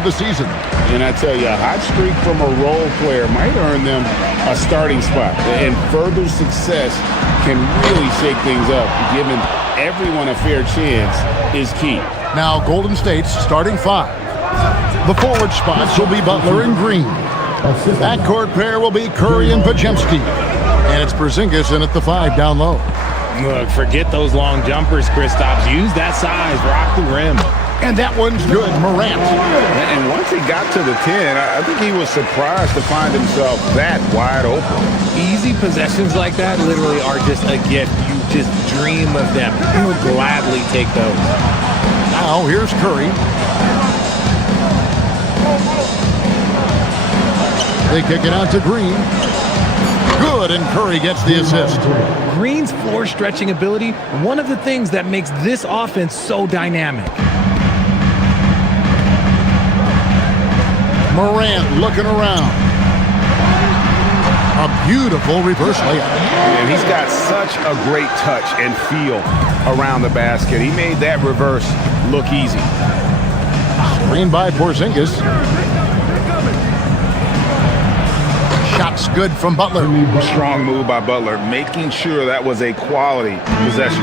of the season. And I tell you, a hot streak from a role player might earn them a starting spot. And further success can really shake things up. Giving everyone a fair chance is key. Now Golden State's starting five. The forward spots will be Butler and Green. Backcourt pair will be Curry and Podziemski. And it's Porzingis in at the 5 down low. Look, forget those long jumpers, Kristaps. Use that size. Rock the rim. And that one's good, Morant. And once he got to the 10, I think he was surprised to find himself that wide open. Easy possessions like that literally are just a gift. You just dream of them. You would gladly take those. Now here's Curry. They kick it out to Green. Good, and Curry gets the assist. Green's floor stretching ability, one of the things that makes this offense so dynamic. Morant looking around. A beautiful reverse layup. And he's got such a great touch and feel around the basket. He made that reverse look easy. Screen by Porzingis. Shots good from Butler. Strong move by Butler, making sure that was a quality possession.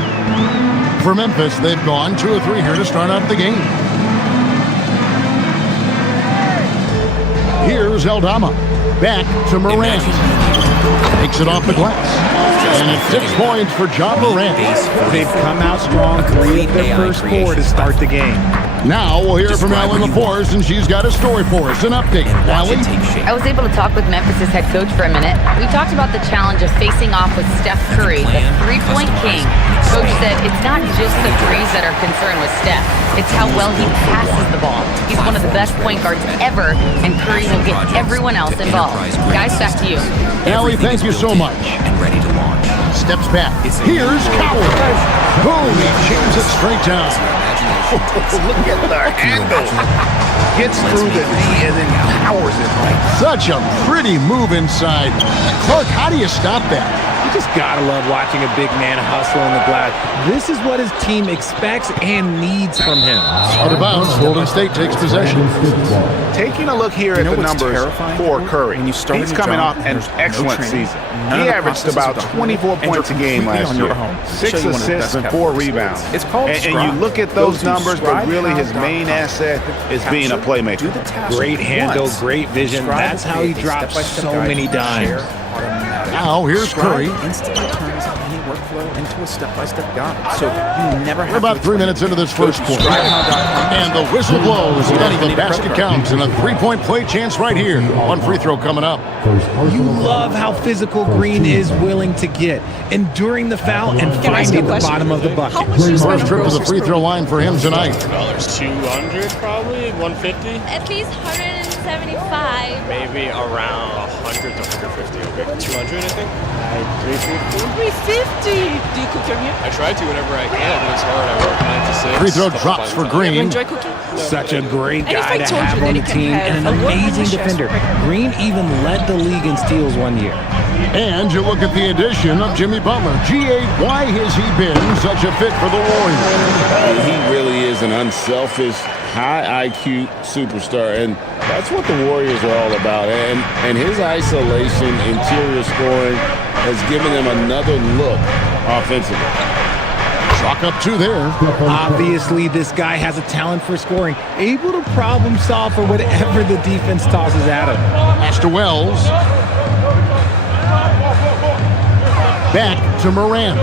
For Memphis, they've gone 2 or 3 here to start out the game. Here's Aldama. Back to Morant. Takes it off the glass. And it's 6 points for John Morant. They've come out strong, create their first 4 to start the game. Now we'll hear from Allie LaForce, and she's got a story for us. An update. Allie? I was able to talk with Memphis' head coach for a minute. We talked about the challenge of facing off with Steph Curry, the three-point king. Coach said it's not just the threes that are concerned with Steph. It's how well he passes the ball. He's one of the best point guards ever, and Curry will get everyone else involved. Guys, back to you. Allie, thank you so much. Steps back. Here's Coward. Boom, he jams it straight down. Look at the handle. Gets through the knee and then powers it. Such a pretty move inside. Clark, how do you stop that? You just gotta love watching a big man hustle on the glass. This is what his team expects and needs from him. Out of bounds, Golden State takes possession. Taking a look here at the numbers for Curry. He's coming off an excellent season. He averaged about 24 points a game last year. 6 assists and 4 rebounds. And you look at those numbers, but really his main asset is being a playmaker. Great handle, great vision. That's how he drops so many dimes. Now here's Curry. Instantly turns any workflow into a step-by-step guide. So you never have We're about 3 minutes into this first quarter. And the whistle blows, and the basket counts, and a 3-point play chance right here. 1 free throw coming up. You love how physical Green is willing to get, enduring the foul and finding the bottom of the bucket. First trip to the free throw line for him tonight. $200 probably, 150. At least 175. Maybe around 100 to 150. Okay, 200 I think. 350. Do you cook your meal? I try to whenever I can, but it's hard. I work 9 to 6. Free throw drops for Green. Enjoy cooking? Such a great And if guy I to told have you on that the he can team and an have a amazing delicious defender. breakfast. Green even led the league in steals one year. And you look at the addition of Jimmy Butler. G8, why has he been such a fit for the Warriors? He really is an unselfish, high IQ superstar, and that's what the Warriors are all about. And his isolation, interior scoring has given them another look offensively. Chalk up 2 there. Obviously, this guy has a talent for scoring, able to problem solve for whatever the defense tosses at him. Pass to Wells. Back to Morant.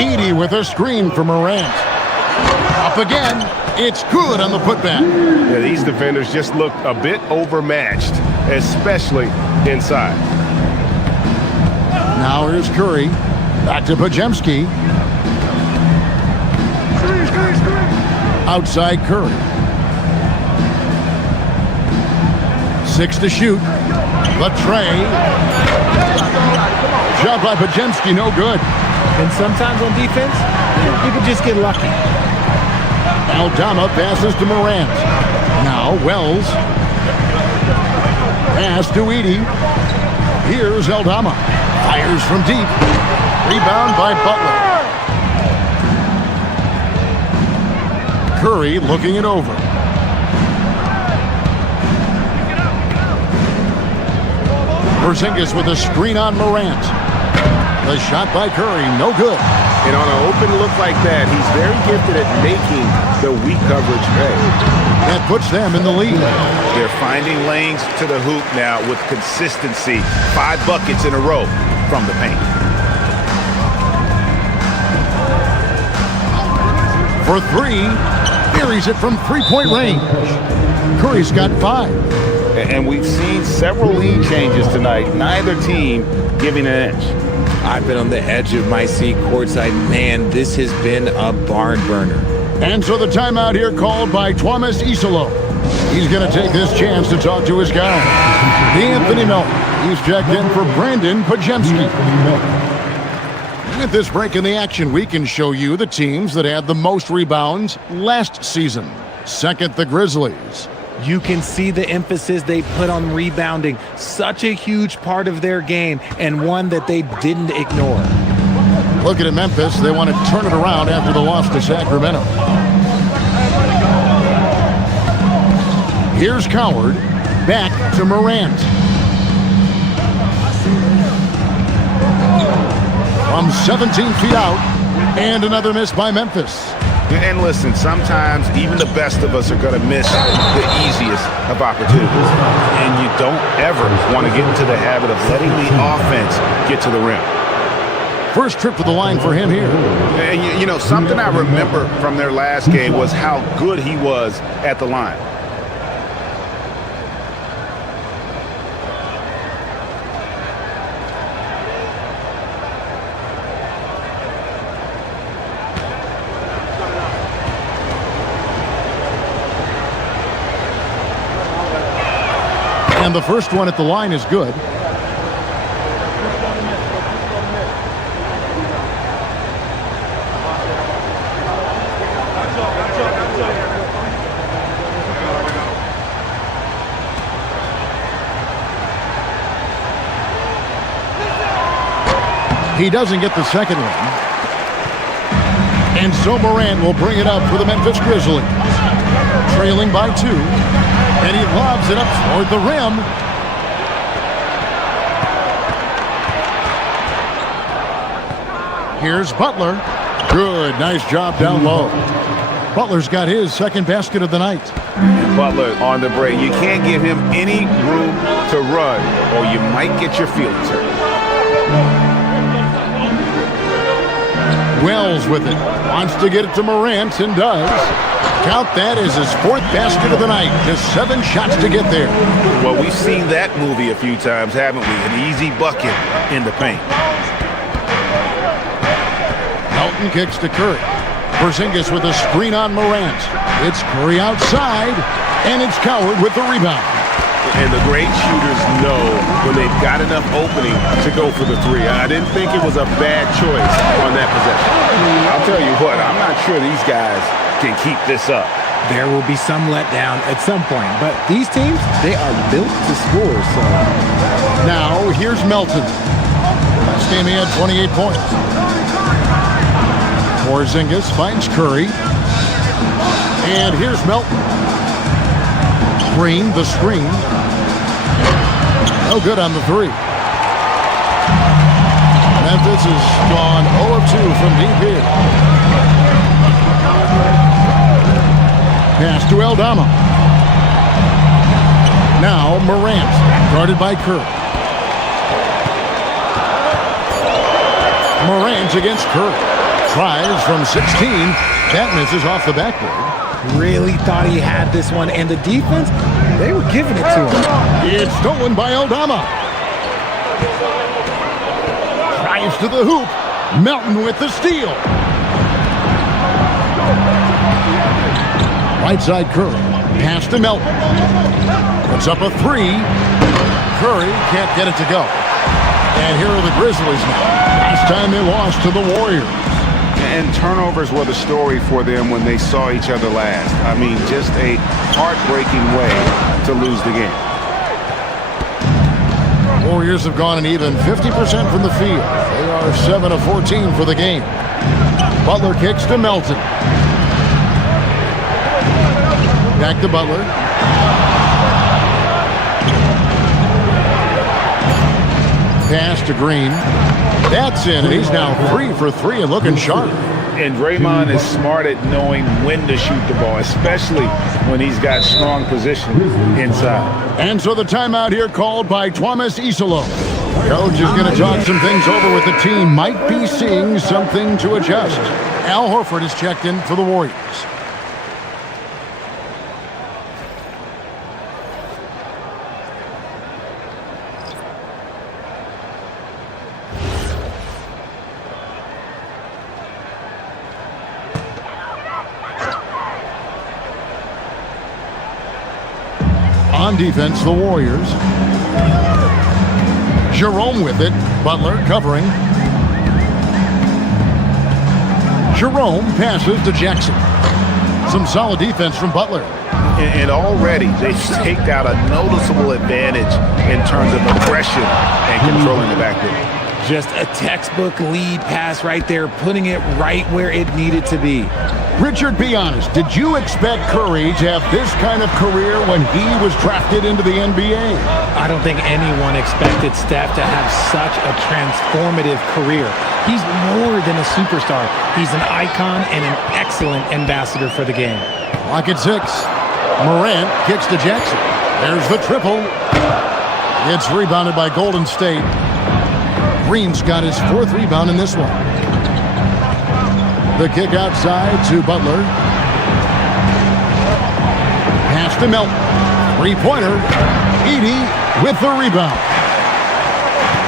Edie with a screen for Morant. Up again. It's good on the putback. Yeah, these defenders just look a bit overmatched, especially inside. Now here's Curry. Back to Podziemski. Outside Curry. 6 to shoot. The tray. Shot by Podziemski, no good. And sometimes on defense, you can just get lucky. Aldama passes to Morant. Now Wells. Pass to Edie. Here's Aldama. Fires from deep. Rebound by Butler. Curry looking it over. Porzingis with a screen on Morant. The shot by Curry, no good. And on an open look like that, he's very gifted at making the weak coverage pay. That puts them in the lead. They're finding lanes to the hoop now with consistency. 5 buckets in a row from the paint. For 3, buries it from three-point range. Curry's got 5. And we've seen several lead changes tonight. Neither team giving an inch. I've been on the edge of my seat courtside. Man, this has been a barn burner. And so the timeout here called by Thomas Isolo. He's going to take this chance to talk to his guy, Anthony Melton. He's checked in for Brandon Pajemski. With this break in the action, we can show you the teams that had the most rebounds last season. Second, the Grizzlies. You can see the emphasis they put on rebounding. Such a huge part of their game, and one that they didn't ignore. Looking at Memphis, they want to turn it around after the loss to Sacramento. Here's Coward. Back to Morant. From 17 feet out, and another miss by Memphis. And listen, sometimes even the best of us are going to miss the easiest of opportunities. And you don't ever want to get into the habit of letting the offense get to the rim. First trip to the line for him here. And you know, something I remember from their last game was how good he was at the line. And the first one at the line is good. He doesn't get the second one. And so Morant will bring it up for the Memphis Grizzlies. Trailing by 2. And he lobs it up toward the rim. Here's Butler. Good, nice job down low. Butler's got his second basket of the night. Butler on the break. You can't give him any room to run, or you might get your feelings hurt. Wells with it. Wants to get it to Morant and does. Count that as his 4th basket of the night. Just 7 shots to get there. Well, we've seen that movie a few times, haven't we? An easy bucket in the paint. Melton kicks to Curry. Porzingis with a screen on Morant. It's Curry outside, and it's Coward with the rebound. And the great shooters know when they've got enough opening to go for the 3. I didn't think it was a bad choice on that possession. I'll tell you what, I'm not sure these guys can keep this up. There will be some letdown at some point, but these teams, they are built to score. So now here's Melton. Last game he had 28 points. Porzingis finds Curry. And here's Melton. Green, the screen. No good on the 3. Memphis has gone 0 of 2 from deep here. Pass to Aldama. Now Morant, guarded by Curry. Morant against Curry. Tries from 16. That misses off the backboard. Really thought he had this one, and the defense, they were giving it to him. It's stolen by Aldama. Drives to the hoop. Melton with the steal. Right side Curry. Pass to Melton. Puts up a 3. Curry can't get it to go. And here are the Grizzlies now. Last time they lost to the Warriors. And turnovers were the story for them when they saw each other last. I mean, just a heartbreaking way to lose the game. Warriors have gone an even 50% from the field. They are 7 of 14 for the game. Butler kicks to Melton. Back to Butler. Pass to Green. That's in, and he's now 3 for 3 and looking sharp. And Draymond is smart at knowing when to shoot the ball, especially when he's got strong position inside. And so the timeout here called by Thomas Isolo. Coach is going to talk some things over with the team. Might be seeing something to adjust. Al Horford is checked in for the Warriors. On defense, the Warriors. Jerome with it. Butler covering. Jerome passes to Jackson. Some solid defense from Butler. And already they've taken out a noticeable advantage in terms of aggression and controlling the backcourt. Just a textbook lead pass right there, putting it right where it needed to be. Richard, be honest. Did you expect Curry to have this kind of career when he was drafted into the NBA? I don't think anyone expected Steph to have such a transformative career. He's more than a superstar. He's an icon and an excellent ambassador for the game. Clock at 6. Morant kicks to Jackson. There's the triple. It's rebounded by Golden State. Green's got his 4th rebound in this one. The kick outside to Butler. Pass to Melton. 3-pointer. Edey with the rebound.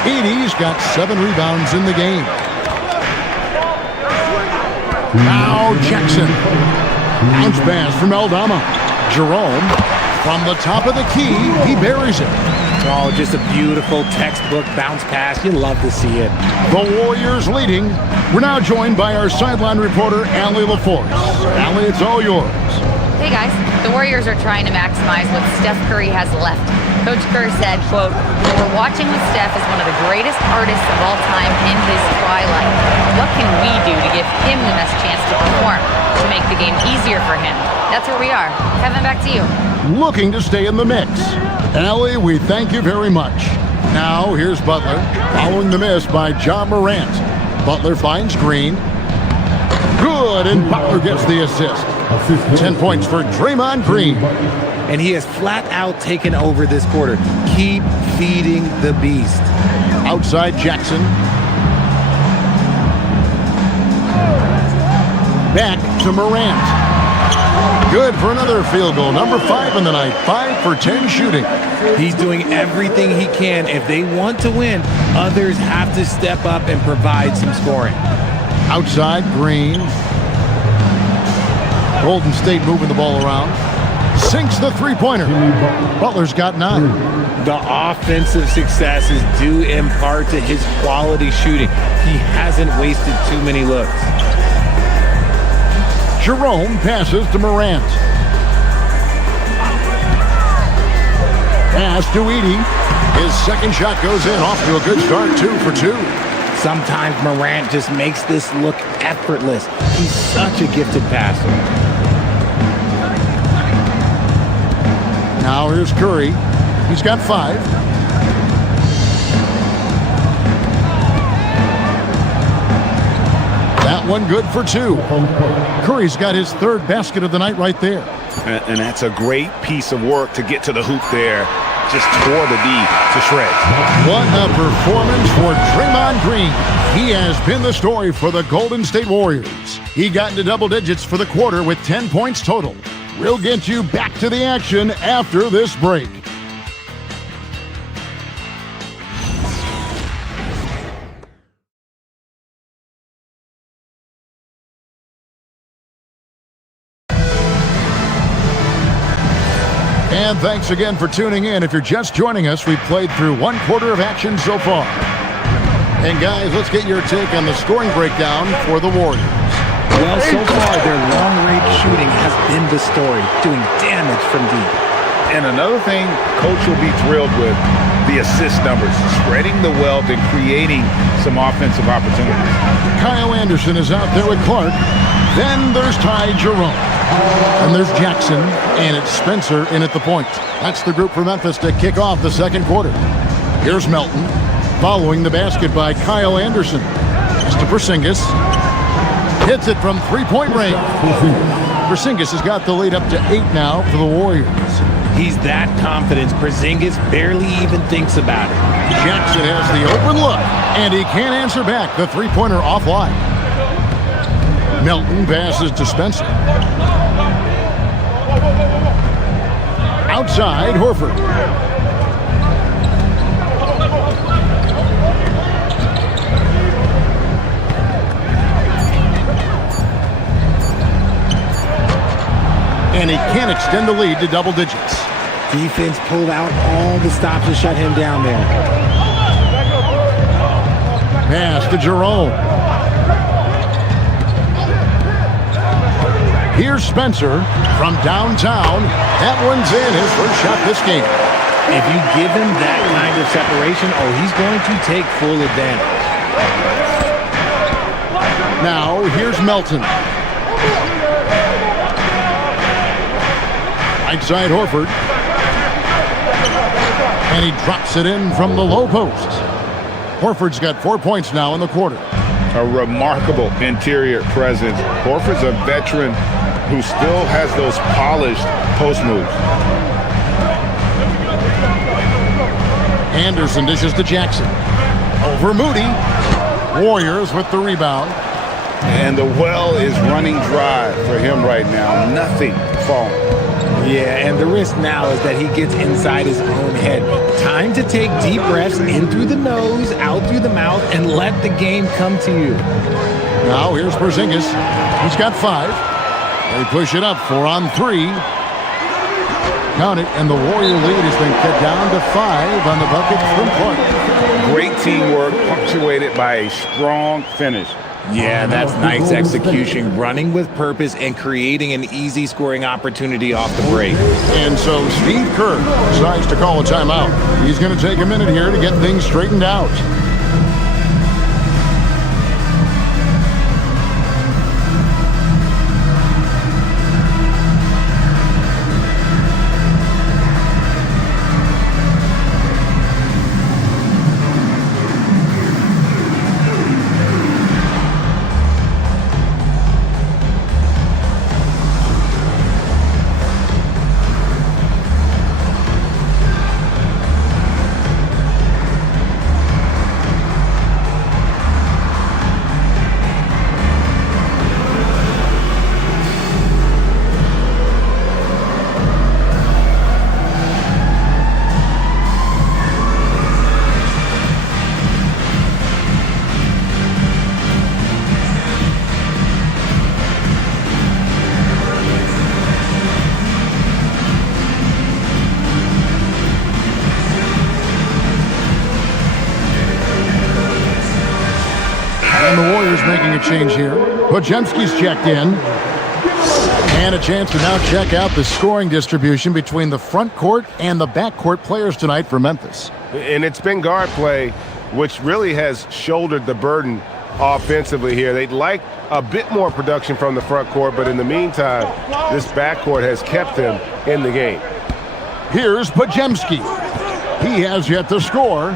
Edey's got 7 rebounds in the game. Now Jackson. Bounce pass from Aldama. Jerome from the top of the key. He buries it. Oh, just a beautiful textbook bounce pass. You love to see it. The Warriors leading. We're now joined by our sideline reporter, Allie LaForce. Allie, it's all yours. Hey guys, the Warriors are trying to maximize what Steph Curry has left. Coach Kerr said, quote, "What we're watching with Steph is one of the greatest artists of all time in his twilight. What can we do to give him the best chance to perform, to make the game easier for him?" That's where we are. Kevin, back to you. Looking to stay in the mix. Allie, we thank you very much. Now, here's Butler, following the miss by John Morant. Butler finds Green. Good, and Butler gets the assist. 10 points for Draymond Green. And he has flat out taken over this quarter. Keep feeding the beast. Outside Jackson. Back to Morant. Good for another field goal. Number 5 in the night. 5 for 10 shooting. He's doing everything he can. If they want to win, others have to step up and provide some scoring. Outside, Green. Golden State moving the ball around. Sinks the 3-pointer. Butler's got 9. The offensive success is due in part to his quality shooting. He hasn't wasted too many looks. Jerome passes to Morant. Pass to Edey. His second shot goes in. Off to a good start. 2 for 2. Sometimes Morant just makes this look effortless. He's such a gifted passer. Now here's Curry. He's got 5. That one good for 2. Curry's got his 3rd basket of the night right there. And that's a great piece of work to get to the hoop there. Just tore the D to shreds. What a performance for Draymond Green. He has been the story for the Golden State Warriors. He got into double digits for the quarter with 10 points total. We'll get you back to the action after this break. And thanks again for tuning in. If you're just joining us, we've played through 1 quarter of action so far. And guys, let's get your take on the scoring breakdown for the Warriors. Well, so far, their long-range shooting has been the story, doing damage from deep. And another thing Coach will be thrilled with, the assist numbers, spreading the wealth and creating some offensive opportunities. Kyle Anderson is out there with Clark. Then there's Ty Jerome. And there's Jackson, and it's Spencer in at the point. That's the group for Memphis to kick off the second quarter. Here's Melton, following the basket by Kyle Anderson. It's to Porzingis. Hits it from three-point range. Porzingis has got the lead up to 8 now for the Warriors. He's that confident. Porzingis barely even thinks about it. Jackson has the open look, and he can't answer back. The three-pointer offline. Melton passes to Spencer. Outside, Horford. And he can't extend the lead to double digits. Defense pulled out all the stops to shut him down there. Pass to Jerome. Here's Spencer from downtown. That one's in, his first shot this game. If you give him that kind of separation, he's going to take full advantage. Now, here's Melton. Right side Horford. And he drops it in from the low post. Horford's got 4 points now in the quarter. A remarkable interior presence. Horford's a veteran who still has those polished post moves. Anderson dishes to Jackson. Over Moody. Warriors with the rebound. And the well is running dry for him right now. Nothing falling. Yeah, and the risk now is that he gets inside his own head. Time to take deep breaths in through the nose, out through the mouth, and let the game come to you. Now here's Porzingis. He's got 5. They push it up 4 on 3. Count it, and the Warrior lead has been cut down to 5 on the bucket from Clark. Great teamwork punctuated by a strong finish. Yeah, that's nice execution, running with purpose and creating an easy scoring opportunity off the break. And so Steve Kerr decides to call a timeout. He's going to take a minute here to get things straightened out. And the Warriors making a change here. Podziemski's checked in. And a chance to now check out the scoring distribution between the front court and the back court players tonight for Memphis. And it's been guard play, which really has shouldered the burden offensively here. They'd like a bit more production from the front court, but in the meantime, this backcourt has kept them in the game. Here's Podziemski. He has yet to score.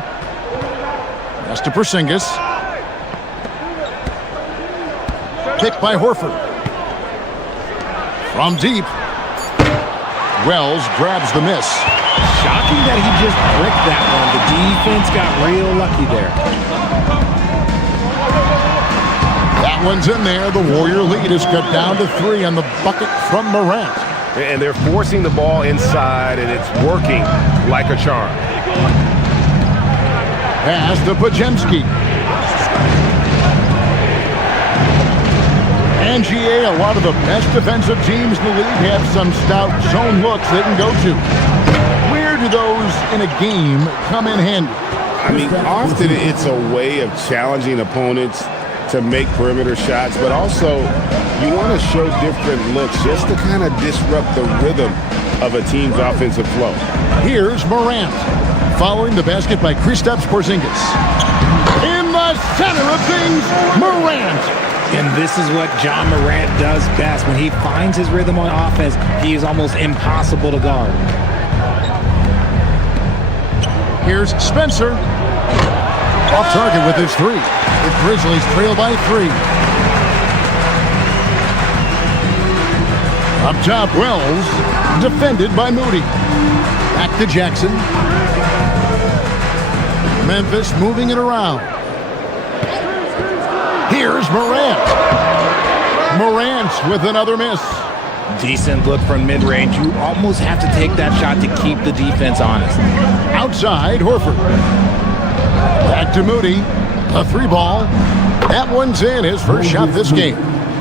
That's to Porzingis. Picked by Horford. From deep. Wells grabs the miss. Shocking that he just bricked that one. The defense got real lucky there. That one's in there. The Warrior lead is cut down to 3 on the bucket from Morant. And they're forcing the ball inside, and it's working like a charm. Pass to Podziemski. NGA, a lot of the best defensive teams in the league have some stout zone looks they can go to. Where do those in a game come in handy? I mean, often it's a way of challenging opponents to make perimeter shots, but also you want to show different looks just to kind of disrupt the rhythm of a team's offensive flow. Here's Morant, following the basket by Kristaps Porzingis. In the center of things, Morant. And this is what John Morant does best. When he finds his rhythm on offense, he is almost impossible to guard. Here's Spencer. Off target with his three. The Grizzlies trail by 3. Up top, Wells. Defended by Moody. Back to Jackson. Memphis moving it around. Here's Morant. Morant with another miss. Decent look from mid-range. You almost have to take that shot to keep the defense honest. Outside, Horford. Back to Moody. A 3-ball. That one's in. His first shot this game.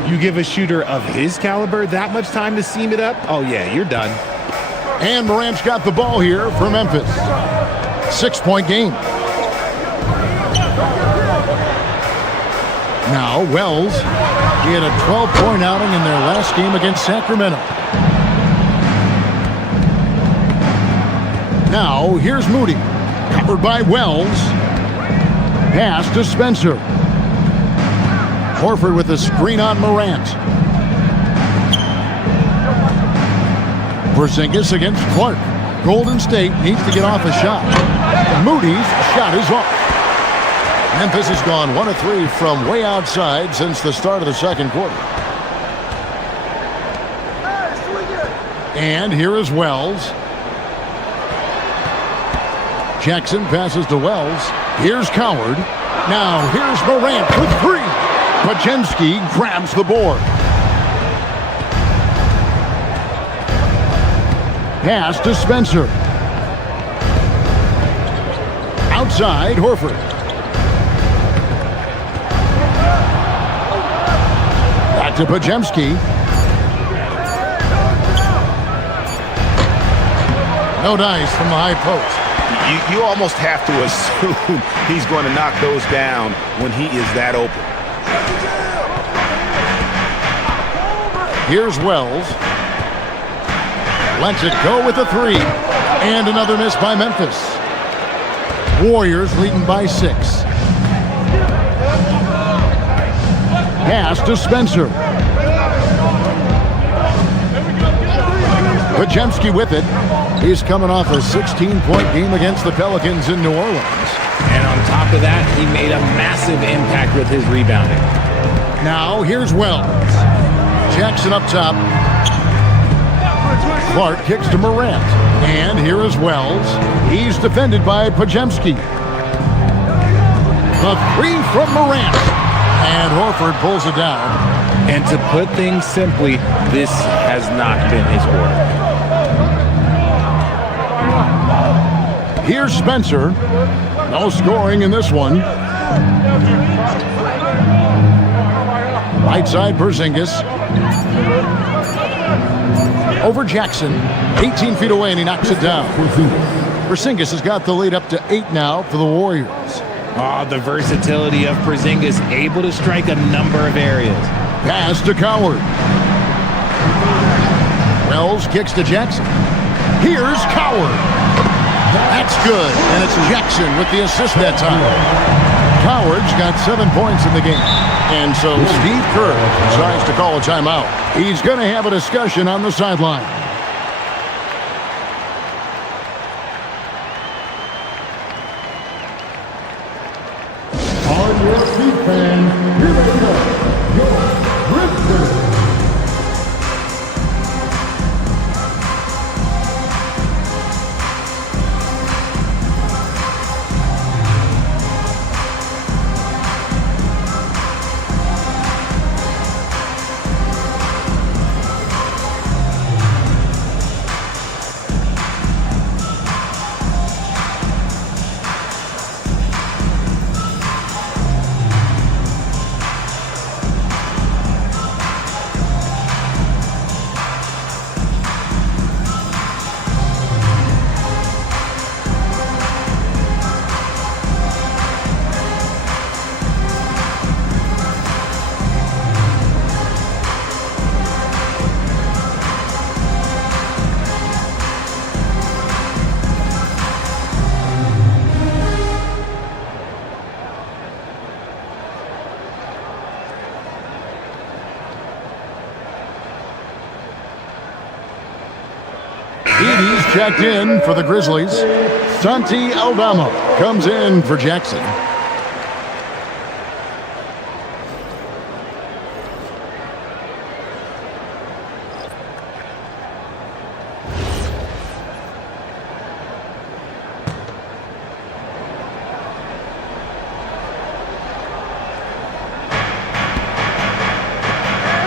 You give a shooter of his caliber that much time to seam it up? Oh, yeah, you're done. And Morant's got the ball here for Memphis. 6-point game. Now, Wells. He had a 12-point outing in their last game against Sacramento. Now, here's Moody. Covered by Wells. Pass to Spencer. Horford with the screen on Morant. Porzingis against Clark. Golden State needs to get off a shot. Moody's shot is off. Memphis has gone 1 of 3 from way outside since the start of the second quarter. And here is Wells. Jackson passes to Wells. Here's Coward. Now here's Morant with 3. Podziemski grabs the board. Pass to Spencer. Outside, Horford. Back to Podziemski. No dice from the high post. You almost have to assume he's going to knock those down when he is that open. Here's Wells. Lets it go with a 3. And another miss by Memphis. Warriors leading by 6. Pass to Spencer. Podziemski with it. He's coming off a 16-point game against the Pelicans in New Orleans. And on top of that, he made a massive impact with his rebounding. Now, here's Wells. Jackson up top. Clark kicks to Morant. And here is Wells. He's defended by Podziemski. The 3 from Morant. And Horford pulls it down. And to put things simply, this has not been his quarter. Here's Spencer. No scoring in this one. Right side, Porzingis. Over Jackson. 18 feet away, and he knocks it down. Porzingis has got the lead up to 8 now for the Warriors. Oh, the versatility of Porzingis, able to strike a number of areas. Pass to Coward. Wells kicks to Jackson. Here's Coward. That's good, and it's Jackson with the assist that time. Coward's got 7 points in the game. And so Steve Kerr decides to call a timeout. He's going to have a discussion on the sideline. On your feet, fans, here they go. Your Grizzlies. Checked in for the Grizzlies, Santi Aldama comes in for Jackson.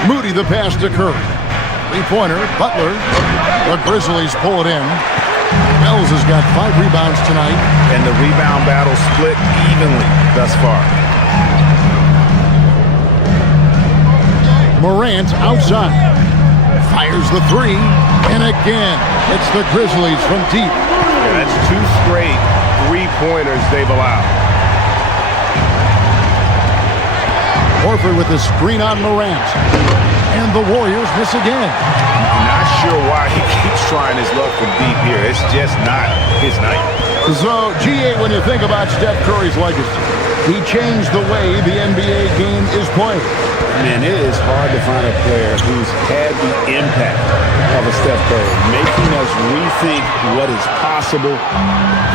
Moody the pass to Curry. Three-pointer, Butler. The Grizzlies pull it in. Mills has got 5 rebounds tonight. And the rebound battle split evenly thus far. Morant outside. Fires the three. And again, it's the Grizzlies from deep. Yeah, that's 2 straight three-pointers they've allowed. Horford with the screen on Morant. And the Warriors miss again. Not sure why he keeps trying his luck from deep here. It's just not his night. So, GA, when you think about Steph Curry's legacy, he changed the way the NBA game is played. Man, it is hard to find a player who's had the impact of a Steph Curry, making us rethink what is possible.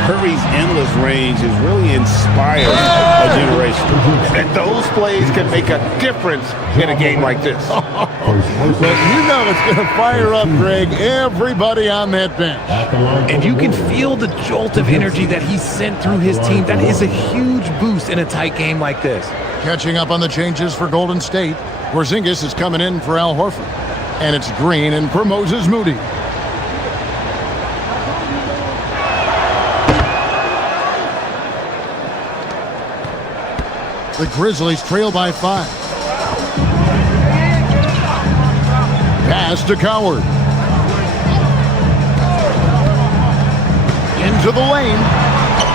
Curry's endless range has really inspired a generation. And those plays can make a difference in a game like this. But you know it's going to fire up, Greg, everybody on that bench. And you can feel the jolt of energy that he sent through his team. That is a huge boost in a tight game like this. Catching up on the changes for Golden State, Porzingis is coming in for Al Horford. And it's Green and for Moses Moody. The Grizzlies trail by 5. Pass to Coward. Into the lane.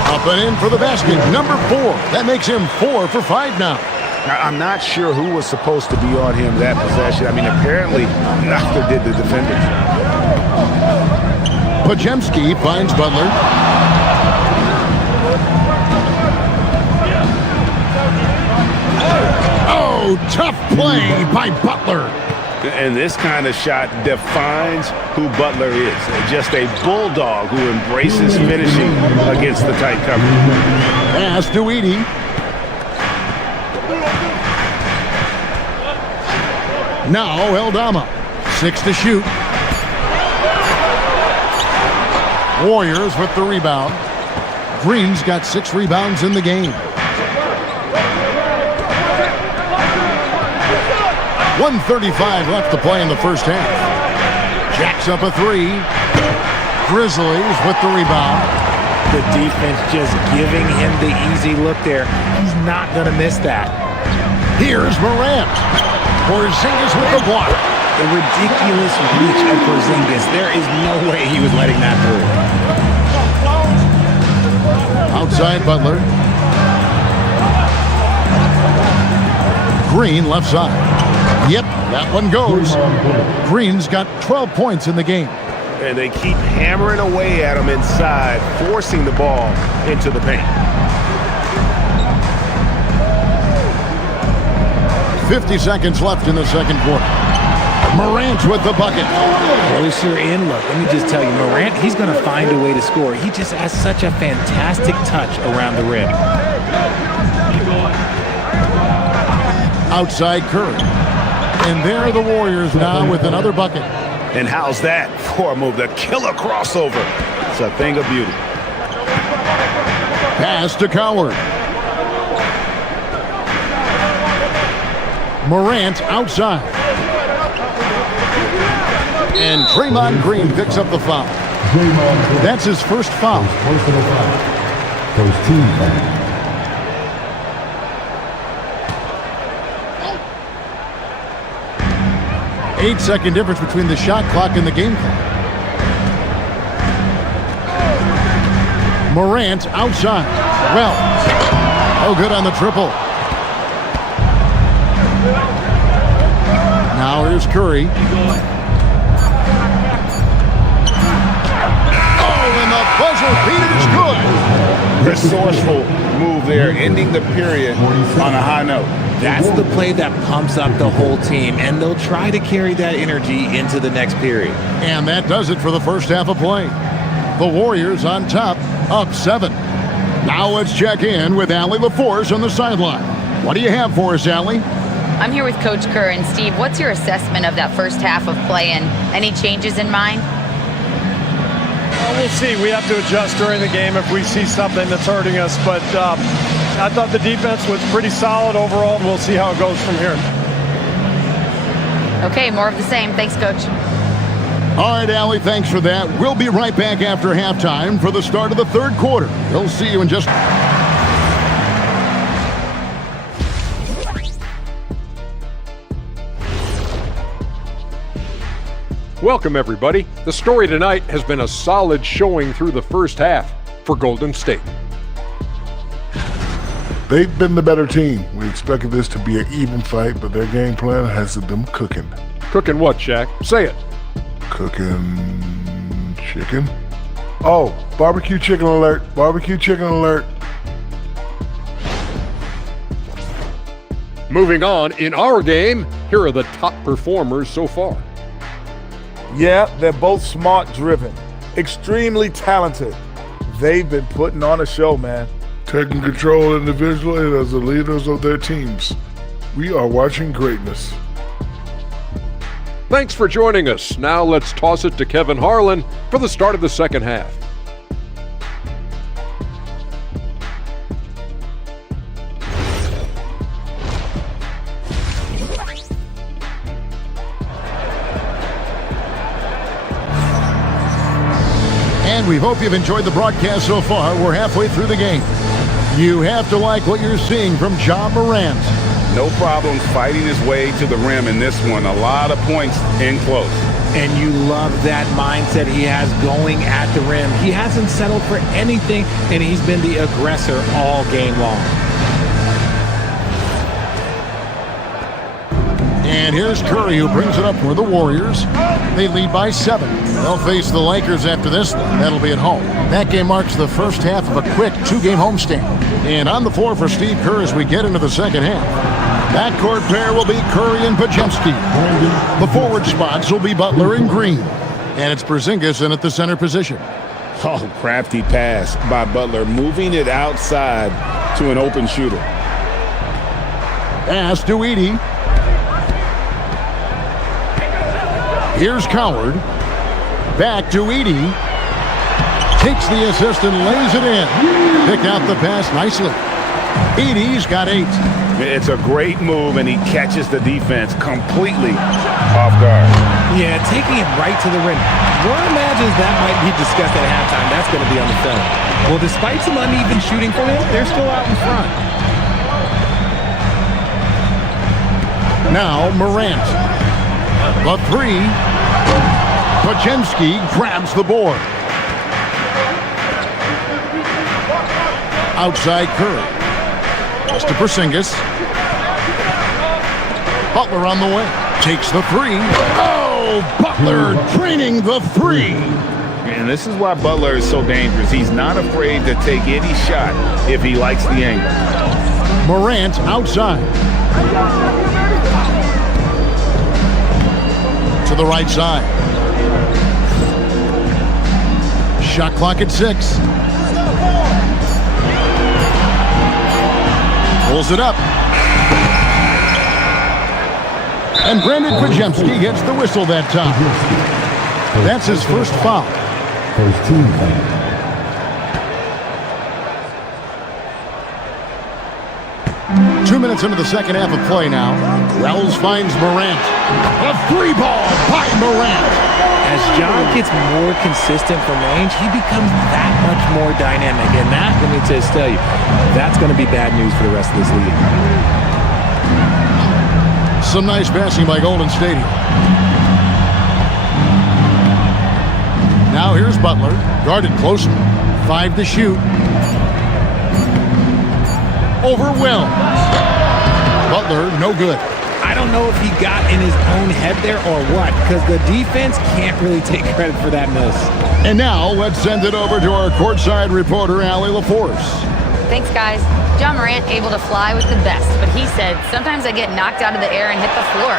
Up and in for the basket. Number 4. That makes him 4 for 5 now. I'm not sure who was supposed to be on him that possession. I mean, apparently neither did the defenders. Podziemski finds Butler. Oh, tough play by Butler. And this kind of shot defines who Butler is. Just a bulldog who embraces finishing against the tight cover. Pass to Edey. Now Aldama. 6 to shoot. Warriors with the rebound. Green's got 6 rebounds in the game. 1:35 left to play in the first half. Jacks up a 3. Grizzlies with the rebound. The defense just giving him the easy look there. He's not going to miss that. Here's Morant. Porzingis with the block. The ridiculous reach of Porzingis. There is no way he was letting that through. Outside Butler. Green left side. Yep, that one goes. Green's got 12 points in the game. And they keep hammering away at him inside, forcing the ball into the paint. 50 seconds left in the second quarter. Morant with the bucket. Closer in look. Let me just tell you, Morant, he's going to find a way to score. He just has such a fantastic touch around the rim. Outside Curry. And there are the Warriors now with another bucket. And how's that for a move? The killer crossover. It's a thing of beauty. Pass to Coward. Morant outside. And Draymond Green picks up the foul. That's his first foul. First team foul. 8-second difference between the shot clock and the game clock. Morant outside. Well, no good on the triple. Now here's Curry. Oh, and the buzzer beater is good. Resourceful move there, ending the period on a high note. That's the play that pumps up the whole team, and they'll try to carry that energy into the next period. And that does it for the first half of play. The Warriors on top, up 7. Now let's check in with Allie LaForce on the sideline. What do you have for us, Allie? I'm here with Coach Kerr. And Steve, what's your assessment of that first half of play and any changes in mind? We'll see. We have to adjust during the game if we see something that's hurting us. But I thought the defense was pretty solid overall. We'll see how it goes from here. Okay, more of the same. Thanks, Coach. All right, Allie, thanks for that. We'll be right back after halftime for the start of the third quarter. We'll see you in just... Welcome, everybody. The story tonight has been a solid showing through the first half for Golden State. They've been the better team. We expected this to be an even fight, but their game plan has them cooking. Cooking what, Shaq? Say it. Cooking chicken? Oh, barbecue chicken alert. Barbecue chicken alert. Moving on, in our game, here are the top performers so far. Yeah, they're both smart-driven, extremely talented. They've been putting on a show, man. Taking control individually as the leaders of their teams. We are watching greatness. Thanks for joining us. Now let's toss it to Kevin Harlan for the start of the second half. And we hope you've enjoyed the broadcast so far. We're halfway through the game. You have to like what you're seeing from Ja Morant. No problems fighting his way to the rim in this one. A lot of points in close. And you love that mindset he has going at the rim. He hasn't settled for anything, and he's been the aggressor all game long. And here's Curry, who brings it up for the Warriors. They lead by 7. They'll face the Lakers after this. That'll be at home. That game marks the first half of a quick 2-game homestand. And on the floor for Steve Kerr as we get into the second half. That court pair will be Curry and Podziemski. The forward spots will be Butler and Green. And it's Porzingis in at the center position. Oh, crafty pass by Butler, moving it outside to an open shooter. Pass to Edey. Here's Coward. Back to Edey. Takes the assist and lays it in. Pick out the pass nicely. Edey's got 8. It's a great move, and he catches the defense completely off guard. Yeah, taking it right to the rim. One imagines that might be discussed at halftime. That's going to be on the film. Well, despite some uneven shooting for him, they're still out in front. Now Morant. The 3. Podziemski grabs the board. Outside Curry. Just to Porzingis. Butler on the way. Takes the 3. Oh, Butler draining the 3. And this is why Butler is so dangerous. He's not afraid to take any shot if he likes the angle. Morant outside. To the right side. Shot clock at 6. Pulls it up. And Brandon Podziemski gets the whistle that time. That's his first foul. First team foul. 2 minutes into the second half of play now. Wells finds Morant. A 3-ball by Morant. As John gets more consistent from range, he becomes that much more dynamic. And that, let me just tell you, that's going to be bad news for the rest of this league. Some nice passing by Golden State. Now here's Butler, guarded closely. 5 to shoot. Overwhelmed. Butler, no good. I don't know if he got in his own head there or what, because the defense can't really take credit for that miss. And now let's send it over to our courtside reporter, Allie LaForce. Thanks, guys. John Morant able to fly with the best, but he said, sometimes I get knocked out of the air and hit the floor.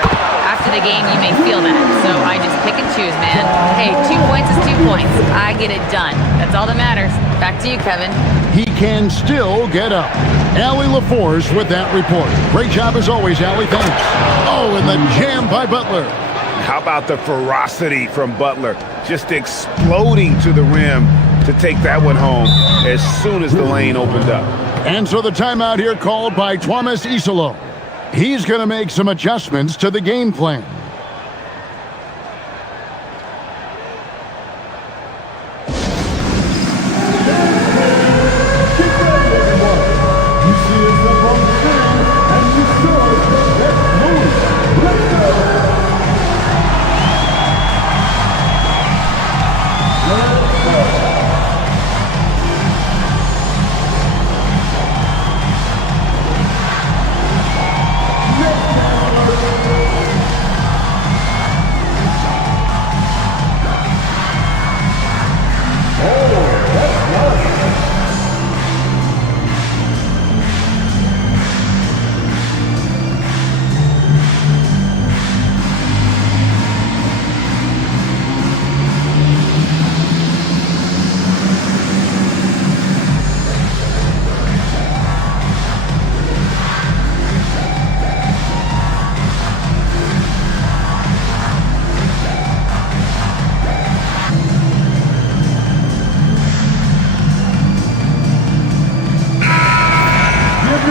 After the game, you may feel that, so I just pick and choose, man. Hey, 2 points is 2 points. I get it done. That's all that matters. Back to you, Kevin. He can still get up. Allie LaForce with that report. Great job as always, Allie. Thanks. Oh, and the jam by Butler. How about the ferocity from Butler? Just exploding to the rim to take that one home as soon as the lane opened up. And so the timeout here called by Thomas Isolo. He's going to make some adjustments to the game plan.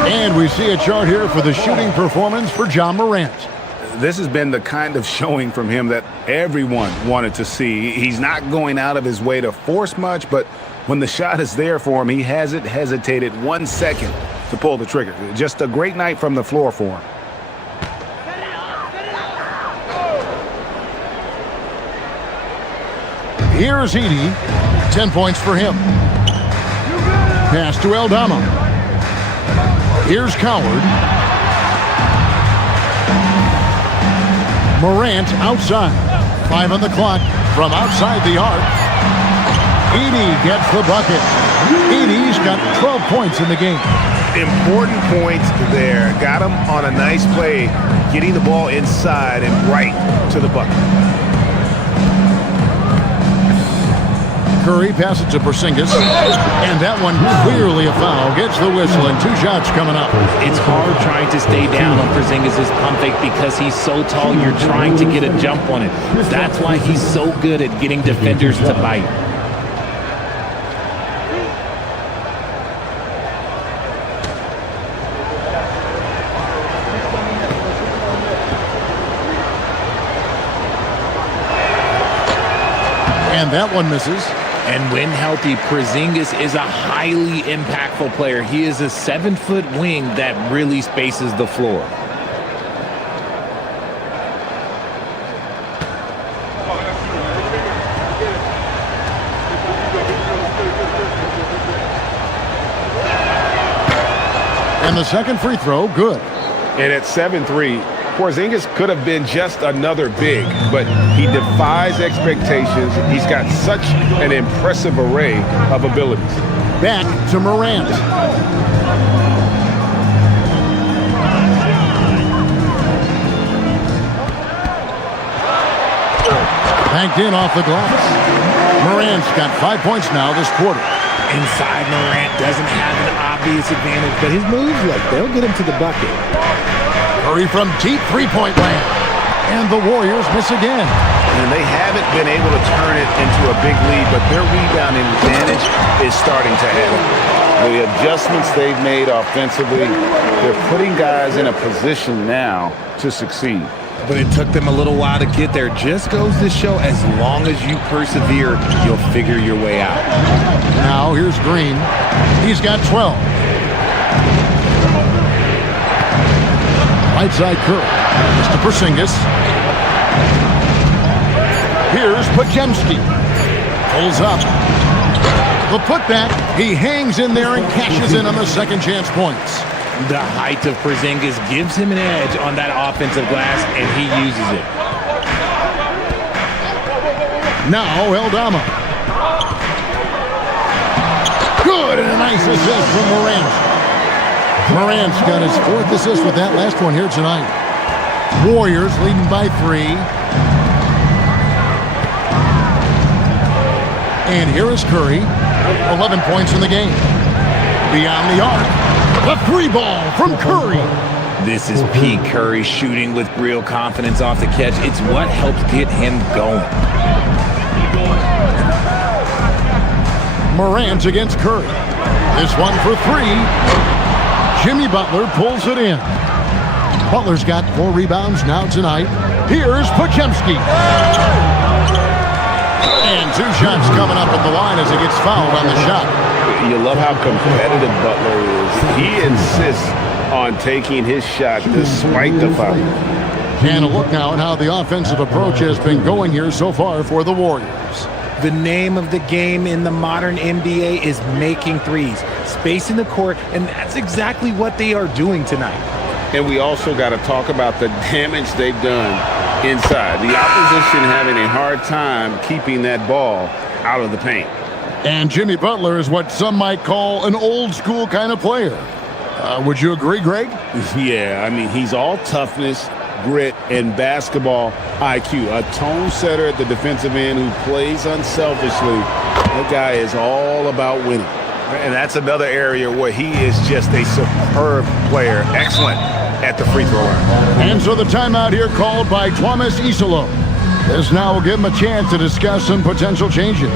And we see a chart here for the shooting performance for John Morant. This has been the kind of showing from him that everyone wanted to see. He's not going out of his way to force much, but when the shot is there for him, he hasn't hesitated 1 second to pull the trigger. Just a great night from the floor for him. Here's Edey. 10 points for him. Pass to Aldama. Here's Coward. Morant outside. 5 on the clock from outside the arc. Edey gets the bucket. Edey's got 12 points in the game. Important points there. Got him on a nice play, getting the ball inside and right to the bucket. Curry passes to Porzingis, and that one clearly a foul. Gets the whistle, and 2 shots coming up. It's hard trying to stay down on Porzingis' pump fake because he's so tall. You're trying to get a jump on it. That's why he's so good at getting defenders to bite. And that one misses. And when healthy, Porzingis is a highly impactful player. He is a 7-foot wing that really spaces the floor. And the second free throw, good. And at 7-3, Porzingis could have been just another big, but he defies expectations. He's got such an impressive array of abilities. Back to Morant. Banked in off the glass. Morant's got 5 points now this quarter. Inside, Morant doesn't have an obvious advantage, but his moves, look, they'll get him to the bucket. Curry from deep three-point land. And the Warriors miss again. And they haven't been able to turn it into a big lead, but their rebounding advantage is starting to add up. The adjustments they've made offensively, they're putting guys in a position now to succeed. But it took them a little while to get there. Just goes to show, as long as you persevere, you'll figure your way out. Now here's Green. He's got 12. Right side Curry. Mr. Porzingis. Here's Podziemski. Pulls up. The putback. He hangs in there and cashes in on the second chance points. The height of Porzingis gives him an edge on that offensive glass, and he uses it. Now Aldama. Good, and a Nice assist from Morant. Morant's got his 4th assist with that last one here tonight. Warriors leading by 3. And here is Curry. 11 points in the game. Beyond the arc. The 3 ball from Curry. This is P. Curry shooting with real confidence off the catch. It's what helps get him going. Morant against Curry. This one for 3. Jimmy Butler pulls it in. Butler's got 4 rebounds now tonight. Here's Podziemski. And 2 shots coming up at the line as he gets fouled on the shot. You love how competitive Butler is. He insists on taking his shot despite the foul. And a look now at how the offensive approach has been going here so far for the Warriors. The name of the game in the modern NBA is making threes, spacing the court, and that's exactly what they are doing tonight. And we also got to talk about the damage they've done inside. The opposition having a hard time keeping that ball out of the paint. And Jimmy Butler is what some might call an old school kind of player. Would you agree, Greg? Yeah, I mean, he's all toughness, grit, and basketball IQ. A tone setter at the defensive end who plays unselfishly. That guy is all about winning. And that's another area where he is just a superb player. Excellent at the free throw line. And so the timeout here called by Thomas Isolo. This now will give him a chance to discuss some potential changes.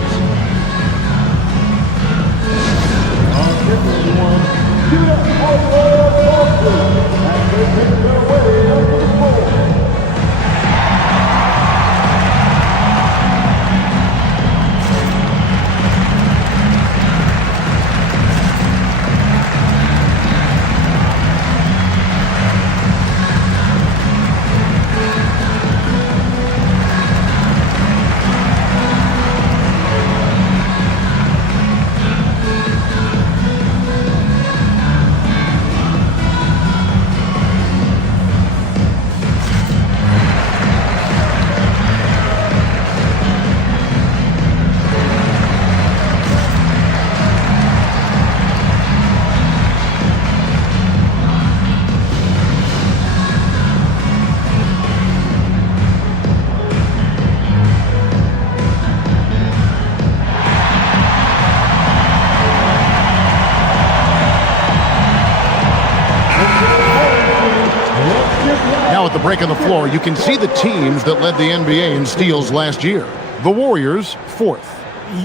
At the break on the floor, you can see the teams that led the NBA in steals last year. The Warriors, 4th.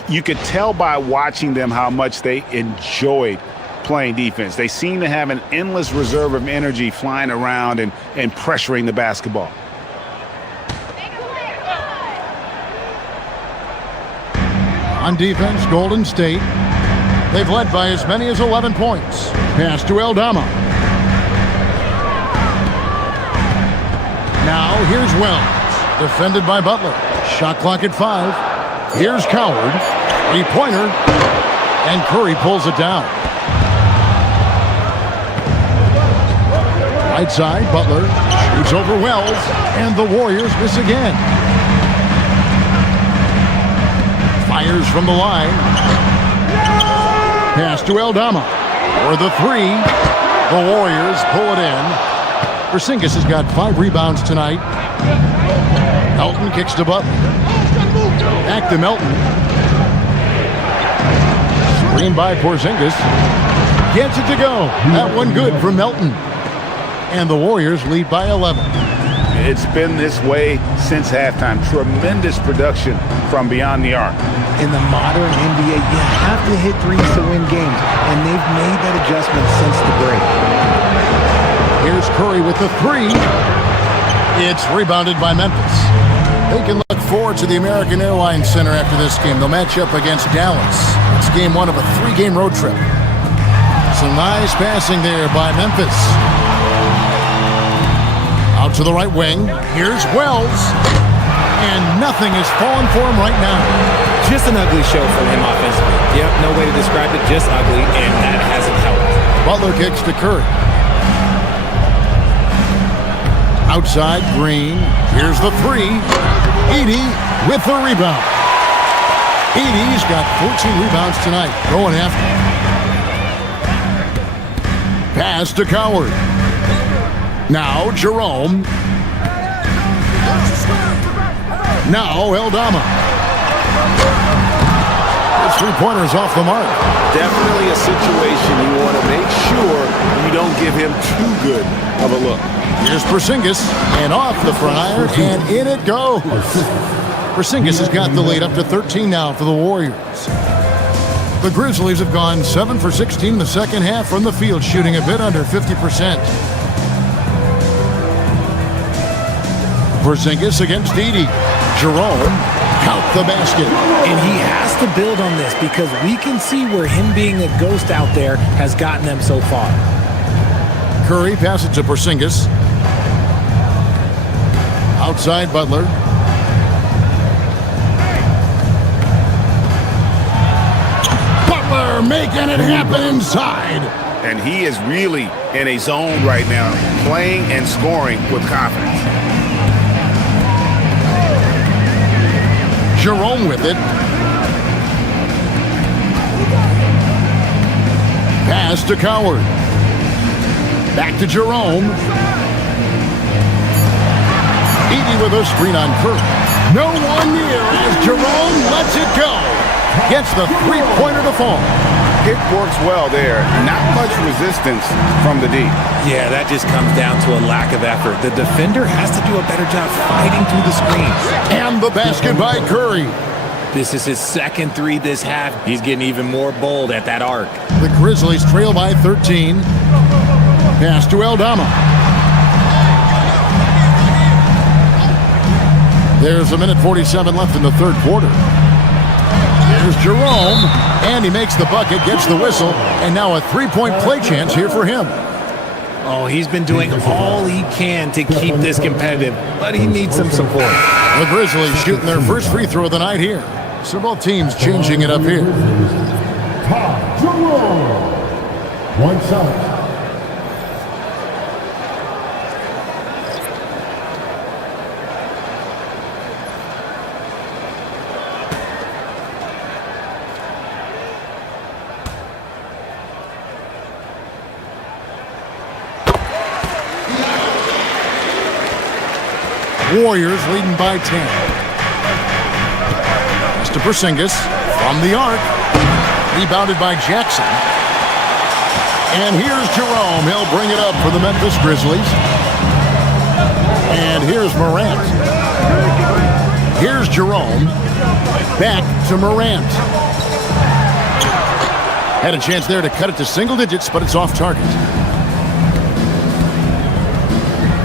You could tell by watching them how much they enjoyed playing defense. They seem to have an endless reserve of energy flying around and pressuring the basketball. On defense, Golden State. They've led by as many as 11 points. Pass to Aldama. Now, here's Wells, defended by Butler. Shot clock at 5. Here's Coward, 3-pointer, and Curry pulls it down. Right side, Butler shoots over Wells, and the Warriors miss again. Fires from the line. Pass to Aldama for the 3. The Warriors pull it in. Porzingis has got 5 rebounds tonight. Melton kicks to Butler. Back to Melton. Screen by Porzingis. Gets it to go. That one good from Melton. And the Warriors lead by 11. It's been this way since halftime. Tremendous production from beyond the arc. In the modern NBA, you have to hit threes to win games, and they've made that adjustment since the break. Here's Curry with the 3. It's rebounded by Memphis. They can look forward to the American Airlines Center after this game. They'll match up against Dallas. It's game 1 of a 3-game road trip. Some nice passing there by Memphis. Out to the right wing. Here's Wells. And nothing is falling for him right now. Just an ugly show from him offensively. Yep, no way to describe it, just ugly, and that hasn't helped. Butler kicks to Curry. Outside, Green. Here's the 3. Edey with the rebound. Edey's got 14 rebounds tonight. Going after. Pass to Coward. Now Jerome. Now Eldama. His three-pointer's off the mark. Definitely a situation you want to make sure you don't give him too good of a look. Here's Porzingis, and off the front iron, and in it goes. Porzingis has got the lead up to 13 now for the Warriors. The Grizzlies have gone 7 for 16 in the second half from the field, shooting a bit under 50%. Porzingis against Edey. Jerome, count the basket. And he has to build on this because we can see where him being a ghost out there has gotten them so far. Curry passes to Porzingis. Outside Butler. Butler making it happen inside. And he is really in a zone right now, playing and scoring with confidence. Jerome with it. Pass to Coward. Back to Jerome. Edey with a screen on Curry. No one near as Jerome lets it go. Gets the three-pointer to fall. It works well there. Not much resistance from the D. Yeah, that just comes down to a lack of effort. The defender has to do a better job fighting through the screens. And the basket by Curry. This is his second three this half. He's getting even more bold at that arc. The Grizzlies trail by 13. Pass to Eldama. There's a minute 47 left in the third quarter. Here's Jerome, and he makes the bucket, gets the whistle, and now a three-point play chance here for him. Oh, he's been doing all he can to keep this competitive, but he needs some support. The Grizzlies shooting their first free throw of the night here. So both teams changing it up here. One side. Warriors leading by 10. Pass to Porzingis from the arc. Rebounded by Jackson. And here's Jerome. He'll bring it up for the Memphis Grizzlies. And here's Morant. Here's Jerome. Back to Morant. Had a chance there to cut it to single digits, but it's off target.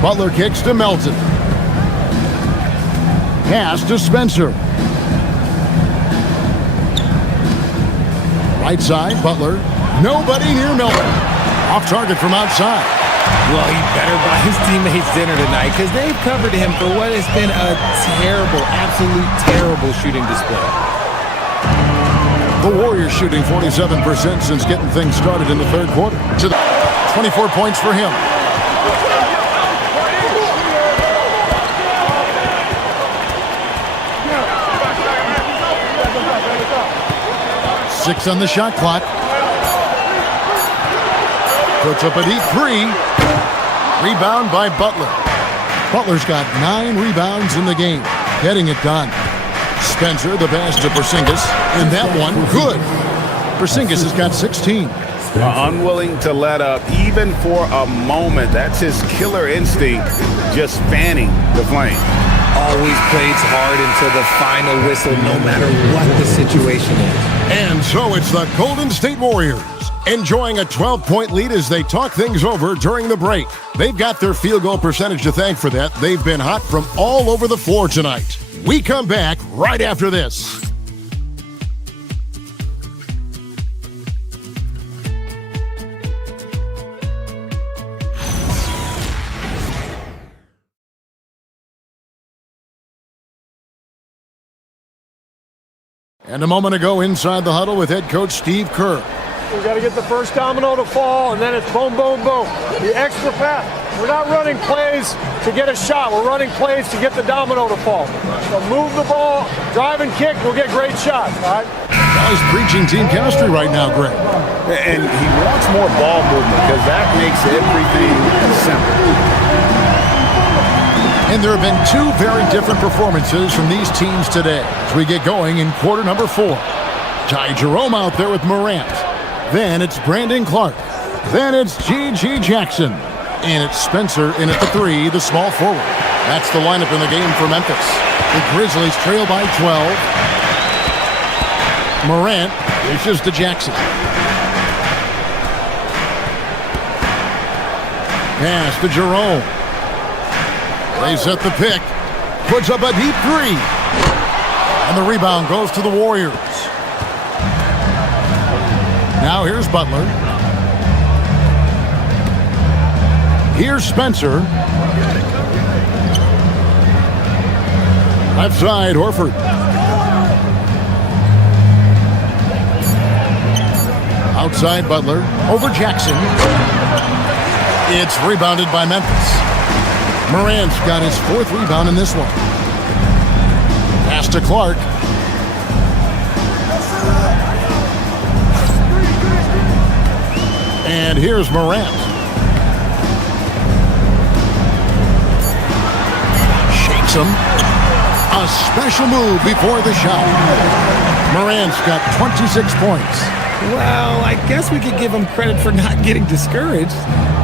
Butler kicks to Melton. Pass to Spencer. Right side, Butler. Nobody near Melton. Off target from outside. Well, he better buy his teammates dinner tonight because they've covered him for what has been a terrible, absolute terrible shooting display. The Warriors shooting 47% since getting things started in the third quarter. 24 points for him. Six on the shot clock. Puts up a deep three. Rebound by Butler. Butler's got 9 rebounds in the game. Getting it done. Spencer, the pass to Porzingis. And that one, good. Porzingis has got 16. Unwilling to let up even for a moment. That's his killer instinct, just fanning the flame. Always plays hard until the final whistle, no matter what the situation is. And so it's the Golden State Warriors enjoying a 12-point lead as they talk things over during the break. They've got their field goal percentage to thank for that. They've been hot from all over the floor tonight. We come back right after this. And a moment ago inside the huddle with head coach Steve Kerr. We got to get the first domino to fall, and then it's boom, boom, boom. The extra pass. We're not running plays to get a shot. We're running plays to get the domino to fall. So move the ball, drive and kick, we'll get great shots, all right? Guys preaching team chemistry right now, Greg. And he wants more ball movement because that makes everything simple. And there have been two very different performances from these teams today as we get going in quarter number 4. Ty Jerome out there with Morant. Then it's Brandon Clark. Then it's G.G. Jackson. And it's Spencer in at the 3, the small forward. That's the lineup in the game for Memphis. The Grizzlies trail by 12. Morant dishes to Jackson. Pass to Jerome. They set the pick. Puts up a deep 3. And the rebound goes to the Warriors. Now here's Butler. Here's Spencer. Left side, Horford. Outside, Butler. Over Jackson. It's rebounded by Memphis. Morant's got his 4th rebound in this one. Pass to Clark. And here's Morant. Shakes him. A special move before the shot. Morant's got 26 points. Well, I guess we could give him credit for not getting discouraged.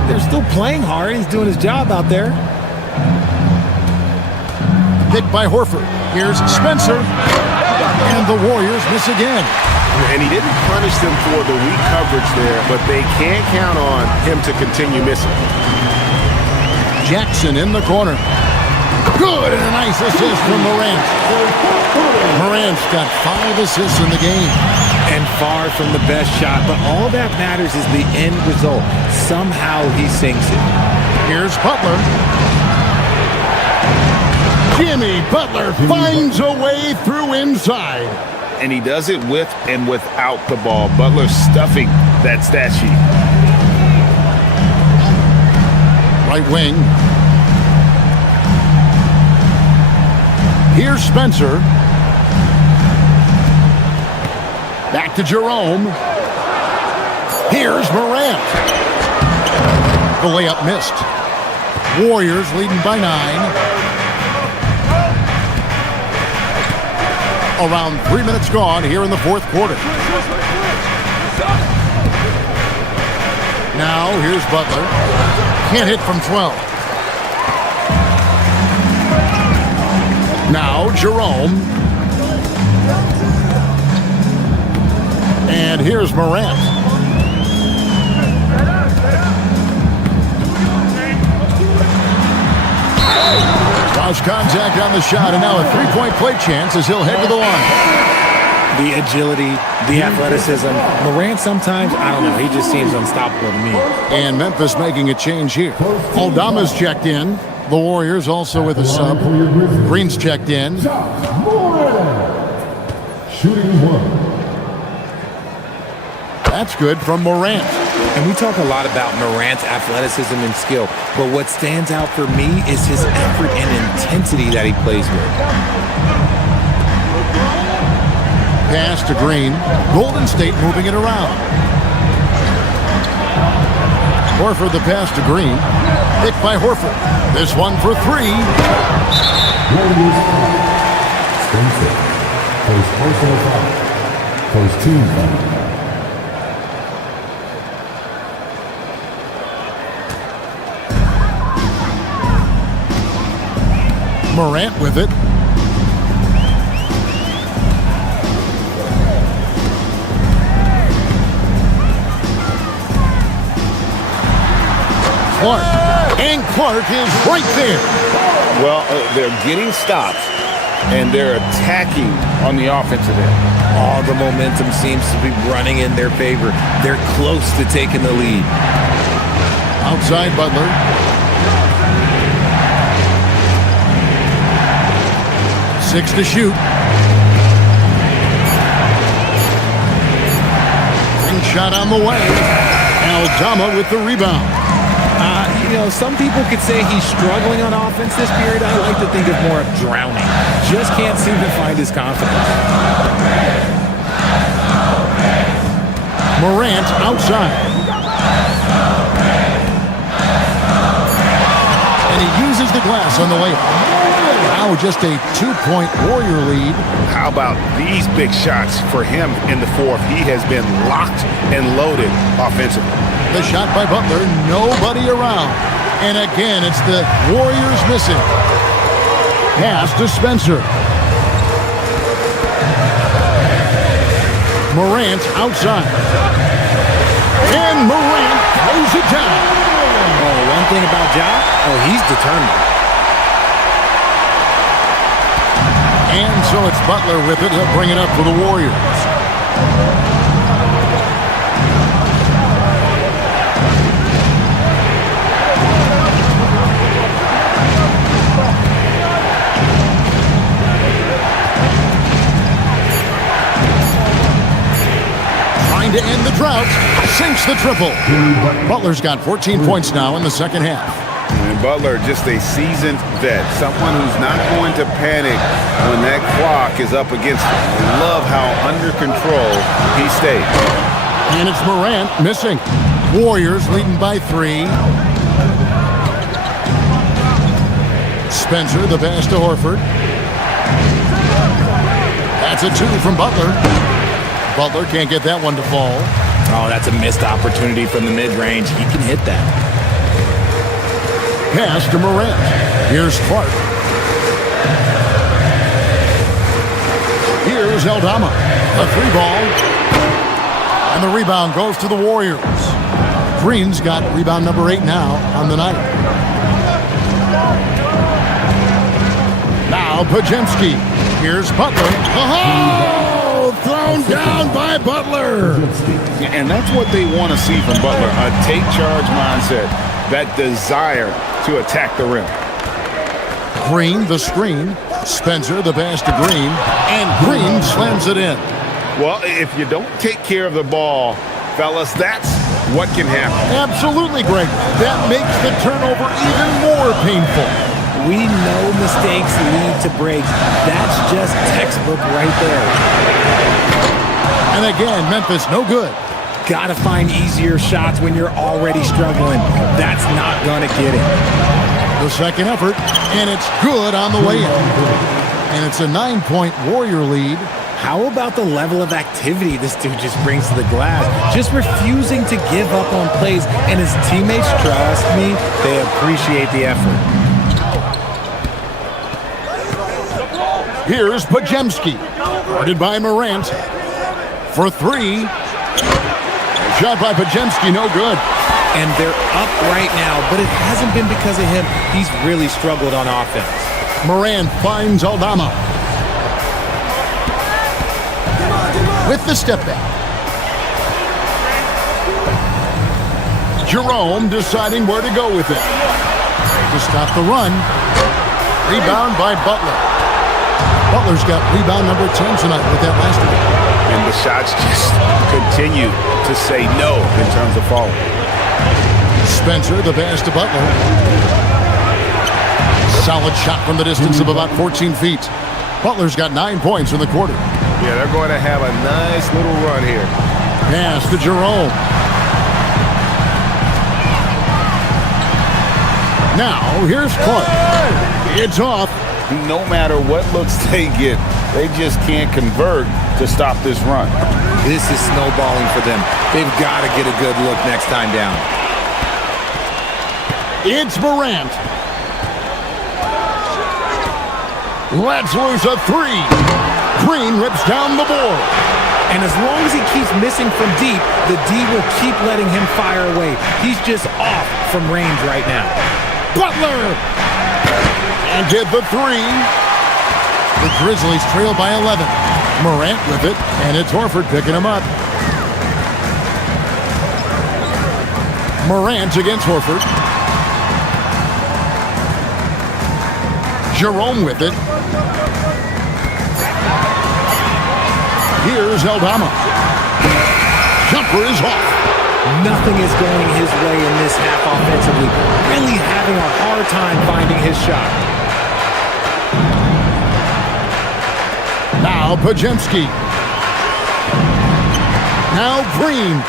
They're still playing hard. He's doing his job out there. Picked by Horford. Here's Spencer. And the Warriors miss again. And he didn't punish them for the weak coverage there, but they can't count on him to continue missing. Jackson in the corner. Good, and a nice assist from Morant. Morant's got 5 assists in the game. And far from the best shot, but all that matters is the end result. Somehow he sinks it. Here's Butler. Jimmy Butler finds a way through inside. And he does it with and without the ball. Butler stuffing that stat sheet. Right wing. Here's Spencer. Back to Jerome. Here's Morant. The layup missed. Warriors leading by 9. Around 3 minutes gone here in the 4th quarter. Now here's Butler. Can't hit from 12. Now Jerome. And here's Morant. Draws contact on the shot, and now a 3-point play chance as he'll head to the line. The agility, the athleticism. Morant sometimes, I don't know, he just seems unstoppable to me. And Memphis making a change here. Aldama's checked in. The Warriors also with a sub. Green's checked in. Shooting 1. That's good from Morant. And we talk a lot about Morant's athleticism and skill, but what stands out for me is his effort and intensity that he plays with. Pass to Green. Golden State moving it around. Horford the pass to Green. Picked by Horford. This one for 3. Spencer. Post personal foul. Post team foul. Morant with it. Clark. And Clark is right there. Well, they're getting stops, and they're attacking on the offensive end. All the momentum seems to be running in their favor. They're close to taking the lead. Outside Butler. Six to shoot. Green shot on the way. Aldama with the rebound. You know, some people could say he's struggling on offense this period. I like to think of more of drowning. Just can't seem to find his confidence. Morant outside. And he uses the glass on the layup. Now just a 2-point Warrior lead. How about these big shots for him in the fourth? He has been locked and loaded offensively. The shot by Butler, nobody around. And again, it's the Warriors missing. Pass to Spencer. Morant outside. And Morant throws it down. Oh, one thing about Ja, he's determined. And so it's Butler with it. He'll bring it up for the Warriors. Trying to end the drought. Sinks the triple. Butler's got 14 points now in the second half. And Butler, just a seasoned vet, someone who's not going to panic when that clock is up against him. I love how under control he stayed. And it's Morant missing. Warriors leading by 3. Spencer, the pass to Horford. That's a 2 from Butler. Butler can't get that one to fall. Oh, that's a missed opportunity from the mid-range. He can hit that. Pass to Morant. Here's Clark. Here's Aldama. A 3-ball. And the rebound goes to the Warriors. Green's got rebound number 8 now on the night. Now Pajemski. Here's Butler. Oh! Thrown down by Butler. And that's what they want to see from Butler. A take charge mindset. That desire to attack the rim. Green, the screen. Spencer, the pass to Green. And Green slams it in. Well, if you don't take care of the ball, fellas, that's what can happen. Absolutely, Greg. That makes the turnover even more painful. We know mistakes lead to breaks. That's just textbook right there. And again, Memphis, no good. Gotta find easier shots when you're already struggling. That's not gonna get it. The second effort, and it's good on the way in. And it's a 9-point Warrior lead. How about the level of activity this dude just brings to the glass? Just refusing to give up on plays, and his teammates, trust me, they appreciate the effort. Here's Pajemski, guarded by Morant. For 3. Shot by Pajemski, no good. And they're up right now, but it hasn't been because of him. He's really struggled on offense. Morant finds Aldama. With the step back. Jerome deciding where to go with it. To stop the run. Rebound by Butler. Butler's got rebound number 10 tonight with that last one. And the shots just continue to say no in terms of falling. Spencer, the pass to Butler. Solid shot from the distance of about 14 feet. Butler's got 9 points in the quarter. Yeah, they're going to have a nice little run here. Pass to Jerome. Now, here's Clark. It's off. No matter what looks they get, they just can't convert to stop this run. This is snowballing for them. They've got to get a good look next time down. It's Morant. Lets loose a 3. Green rips down the board. And as long as he keeps missing from deep, the D will keep letting him fire away. He's just off from range right now. Butler! And hit the 3. The Grizzlies trail by 11. Morant with it, and it's Horford picking him up. Morant against Horford. Jerome with it. Here's Aldama. Jumper is off. Nothing is going his way in this half offensively. Really having a hard time finding his shot. Now Pajemski. Now Green.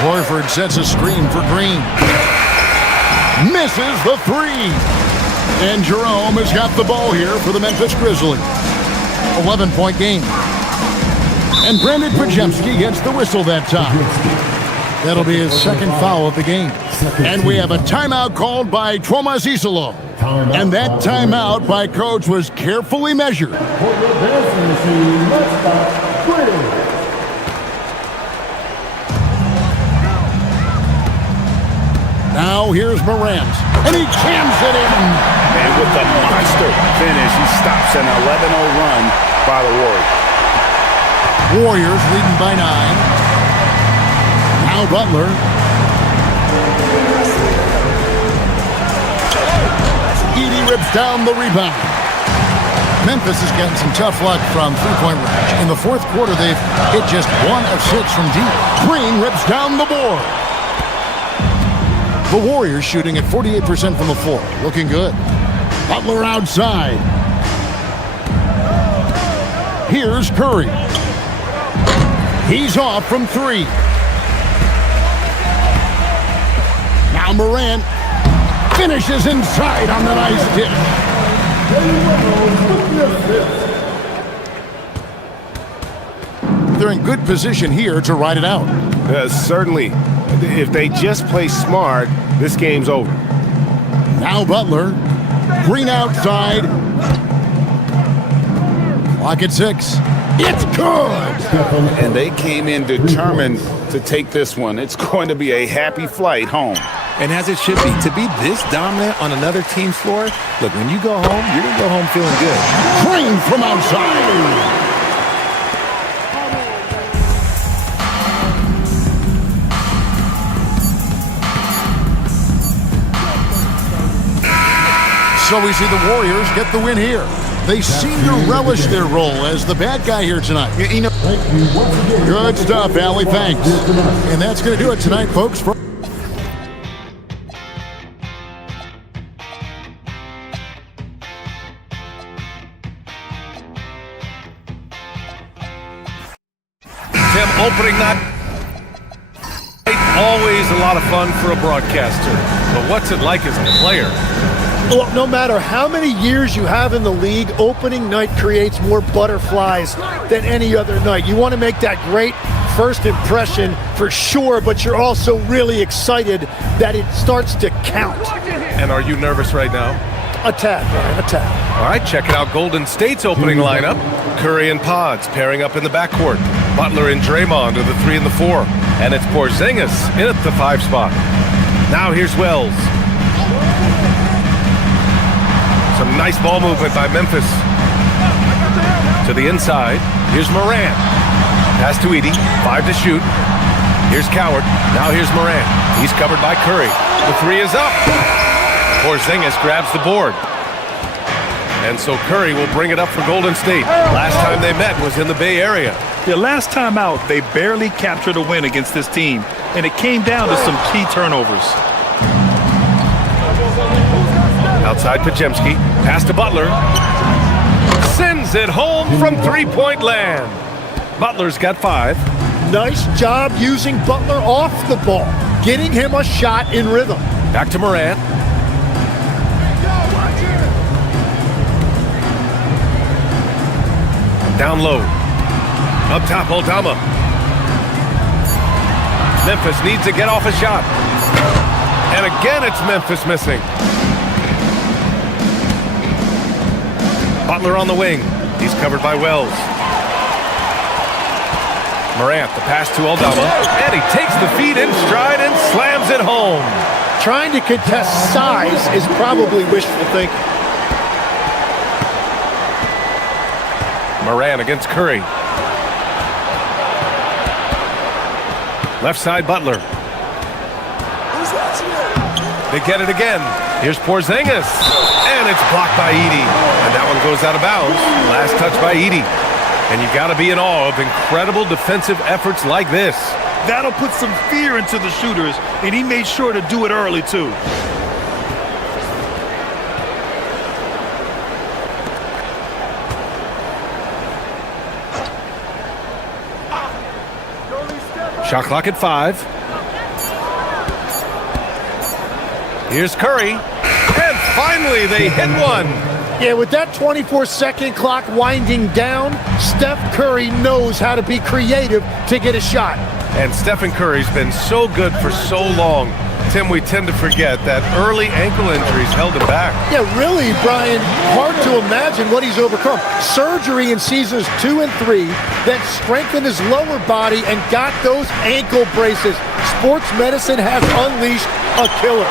Horford sets a screen for Green. Misses the three. And Jerome has got the ball here for the Memphis Grizzlies. 11-point game. And Brandon Pajemski gets the whistle that time. That'll be his second foul of the game. And we have a timeout called by Thomas Isolo. And that timeout by Coach was carefully measured. Now here's Morant, and he jams it in. And with the monster finish, he stops an 11-0 run by the Warriors. Warriors leading by 9. Now Butler. Edey rips down the rebound. Memphis is getting some tough luck from three-point range. In the fourth quarter, they've hit just 1 of 6 from deep. Green rips down the board. The Warriors shooting at 48% from the floor. Looking good. Butler outside. Here's Curry. He's off from 3. Now Morant finishes inside on the nice dish. They're in good position here to ride it out. Certainly. If they just play smart, this game's over. Now Butler. Green outside. Clock at 6. It's good! And they came in determined to take this one. It's going to be a happy flight home. And as it should be, to be this dominant on another team's floor, look, when you go home, you're going to go home feeling good. Green from outside. So we see the Warriors get the win here. They seem to relish their role as the bad guy here tonight. Good stuff, Allie. Thanks. And that's going to do it tonight, folks. Tim, opening night, always a lot of fun for a broadcaster. But what's it like as a player? Well, no matter how many years you have in the league, opening night creates more butterflies than any other night. You want to make that great first impression for sure, but you're also really excited that it starts to count. And are you nervous right now? A tad, Brian, a tad. All right, checking out Golden State's opening lineup. Curry and Pods pairing up in the backcourt. Butler and Draymond are the 3 and the 4. And it's Porzingis in at the 5 spot. Now here's Wells. Some nice ball movement by Memphis. To the inside. Here's Morant. Pass to Edey. 5 to shoot. Here's Coward. Now here's Morant. He's covered by Curry. The 3 is up. Porzingis grabs the board. And so Curry will bring it up for Golden State. Last time they met was in the Bay Area. The last time out, they barely captured a win against this team, and it came down to some key turnovers. Outside Pajemski, pass to Butler. Sends it home from three-point land. Butler's got 5. Nice job using Butler off the ball, getting him a shot in rhythm. Back to Morant. Down low. Up top, Aldama. Memphis needs to get off a shot. And again, it's Memphis missing. Butler on the wing. He's covered by Wells. Morant, the pass to Aldama. And he takes the feed in stride and slams it home. Trying to contest size is probably wishful thinking. Morant against Curry. Left side, Butler. They get it again. Here's Porzingis. And it's blocked by Edey. And that one goes out of bounds. Last touch by Edey. And you got to be in awe of incredible defensive efforts like this. That'll put some fear into the shooters, and he made sure to do it early, too. Shot clock at 5. Here's Curry. And finally, they hit one. Yeah, with that 24-second clock winding down, Steph Curry knows how to be creative to get a shot. And Stephen Curry's been so good for so long. Tim, we tend to forget that early ankle injuries held him back. Yeah, really, Brian, hard to imagine what he's overcome. Surgery in seasons 2 and 3 that strengthened his lower body and got those ankle braces. Sports medicine has unleashed a killer.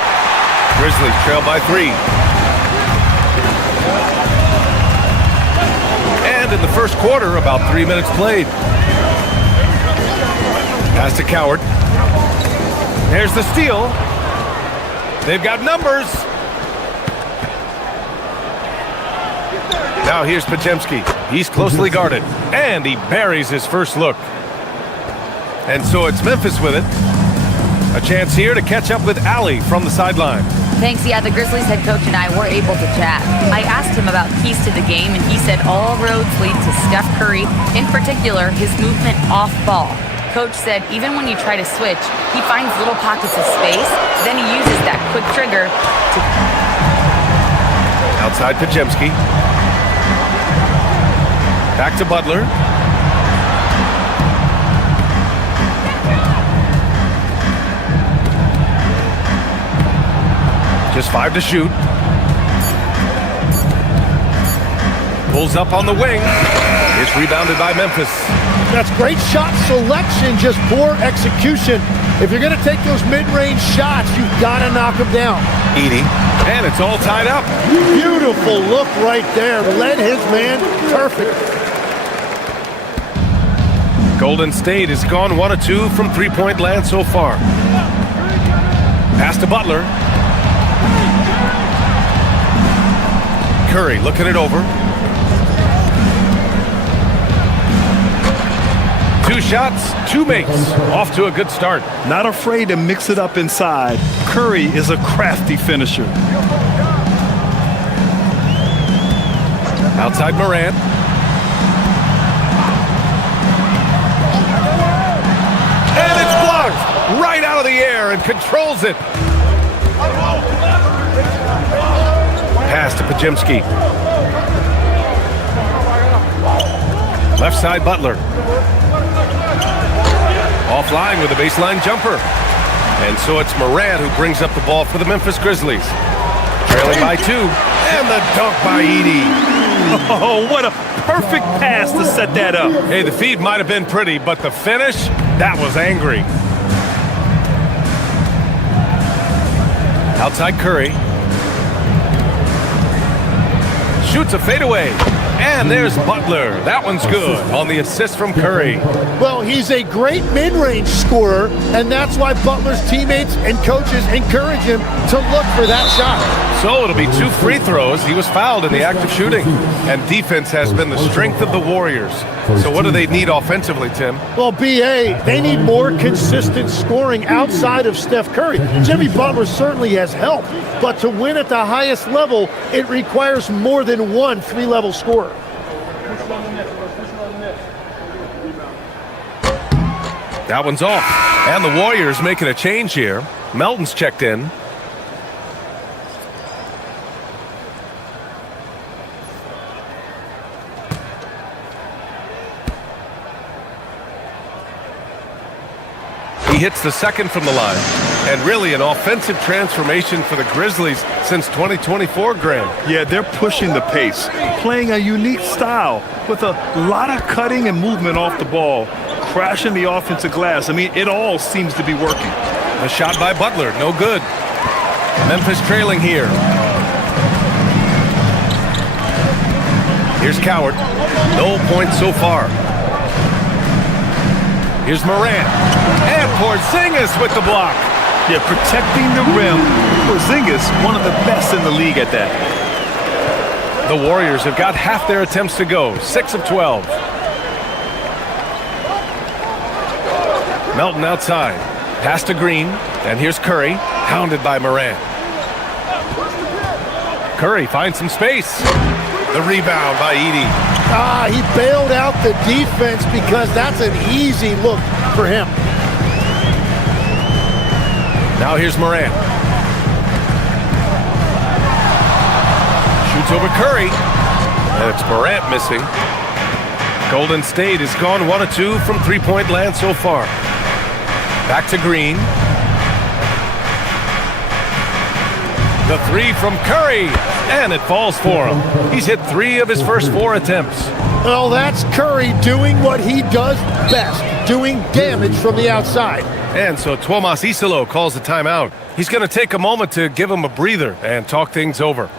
Grizzlies trail by 3. And in the first quarter, about 3 minutes played. Pass to Coward. There's the steal. They've got numbers. Now here's Podziemski. He's closely guarded. And he buries his first look. And so it's Memphis with it. A chance here to catch up with Allie from the sideline. Thanks. Yeah, the Grizzlies head coach and I were able to chat. I asked him about keys to the game, and he said all roads lead to Steph Curry, in particular, his movement off ball. Coach said even when you try to switch, he finds little pockets of space, then he uses that quick trigger to... Outside Podziemski. Back to Butler. Just 5 to shoot. Pulls up on the wing. It's rebounded by Memphis. That's great shot selection, just poor execution. If you're going to take those mid-range shots, you've got to knock them down. Edie. And it's all tied up. Beautiful look right there. Led his man perfect. Golden State has gone 1 of 2 from three-point land so far. Pass to Butler. Curry looking it over. 2 shots, 2 makes. Off to a good start. Not afraid to mix it up inside. Curry is a crafty finisher. Outside Morant. And it's blocked right out of the air and controls it. Pass to Podziemski. Left side Butler. Offline with a baseline jumper. And so it's Morant who brings up the ball for the Memphis Grizzlies. Trailing by 2. And the dunk by Edie. Oh, what a perfect pass to set that up. Hey, the feed might have been pretty, but the finish, that was angry. Outside Curry. Shoots a fadeaway. And there's Butler. That one's good on the assist from Curry. Well, he's a great mid-range scorer, and that's why Butler's teammates and coaches encourage him to look for that shot. So it'll be 2 free throws. He was fouled in the act of shooting. And defense has been the strength of the Warriors. So what do they need offensively, Tim? Well, BA, they need more consistent scoring outside of Steph Curry. Jimmy Butler certainly has helped, but to win at the highest level, it requires more than one 3-level scorer. That one's off. And the Warriors making a change here. Melton's checked in. He hits the second from the line. And really an offensive transformation for the Grizzlies since 2024, Graham. Yeah, they're pushing the pace, playing a unique style with a lot of cutting and movement off the ball, crashing the offensive glass. I mean, it all seems to be working. A shot by Butler, no good. Memphis trailing here. Here's Coward. No points so far. Here's Morant. And Porzingis with the block. Yeah, protecting the rim. Porzingis, one of the best in the league at that. The Warriors have got half their attempts to go. 6 of 12. Melton outside. Pass to Green. And here's Curry. Hounded by Morant. Curry finds some space. The rebound by Edie. He bailed out the defense because that's an easy look for him. Now here's Morant. Shoots over Curry. And it's Morant missing. Golden State has gone 1 of 2 from three-point land so far. Back to Green. The three from Curry, and it falls for him. He's hit 3 of his first 4 attempts. Well, that's Curry doing what he does best, doing damage from the outside. And so Thomas Isolo calls the timeout. He's going to take a moment to give him a breather and talk things over.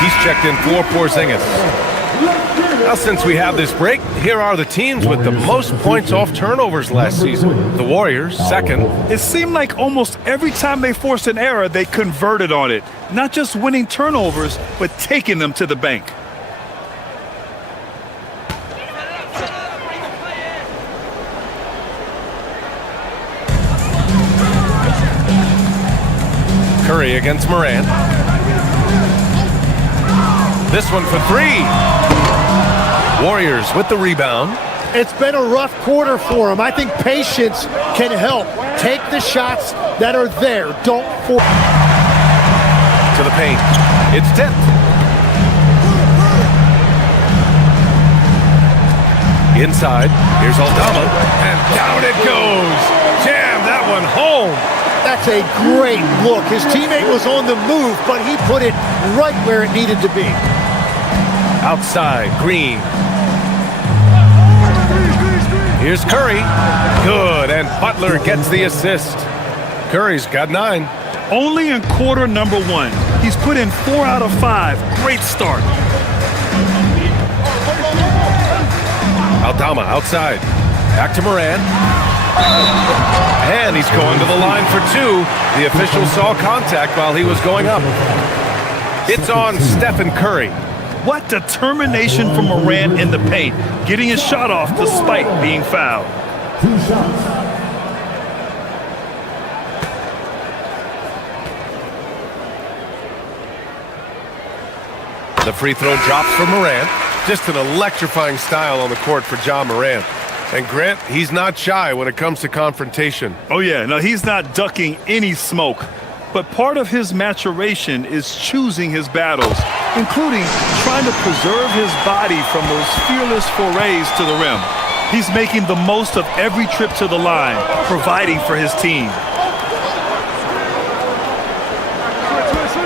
He's checked in for Porzingis. Now, since we have this break, here are the teams with the most points off turnovers last season. The Warriors, second. It seemed like almost every time they forced an error, they converted on it. Not just winning turnovers, but taking them to the bank. Curry against Morant. This one for 3. Warriors with the rebound. It's been a rough quarter for him. I think patience can help. Take the shots that are there. Don't force. To the paint. It's tipped. Inside. Here's Aldama. And down it goes. Jam that one home. That's a great look. His teammate was on the move, but he put it right where it needed to be. Outside, Green. Here's Curry. Good, and Butler gets the assist. Curry's got 9. Only in quarter number 1. He's put in 4 out of 5. Great start. Aldama outside. Back to Morant. And he's going to the line for 2. The official saw contact while he was going up. It's on Stephen Curry. What determination from Morant in the paint, getting his shot off despite being fouled. 2 shots. The free throw drops for Morant. Just an electrifying style on the court for John Morant. And Grant, he's not shy when it comes to confrontation. Oh yeah, no, he's not ducking any smoke. But part of his maturation is choosing his battles, including trying to preserve his body from those fearless forays to the rim. He's making the most of every trip to the line, providing for his team.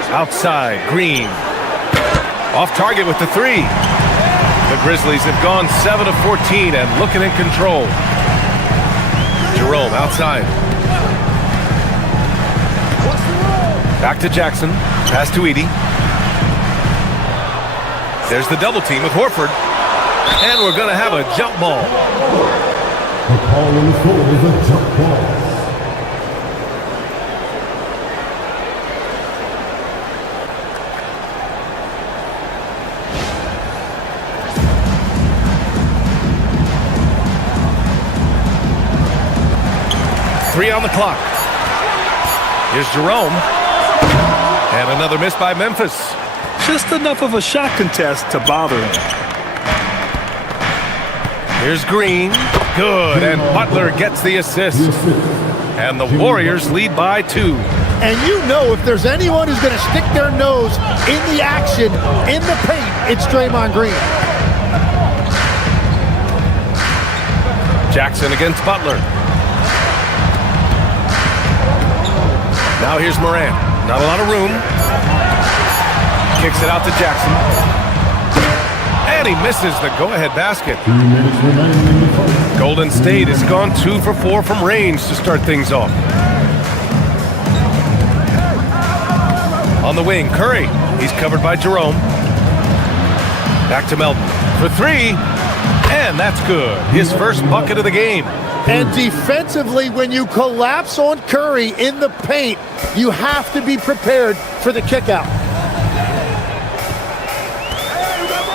Outside, Green. Off target with the 3. The Grizzlies have gone 7 of 14 and looking in control. Jerome outside. Back to Jackson. Pass to Edey. There's the double team with Horford. And we're going to have a jump ball. The call on the floor is a jump ball. Three on the clock. Here's Jerome. And another miss by Memphis. Just enough of a shot contest to bother him. Here's Green. Good. And Butler gets the assist. And the Warriors lead by 2. And you know if there's anyone who's going to stick their nose in the action, in the paint, it's Draymond Green. Jackson against Butler. Now here's Morant. Not a lot of room. Kicks it out to Jackson. And he misses the go-ahead basket. Golden State has gone 2 for 4 from range to start things off. On the wing, Curry. He's covered by Jerome. Back to Melton for 3. And that's good. His first bucket of the game. And defensively, when you collapse on Curry in the paint, you have to be prepared for the kickout.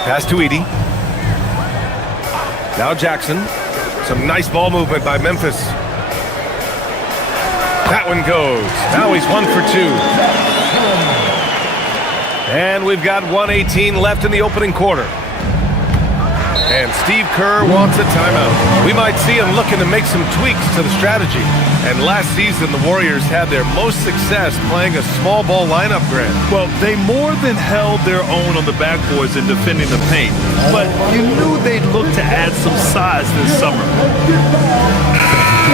Pass to Edey. Now Jackson. Some nice ball movement by Memphis. That one goes. Now he's 1 for 2. And we've got 1:18 left in the opening quarter. And Steve Kerr wants a timeout. We might see him looking to make some tweaks to the strategy. And last season, the Warriors had their most success playing a small ball lineup, Grant. Well, they more than held their own on the backboards in defending the paint. But you knew they'd look to add some size this summer.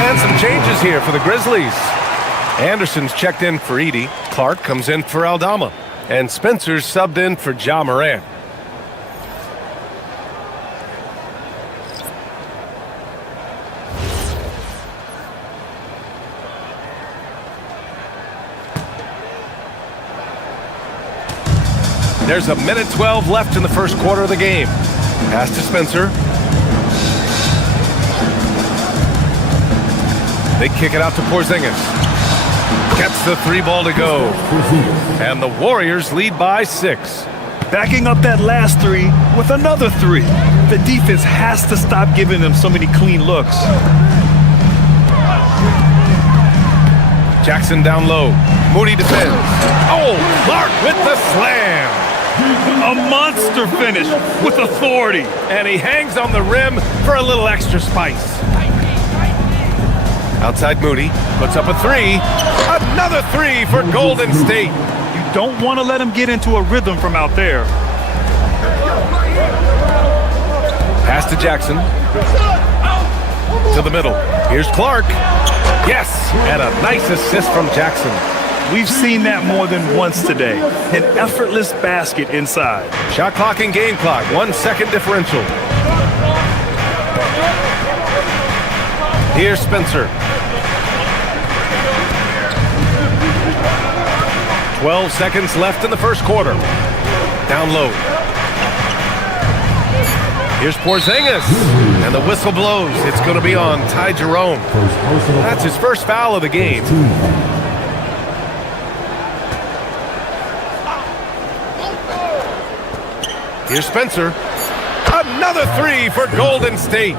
And some changes here for the Grizzlies. Anderson's checked in for Edey. Clark comes in for Aldama. And Spencer's subbed in for Ja Morant. There's 1:12 left in the first quarter of the game. Pass to Spencer. They kick it out to Porzingis. Gets the 3 ball to go. And the Warriors lead by 6. Backing up that last 3 with another 3. The defense has to stop giving them so many clean looks. Jackson down low. Moody defends. Oh, Clark with the slam. A monster finish with authority. And he hangs on the rim for a little extra spice. Outside Moody puts up a 3. Another 3 for Golden State. You don't want to let him get into a rhythm from out there. Pass to Jackson. To the middle. Here's Clark. Yes, and a nice assist from Jackson. We've seen that more than once today. An effortless basket inside. Shot clock and game clock. 1 second differential. Here's Spencer. 12 seconds left in the first quarter. Down low. Here's Porzingis. And the whistle blows. It's going to be on Ty Jerome. That's his first foul of the game. Here's Spencer. Another 3 for Golden State.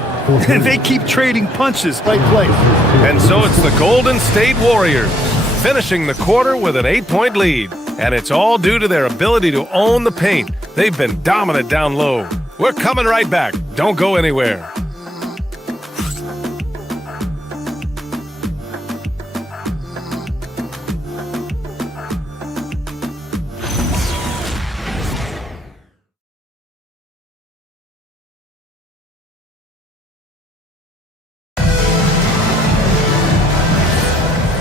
And they keep trading punches. Right place. And so it's the Golden State Warriors finishing the quarter with an 8-point lead. And it's all due to their ability to own the paint. They've been dominant down low. We're coming right back. Don't go anywhere.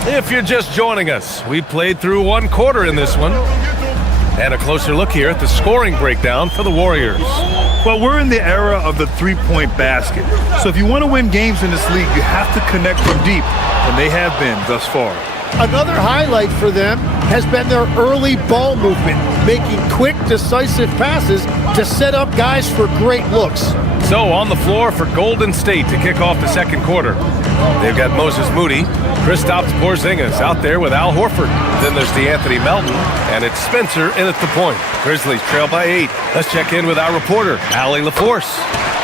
If you're just joining us, we played through 1 quarter in this one. And a closer look here at the scoring breakdown for the Warriors. Well, we're in the era of the 3-point basket. So if you want to win games in this league, you have to connect from deep. And they have been thus far. Another highlight for them has been their early ball movement, making quick, decisive passes to set up guys for great looks. So on the floor for Golden State to kick off the second quarter. They've got Moses Moody, Kristaps Porzingis out there with Al Horford. Then there's DeAnthony Melton, and it's Spencer in at the point. Grizzlies trail by 8. Let's check in with our reporter, Allie LaForce.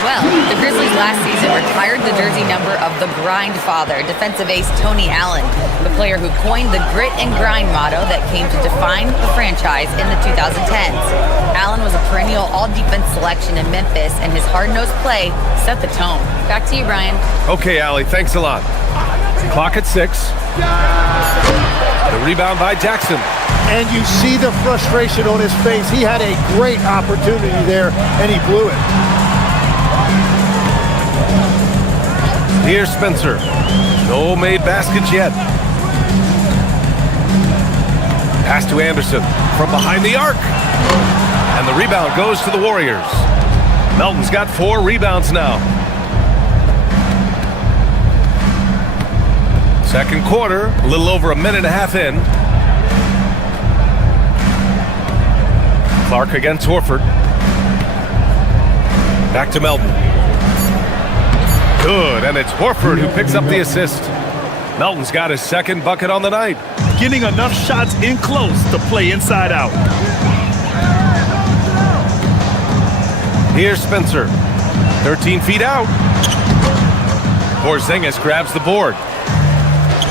Well, the Grizzlies last season retired the jersey number of the grind father, defensive ace Tony Allen, the player who coined the grit and grind motto that came to define the franchise in the 2010s. Allen was a perennial all-defense selection in Memphis, and his hard-nosed play set the tone. Back to you, Brian. Okay, Allie, thanks a lot. Clock at 6. The rebound by Jackson. And you see the frustration on his face. He had a great opportunity there, and he blew it. Here's Spencer. No made baskets yet. Pass to Anderson from behind the arc. And the rebound goes to the Warriors. Melton's got 4 rebounds now. Second quarter, a little over a minute and a half in. Clark against Horford. Back to Melton. Good, and it's Horford who picks up the assist. Melton's got his second bucket on the night. Getting enough shots in close to play inside out. Here's Spencer. 13 feet out. Porzingis grabs the board.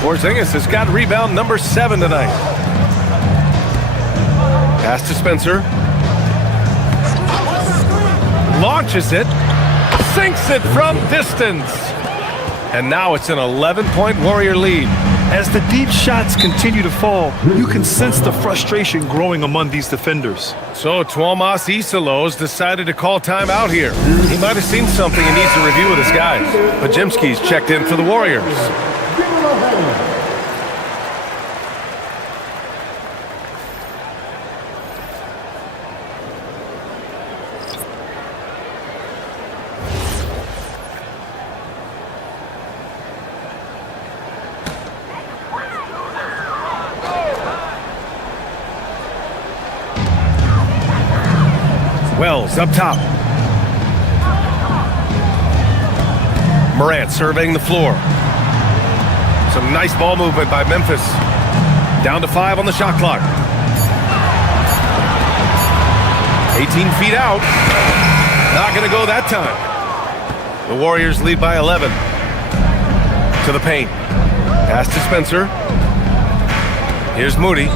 Porzingis has got rebound number 7 tonight. Pass to Spencer. Launches it. Sinks it from distance. And now it's an 11-point Warrior lead. As the deep shots continue to fall, you can sense the frustration growing among these defenders. So Tuomas Isalos decided to call timeout here. He might have seen something he needs to review with his guys. Pajemski's checked in for the Warriors. Wells up top. Morant surveying the floor. Some nice ball movement by Memphis. Down to 5 on the shot clock. 18 feet out. Not going to go that time. The Warriors lead by 11. To the paint. Pass to Spencer. Here's Moody.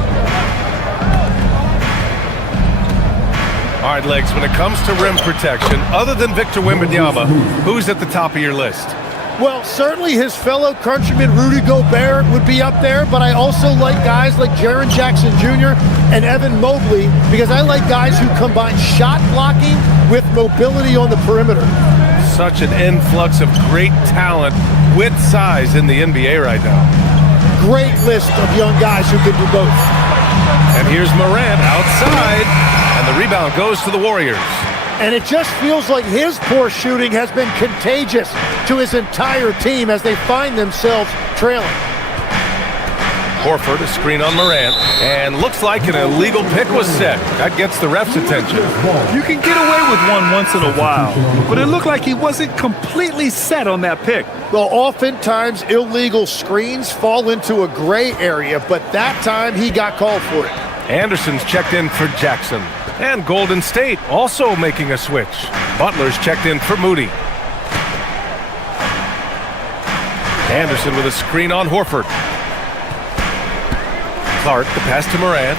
All right, Legs, when it comes to rim protection, other than Victor Wembanyama, who's at the top of your list? Well, certainly his fellow countryman Rudy Gobert would be up there, but I also like guys like Jaren Jackson Jr. and Evan Mobley because I like guys who combine shot blocking with mobility on the perimeter. Such an influx of great talent with size in the NBA right now. Great list of young guys who can do both. And here's Morant outside. And the rebound goes to the Warriors. And it just feels like his poor shooting has been contagious to his entire team as they find themselves trailing. Horford, a screen on Morant, and looks like an illegal pick was set. That gets the ref's attention. You can get away with one once in a while, but it looked like he wasn't completely set on that pick. Well, oftentimes illegal screens fall into a gray area, but that time he got called for it. Anderson's checked in for Jackson. And Golden State also making a switch. Butler's checked in for Moody. Anderson with a screen on Horford. Clark, the pass to Morant.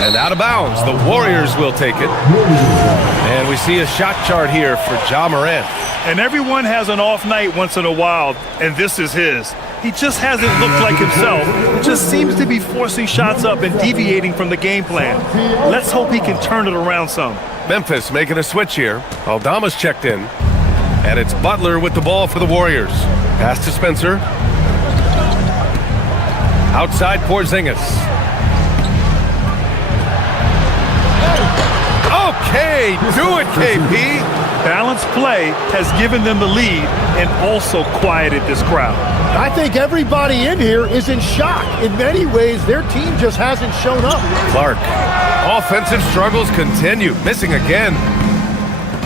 And out of bounds. The Warriors will take it. And we see a shot chart here for Ja Morant. And everyone has an off night once in a while, and this is his. He just hasn't looked like himself. He just seems to be forcing shots up and deviating from the game plan. Let's hope he can turn it around some. Memphis making a switch here. Aldama's checked in. And it's Butler with the ball for the Warriors. Pass to Spencer. Outside Porzingis. Okay, do it, KP. Balanced play has given them the lead and also quieted this crowd. I think everybody in here is in shock. In many ways, their team just hasn't shown up. Clark. Offensive struggles continue. Missing again.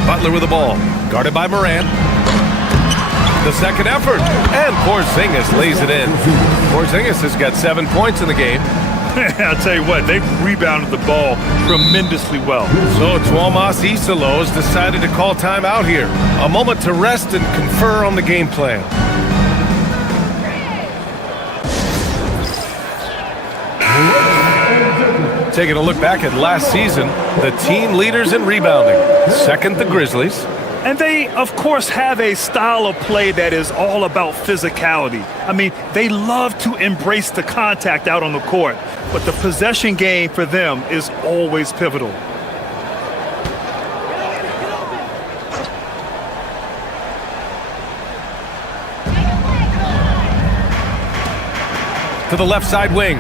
Butler with the ball. Guarded by Morant. The second effort. And Porzingis lays it in. Porzingis has got 7 points in the game. I'll tell you what, they've rebounded the ball tremendously well. So Tuomas Isalos decided to call timeout here. A moment to rest and confer on the game plan. Taking a look back at last season, the team leaders in rebounding. Second, the Grizzlies. And they, of course, have a style of play that is all about physicality. I mean, they love to embrace the contact out on the court, but the possession game for them is always pivotal. To the left side wing.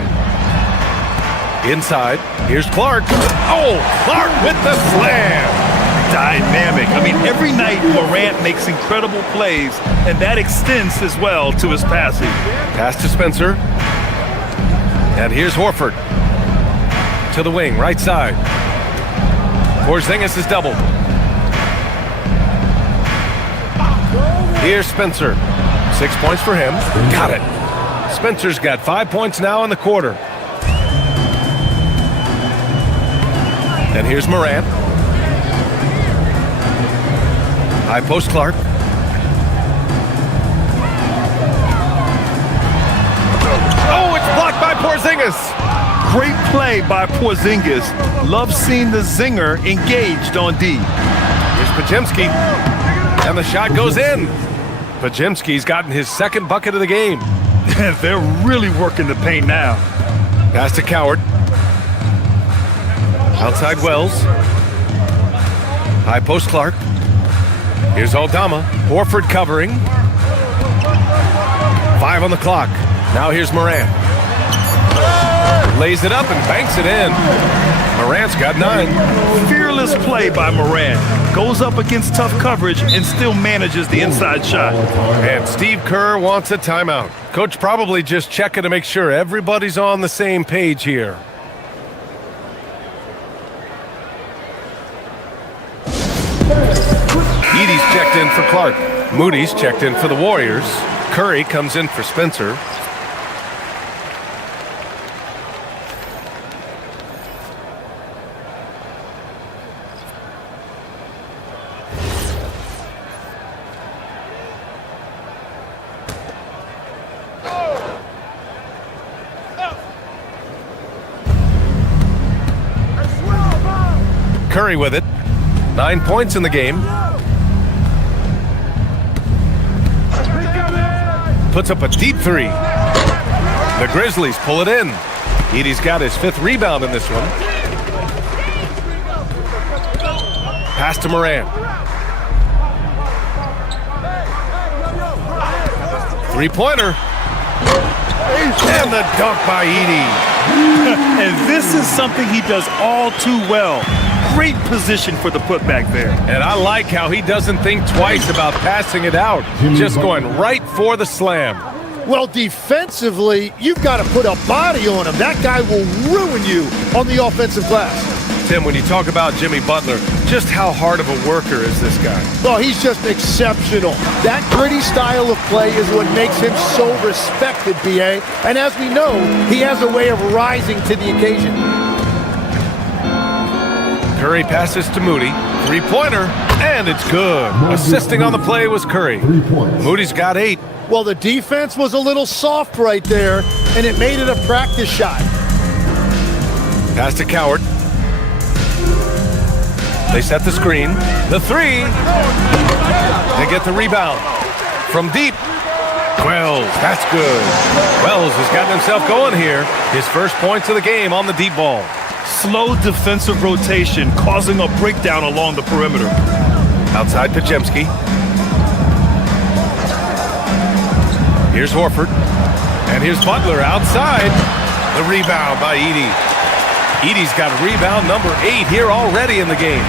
Inside, here's Clark. Oh, Clark with the slam. Dynamic. I mean, every night Morant makes incredible plays, and that extends as well to his passing. Pass to Spencer. And here's Horford. To the wing, right side. Porzingis is doubled. Here's Spencer. 6 points for him. Got it. Spencer's got 5 points now in the quarter. And here's Morant. High post Clark. Oh, it's blocked by Porzingis. Great play by Porzingis. Love seeing the zinger engaged on D. Here's Podziemski. And the shot goes in. Podziemski's gotten his second bucket of the game. They're really working the paint now. Pass to Coward. Outside Wells. High post Clark. Here's Aldama. Horford covering. 5 on the clock. Now here's Morant. Lays it up and banks it in. Morant's got 9. Fearless play by Morant. Goes up against tough coverage and still manages the inside shot. And Steve Kerr wants a timeout. Coach probably just checking to make sure everybody's on the same page here. Edie's checked in for Clark. Moody's checked in for the Warriors. Curry comes in for Spencer. Curry with it. 9 points in the game. Puts up a deep 3. The Grizzlies pull it in. Edie's got his 5th rebound in this one. Pass to Morant. 3-pointer. And the dunk by Edie. And this is something he does all too well. Great position for the putback there. And I like how he doesn't think twice about passing it out. Just going right for the slam. Well, defensively, you've got to put a body on him. That guy will ruin you on the offensive glass. Tim, when you talk about Jimmy Butler, just how hard of a worker is this guy? Well, he's just exceptional. That gritty style of play is what makes him so respected, B.A. And as we know, he has a way of rising to the occasion. Curry passes to Moody. 3-pointer, and it's good. Assisting on the play was Curry. Moody's got 8. Well, the defense was a little soft right there, and it made it a practice shot. Pass to Coward. They set the screen. The 3. They get the rebound. From deep. Wells, that's good. Wells has gotten himself going here. His first points of the game on the deep ball. Slow defensive rotation causing a breakdown along the perimeter. Outside Podziemski. Here's Horford. And here's Butler outside. The rebound by Edie. Edie's got rebound number 8 here already in the game.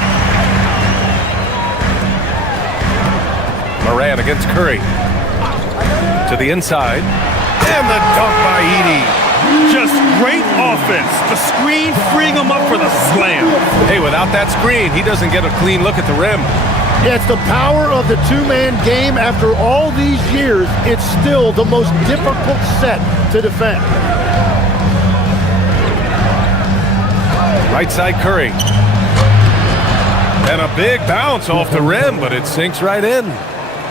Morant against Curry. To the inside. And the dunk by Edie. Just great offense. The screen freeing him up for the slam. Hey, without that screen, he doesn't get a clean look at the rim. Yeah, it's the power of the two-man game. After all these years, it's still the most difficult set to defend. Right side Curry. And a big bounce off the rim, but it sinks right in.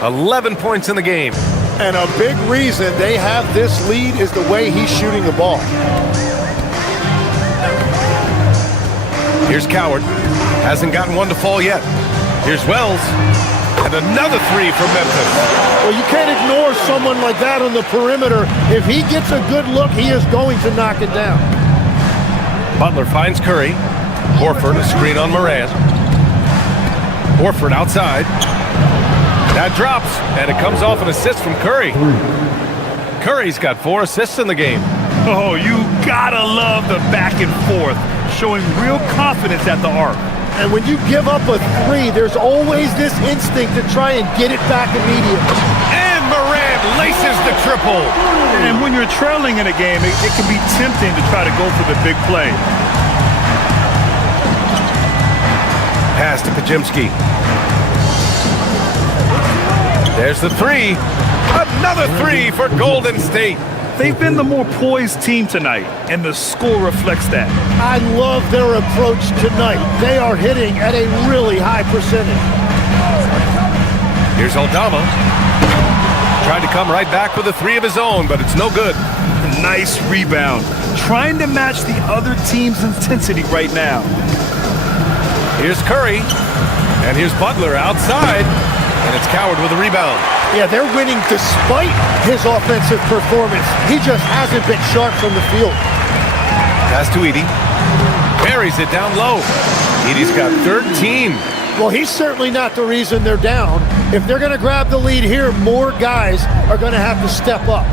11 points in the game. And a big reason they have this lead is the way he's shooting the ball. Here's Coward. Hasn't gotten one to fall yet. Here's Wells. And another 3 from Memphis. Well, you can't ignore someone like that on the perimeter. If he gets a good look, he is going to knock it down. Butler finds Curry. Horford, a screen on Morant. Horford outside. That drops, and it comes off an assist from Curry. Curry's got 4 assists in the game. Oh, you gotta love the back and forth, showing real confidence at the arc. And when you give up a three, there's always this instinct to try and get it back immediately. And Morant laces the triple. And when you're trailing in a game, it can be tempting to try to go for the big play. Pass to Pajemski. There's the three. Another three for Golden State. They've been the more poised team tonight, and the score reflects that. I love their approach tonight. They are hitting at a really high percentage. Here's Aldama. Tried to come right back with a three of his own, but it's no good. Nice rebound. Trying to match the other team's intensity right now. Here's Curry. And here's Butler outside. And it's Coward with a rebound. Yeah, they're winning despite his offensive performance. He just hasn't been sharp from the field. Pass to Edey. Buries it down low. Edey's got 13. Well, he's certainly not the reason they're down. If they're going to grab the lead here, more guys are going to have to step up.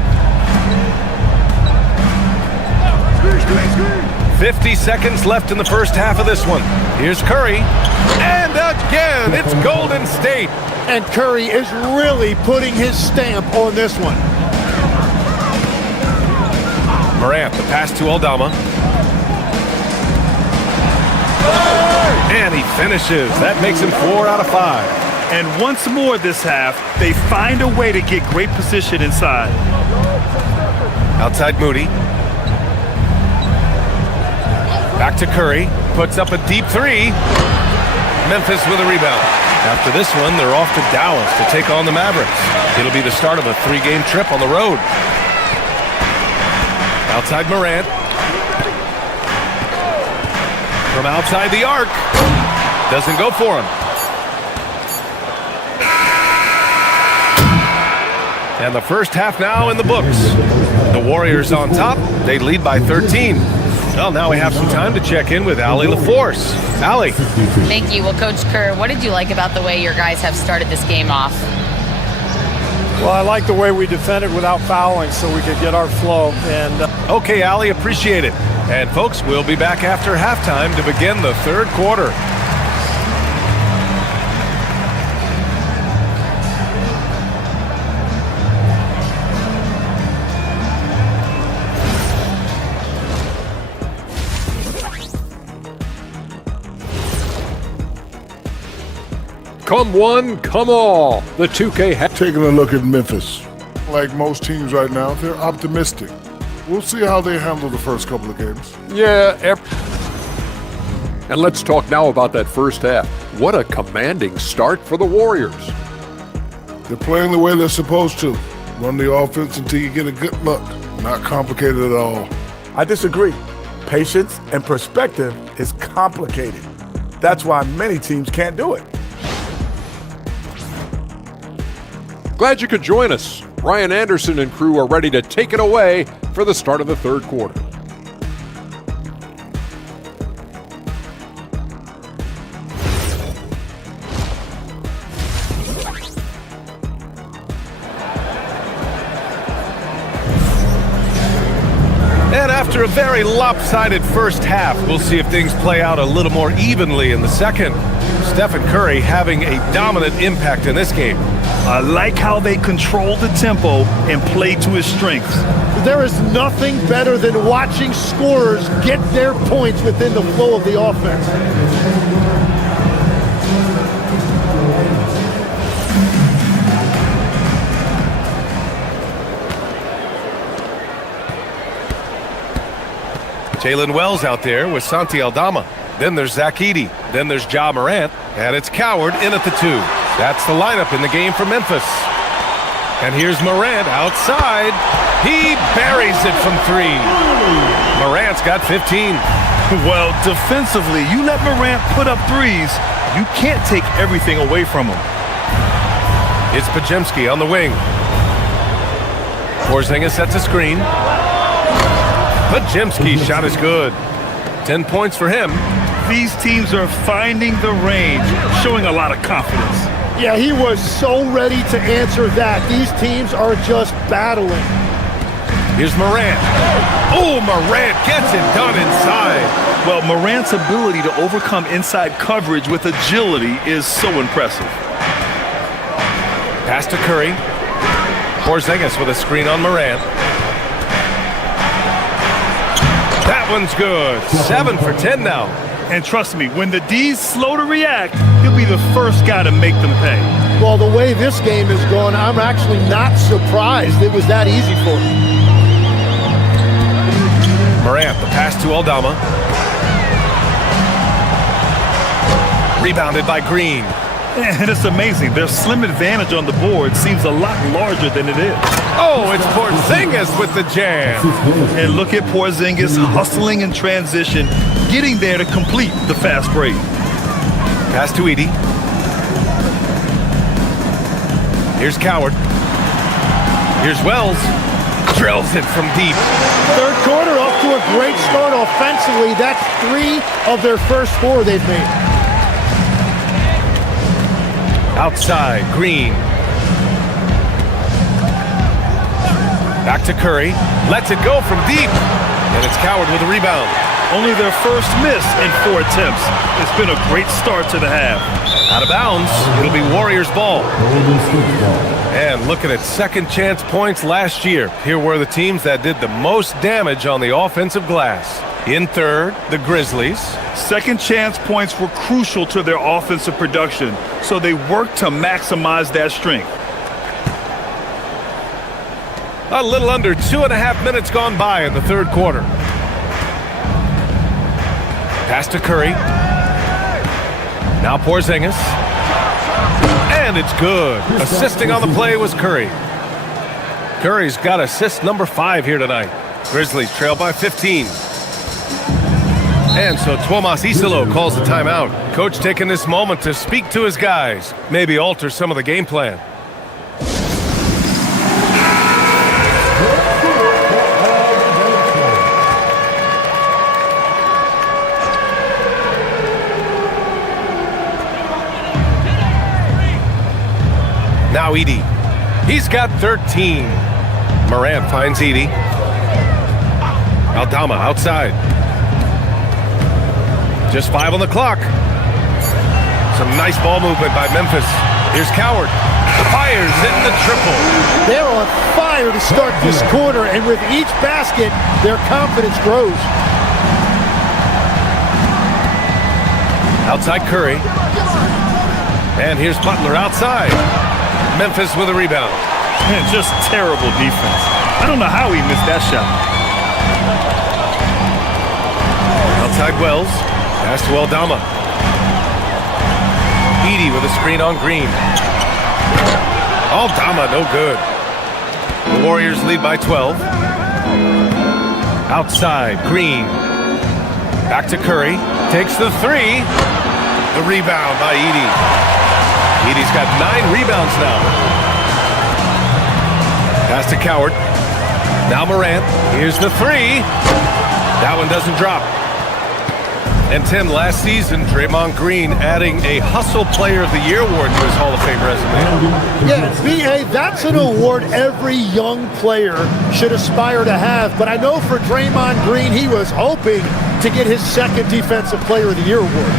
50 seconds left in the first half of this one. Here's Curry. And again, it's Golden State. And Curry is really putting his stamp on this one. Morant, the pass to Aldama. And he finishes. That makes him 4 out of 5. And once more this half, they find a way to get great position inside. Outside Moody. Back to Curry. Puts up a deep three. Memphis with a rebound. After this one, they're off to Dallas to take on the Mavericks. It'll be the start of a 3-game trip on the road. Outside Morant. From outside the arc. Doesn't go for him. And the first half now in the books. The Warriors on top. They lead by 13. Well, now we have some time to check in with Allie LaForce. Allie. Thank you. Well, Coach Kerr, what did you like about the way your guys have started this game off? Well, I like the way we defended without fouling so we could get our flow. And Okay, Allie, appreciate it. And folks, we'll be back after halftime to begin the third quarter. Come one, come all. The 2K Taking a look at Memphis. Like most teams right now, they're optimistic. We'll see how they handle the first couple of games. Yeah. And let's talk now about that first half. What a commanding start for the Warriors. They're playing the way they're supposed to. Run the offense until you get a good look. Not complicated at all. I disagree. Patience and perspective is complicated. That's why many teams can't do it. Glad you could join us. Ryan Anderson and crew are ready to take it away for the start of the third quarter. And after a very lopsided first half, we'll see if things play out a little more evenly in the second. Stephen Curry having a dominant impact in this game. I like how they control the tempo and play to his strengths. There is nothing better than watching scorers get their points within the flow of the offense. Jalen Wells out there with Santi Aldama. Then there's Zach Edey. Then there's Ja Morant. And it's Coward in at the 2. That's the lineup in the game for Memphis. And here's Morant outside. He buries it from 3. Morant's got 15. Well, defensively, you let Morant put up threes, you can't take everything away from him. It's Pajemski on the wing. Porzingis sets a screen. Pajemski's shot is good. 10 points for him. These teams are finding the range, showing a lot of confidence. Yeah, he was so ready to answer that. These teams are just battling. Here's Morant. Oh, Morant gets it done inside. Well, Morant's ability to overcome inside coverage with agility is so impressive. Pass to Curry. Porzingis with a screen on Morant. That one's good. 7 for 10 now. And trust me, when the D's slow to react, he'll be the first guy to make them pay. Well, the way this game is going, I'm actually not surprised it was that easy for him. Morant, the pass to Aldama. Rebounded by Green. And it's amazing. Their slim advantage on the board seems a lot larger than it is. Oh, it's Porzingis with the jam. And look at Porzingis hustling in transition, getting there to complete the fast break. Pass to Edey. Here's Coward. Here's Wells. Drills it from deep. Third quarter off to a great start offensively. That's 3 of their first 4 they've made. Outside, Green. Back to Curry. Lets it go from deep. And it's Coward with a rebound. Only their first miss in 4 attempts. It's been a great start to the half. Out of bounds. It'll be Warriors ball. And looking at second chance points last year, here were the teams that did the most damage on the offensive glass. In third, the Grizzlies. Second chance points were crucial to their offensive production, so they worked to maximize that strength. A little under 2.5 minutes gone by in the third quarter. Pass to Curry. Now Porzingis. And it's good. Assisting on the play was Curry. Curry's got assist number 5 here tonight. Grizzlies trail by 15. And so Tuomas Isalo calls the timeout. Coach taking this moment to speak to his guys, maybe alter some of the game plan. Now Edey. He's got 13. Morant finds Edey. Aldama outside. Just 5 on the clock. Some nice ball movement by Memphis. Here's Coward. Fires in the triple. They're on fire to start this quarter, and with each basket, their confidence grows. Outside Curry. And here's Butler outside. Memphis with a rebound. Man, just terrible defense. I don't know how he missed that shot. Outside Wells. Pass to Aldama. Edey with a screen on Green. Aldama, no good. The Warriors lead by 12. Outside, Green. Back to Curry. Takes the 3. The rebound by Edey. Edey's got 9 rebounds now. Pass to Coward. Now Morant. Here's the 3. That one doesn't drop. And Tim, last season, Draymond Green adding a Hustle Player of the Year award to his Hall of Fame resume. Yeah, B.A., that's an award every young player should aspire to have. But I know for Draymond Green, he was hoping to get his second Defensive Player of the Year award.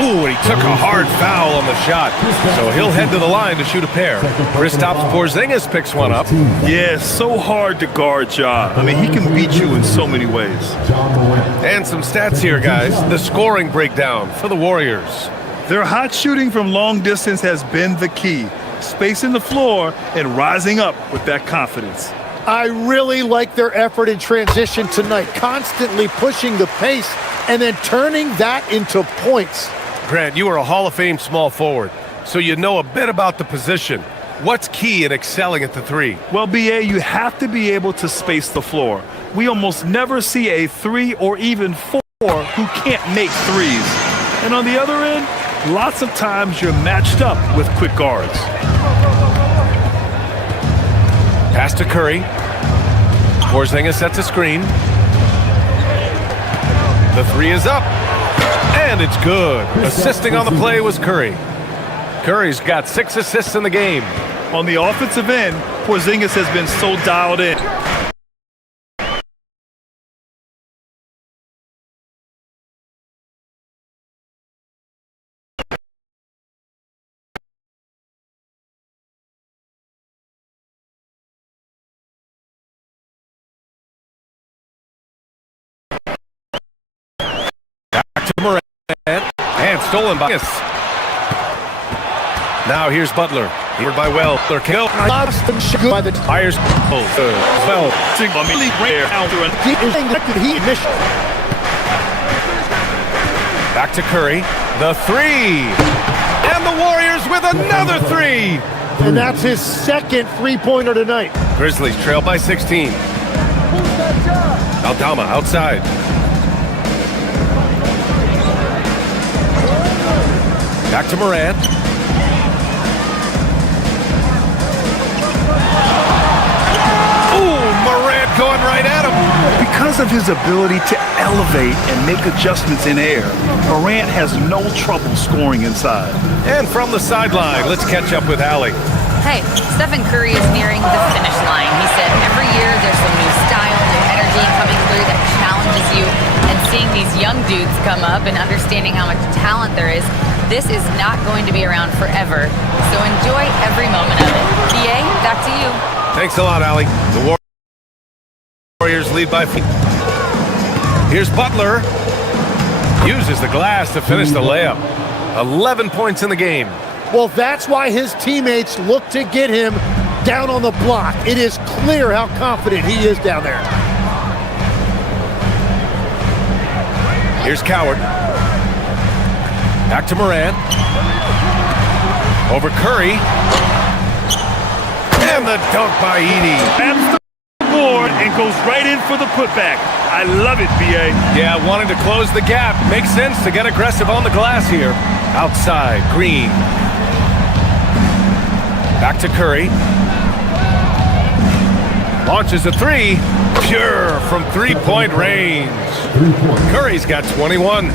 Ooh, and he took a hard foul on the shot. So he'll head to the line to shoot a pair. Kristaps Porzingis picks one up. Yeah, so hard to guard Ja. I mean, he can beat you in so many ways. And some stats here, guys. The scoring breakdown for the Warriors. Their hot shooting from long distance has been the key. Spacing the floor and rising up with that confidence. I really like their effort in transition tonight, constantly pushing the pace and then turning that into points. Grant, you are a Hall of Fame small forward, so you know a bit about the position. What's key in excelling at the 3? Well, B.A., you have to be able to space the floor. We almost never see a 3 or even 4 who can't make threes. And on the other end, lots of times you're matched up with quick guards. Pass to Curry. Porzingis sets a screen. The 3 is up. And it's good. Assisting on the play was Curry. Curry's got 6 assists in the game. On the offensive end, Porzingis has been so dialed in. Back to Morant. And stolen by us. Now here's Butler. Here by Well. Kill. By the Fires. Well. Back to Curry. The three. And the Warriors with another three. And that's his second three-pointer tonight. Grizzlies trail by 16. Aldama outside. Back to Morant. Ooh, Morant going right at him. Because of his ability to elevate and make adjustments in air, Morant has no trouble scoring inside. And from the sideline, let's catch up with Allie. Hey, Stephen Curry is nearing the finish line. He said every year there's some new style, new energy coming through that challenges you. And seeing these young dudes come up and understanding how much talent there is, this is not going to be around forever. So enjoy every moment of it. BA, back to you. Thanks a lot, Allie. The Warriors lead by 4. Here's Butler. Uses the glass to finish the layup. 11 points in the game. Well, that's why his teammates look to get him down on the block. It is clear how confident he is down there. Here's Coward. Back to Morant. Over Curry. And the dunk by Edey. Grabs the board and goes right in for the putback. I love it, B.A. Yeah, wanting to close the gap. Makes sense to get aggressive on the glass here. Outside, Green. Back to Curry. Launches a three. Pure from three-point range. Curry's got 21.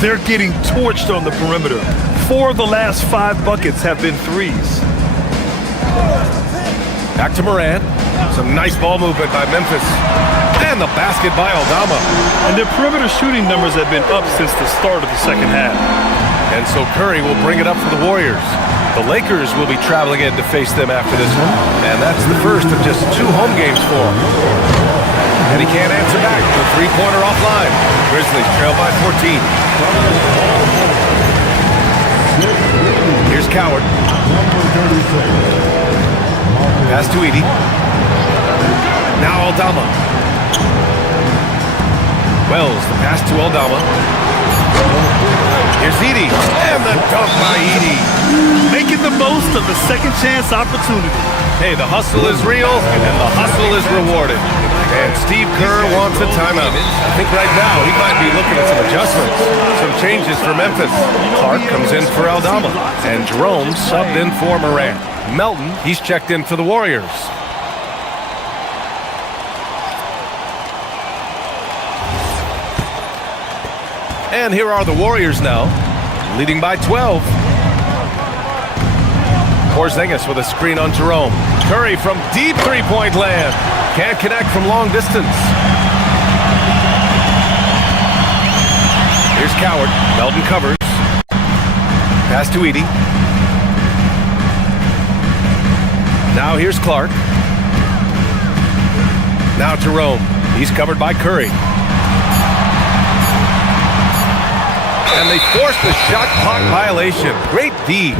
They're getting torched on the perimeter. 4 of the last 5 buckets have been threes. Back to Morant. Some nice ball movement by Memphis. And the basket by Aldama. And their perimeter shooting numbers have been up since the start of the second half. And so Curry will bring it up for the Warriors. The Lakers will be traveling in to face them after this one. And that's the first of just 2 home games for him. And he can't answer back. The three-pointer offline. Grizzlies trail by 14. Here's Coward. Pass to Edey. Now Aldama. Wells, the pass to Aldama. Here's Edey. And the dunk by Edey. Making the most of the second chance opportunity. Hey, the hustle is real, and the hustle is rewarded. And Steve Kerr wants a timeout. I think right now he might be looking at some adjustments, some changes for Memphis. Clark comes in for Aldama, and Jerome subbed in for Morant. Melton, he's checked in for the Warriors. And here are the Warriors now, leading by 12. Porzingis with a screen on Jerome. Curry from deep three-point land. Can't connect from long distance. Here's Coward. Melton covers. Pass to Edey. Now here's Clark. Now Jerome. He's covered by Curry. And they forced the shot clock violation. Great D.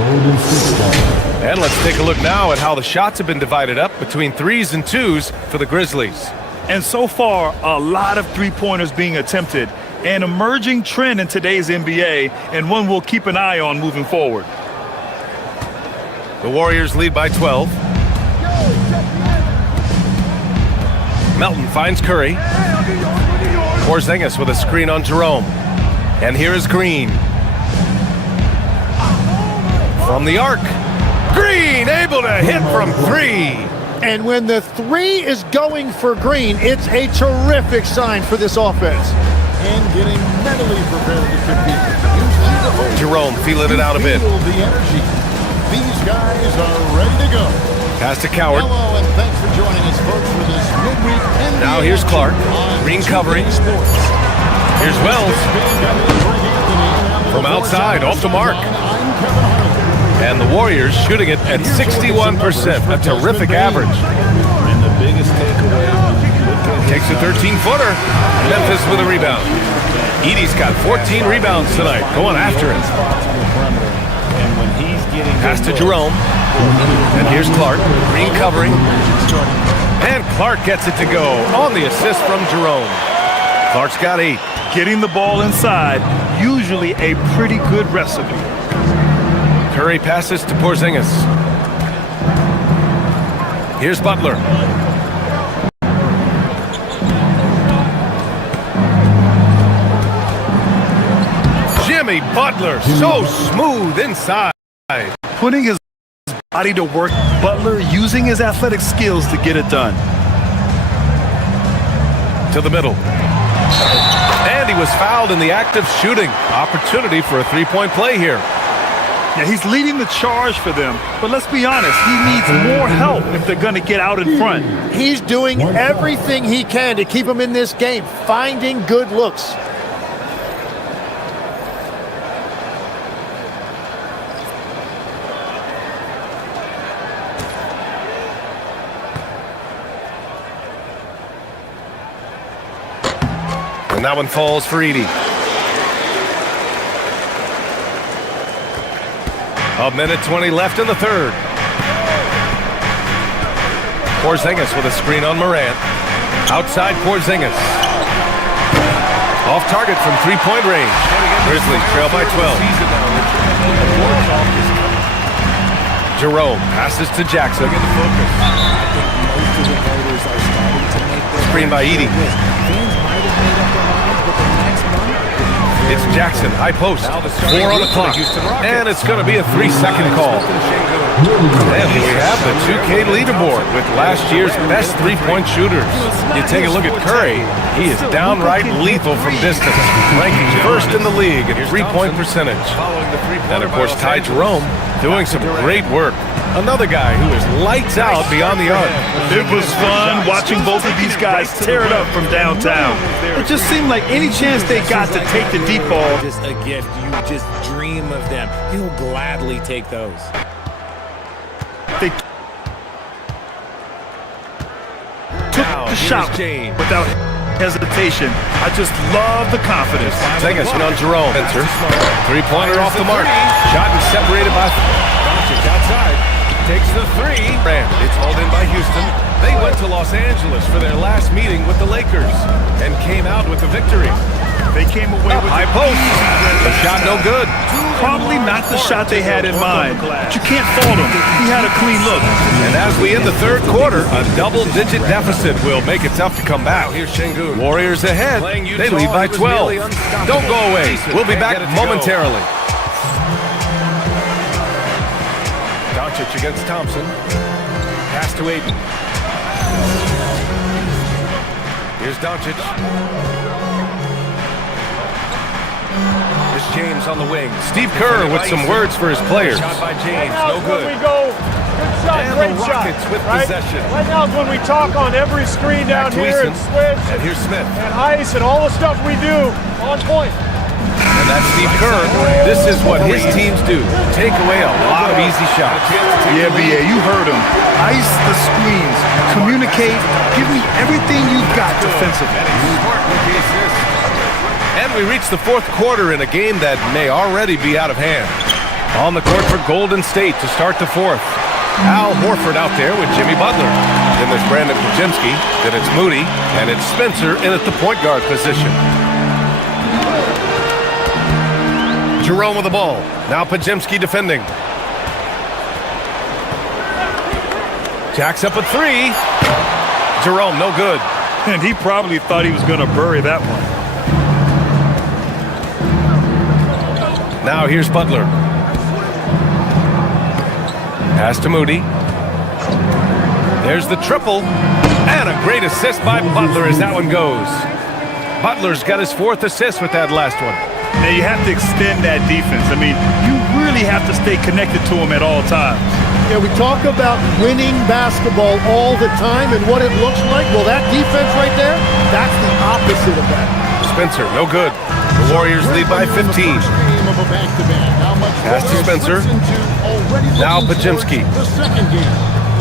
And let's take a look now at how the shots have been divided up between 3s and 2s for the Grizzlies. And so far, a lot of three-pointers being attempted. An emerging trend in today's NBA, and one we'll keep an eye on moving forward. The Warriors lead by 12. Melton finds Curry. Porzingis with a screen on Jerome. And here is Green. From the arc. Green able to hit from 3. And when the 3 is going for Green, it's a terrific sign for this offense. And getting mentally prepared to compete. Jerome feeling it out a bit. The energy. These guys are ready to go. Pass to Coward. Hello, and thanks for joining us, folks, for this midweek NBA Now here's Clark. Green covering. Here's Wells. From outside, off the mark. And the Warriors shooting it at 61%, a terrific average. And the biggest takeaway. Takes a 13-footer. Memphis with a rebound. Edey's got 14 rebounds tonight, going after it. Pass to Jerome. And here's Clark. Green covering. And Clark gets it to go on the assist from Jerome. Clark's got 8. Getting the ball inside, usually a pretty good recipe. Curry passes to Porzingis. Here's Butler. Jimmy Butler, so smooth inside. Putting his body to work, Butler using his athletic skills to get it done. To the middle. And he was fouled in the act of shooting. Opportunity for a three-point play here. Yeah, he's leading the charge for them, but let's be honest, he needs more help if they're going to get out in front. He's doing everything he can to keep them in this game, finding good looks. And that one falls for Edey. A minute 20 left in the third. Porzingis with a screen on Morant. Outside Porzingis. Off target from three-point range. Grizzlies trail by 12. Jerome passes to Jackson. Screen by Edey. It's Jackson, high post, 4 on the clock, and it's going to be a 3-second call. And we have the 2K leaderboard with last year's best three-point shooters. You take a look at Curry, he is downright lethal from distance, ranking first in the league at three-point percentage. And of course, Ty Jerome doing some great work. Another guy who is lights out beyond the arc. It was fun watching both of these guys tear it up from downtown. It just seemed like any chance they got to take the deep ball. Just a gift. You just dream of them. He'll gladly take those. They took the shot without hesitation. I just love the confidence. Porzingis went on Jerome. Three-pointer off the mark. Shot and separated by Doncic outside. Takes the 3. It's hauled in by Houston. They went to Los Angeles for their last meeting with the Lakers and came out with a victory. They came away with high post. The shot no good. Probably not the shot they had in mind, but you can't fault him. He had a clean look. And as we end the third quarter, a double-digit deficit will make it tough to come back. Here's Şengün. Warriors ahead. They lead by 12. Don't go away. We'll be back momentarily. Doncic against Thompson. Pass to Ayton. Here's Doncic. Here's James on the wing. Steve Kerr with some words for his players. Shot by James, no good. We go. Good shot, and great the Rockets shot. With right? possession. Right now is when we talk on every screen down here and switch. And here's Smith. And ice and all the stuff we do on point. And that's Steve Kerr. This is what his teams do. Take away a lot of easy shots. Yeah, B.A., you heard him. Ice the screens. Communicate. Give me everything you've got defensively. And we reach the fourth quarter in a game that may already be out of hand. On the court for Golden State to start the fourth. Al Horford out there with Jimmy Butler. Then there's Brandon Podziemski. Then it's Moody. And it's Spencer in at the point guard position. Jerome with the ball. Now Podziemski defending. Jacks up a 3. Jerome, no good. And he probably thought he was going to bury that one. Now here's Butler. Pass to Moody. There's the triple. And a great assist by Butler as that one goes. Butler's got his 4th assist with that last one. Now, you have to extend that defense. I mean, you really have to stay connected to them at all times. Yeah, we talk about winning basketball all the time and what it looks like. Well, that defense right there, that's the opposite of that. Spencer, no good. The Warriors lead by 15. Pass to Spencer. Now Pajemski.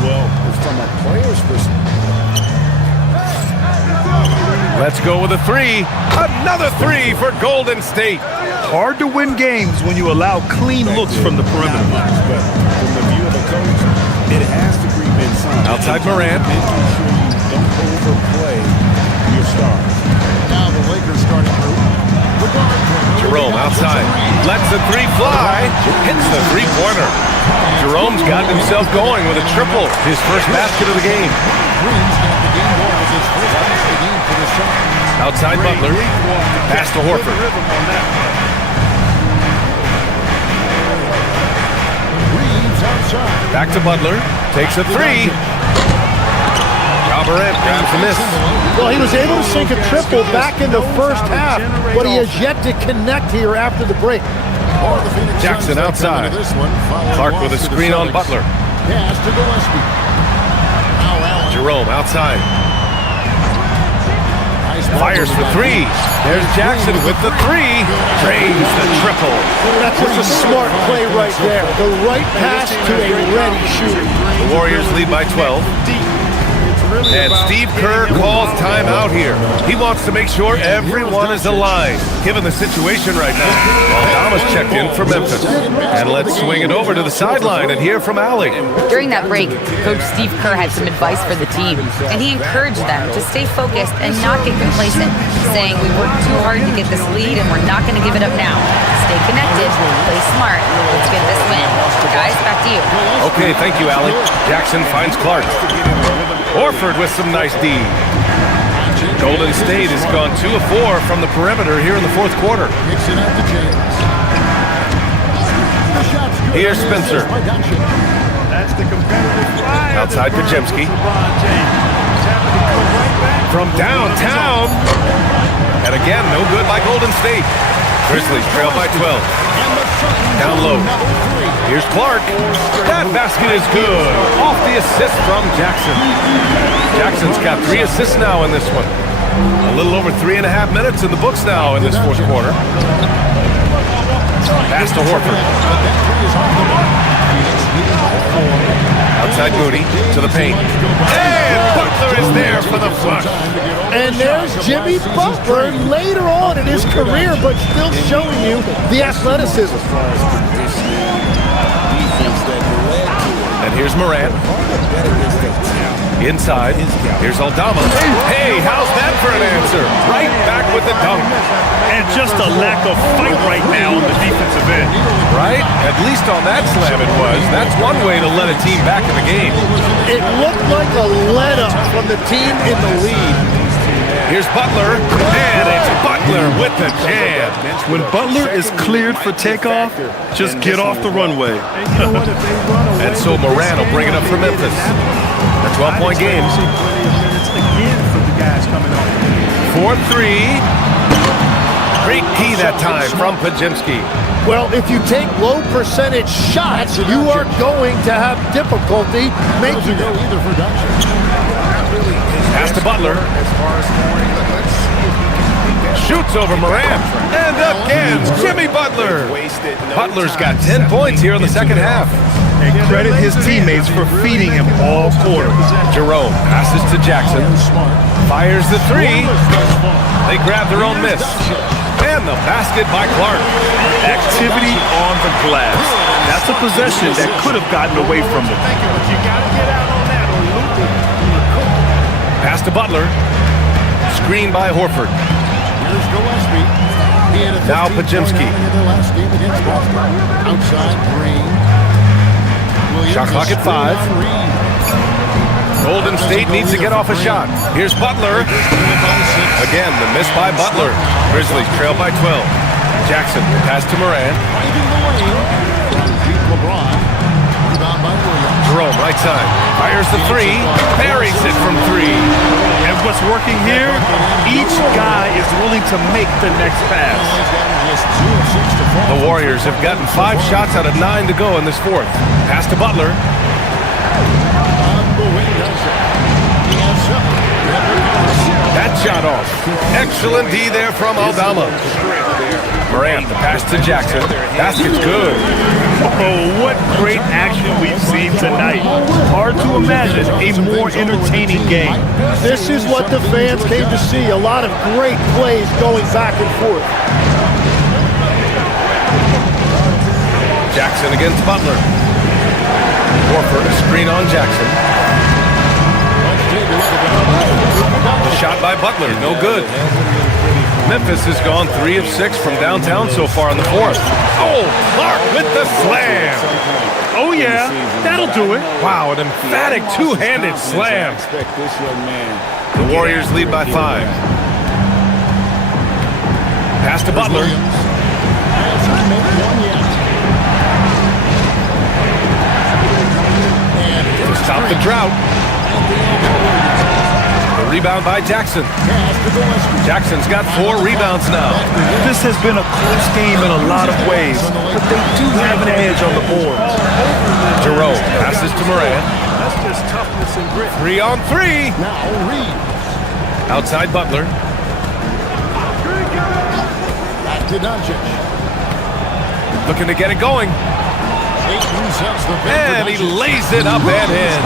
Well, from a player's perspective. Let's go with a three. Another three for Golden State. Hard to win games when you allow clean looks from the perimeter. But from the view of the coach, it has to creep inside. Outside Morant. Making sure you don't overplay your stars. Now the Lakers starting group. Jerome outside. Lets the three fly. Hits the three-pointer. Jerome's got himself going with a triple. His first basket of the game. Outside Butler. Pass to Horford. Back to Butler. Takes a three. Morant grabs the miss. Well, he was able to sink a triple back in the first half, but he has yet to connect here after the break. Jackson outside. Clark with a screen on Butler. Jerome outside. Fires for three. There's Jackson with the three. Drains the triple. That's just a smart play right there. The right pass to a ready shooter. The Warriors lead by 12. And Steve Kerr calls timeout here. He wants to make sure everyone is aligned, given the situation right now. Thomas checked in for Memphis. And let's swing it over to the sideline and hear from Allie. During that break, Coach Steve Kerr had some advice for the team, and he encouraged them to stay focused and not get complacent, saying we worked too hard to get this lead and we're not going to give it up now. Stay connected, play smart, let's get this win. Guys, back to you. Okay, thank you, Allie. Jackson finds Clark. Horford with some nice D. Golden State has gone 2 of 4 from the perimeter here in the fourth quarter. Here's Spencer. Outside Pajemski. From downtown. And again, no good by Golden State. Grizzlies trail by 12. Down low. Here's Clark. That basket is good. Off the assist from Jackson. Jackson's got 3 assists now in this one. A little over 3.5 minutes in the books now in this fourth quarter. Pass to Horford. Outside Moody to the paint. And Butler is there for the flush. And there's Jimmy Butler later on in his career, but still showing you the athleticism. And here's Morant. Inside. Here's Aldama. Hey, how's that for an answer? Right back with the dunk. And just a lack of fight right now on the defensive end. Right? At least on that slam it was. That's one way to let a team back in the game. It looked like a let-up from the team in the lead. Here's Butler, and it's Butler with the jam. When Butler is cleared for takeoff, just get off the runway. And so Morant will bring it up for Memphis. A 12-point game. 4-3. Great key that time from Pajemski. Well, if you take low percentage shots, you are going to have difficulty making it. Pass to Butler. Shoots over Morant. And again, Jimmy Butler. Butler's got 10 points here in the second half. And credit his teammates for feeding him all quarter. Jerome passes to Jackson. Fires the three. They grab their own miss. And the basket by Clark. Activity on the glass. That's a possession that could have gotten away from them. Pass to Butler. Screen by Horford. Now Pajemski. Shot clock at 5. Golden State needs to get off a shot. Here's Butler. Again, the miss by Butler. Grizzlies trail by 12. Jackson, pass to Morant. Jerome, right side. Fires the three. Buries it from 3. And what's working here. Each guy is willing to make the next pass. The Warriors have gotten 5 shots out of 9 to go in this fourth. Pass to Butler. That shot off. Excellent D there from Aldama. Morant, the pass to Jackson. Basket's good. Oh, what great action we've seen tonight. Hard to imagine a more entertaining game. This is what the fans came to see. A lot of great plays going back and forth. Jackson against Butler. Horford, a screen on Jackson. Shot by Butler, no good. Memphis has gone 3 of 6 from downtown so far in the fourth. Oh, Clark with the slam. Oh, yeah, that'll do it. Wow, an emphatic two-handed slam. The Warriors lead by 5. Pass to Butler. To stop the drought. The rebound by Jackson. Jackson's got 4 rebounds now. This has been a close game in a lot of ways, but they do have an edge on the board. Jerome passes to Morant. That's just toughness and grit. 3 on 3. Outside Butler. Looking to get it going. And he lays it up and in.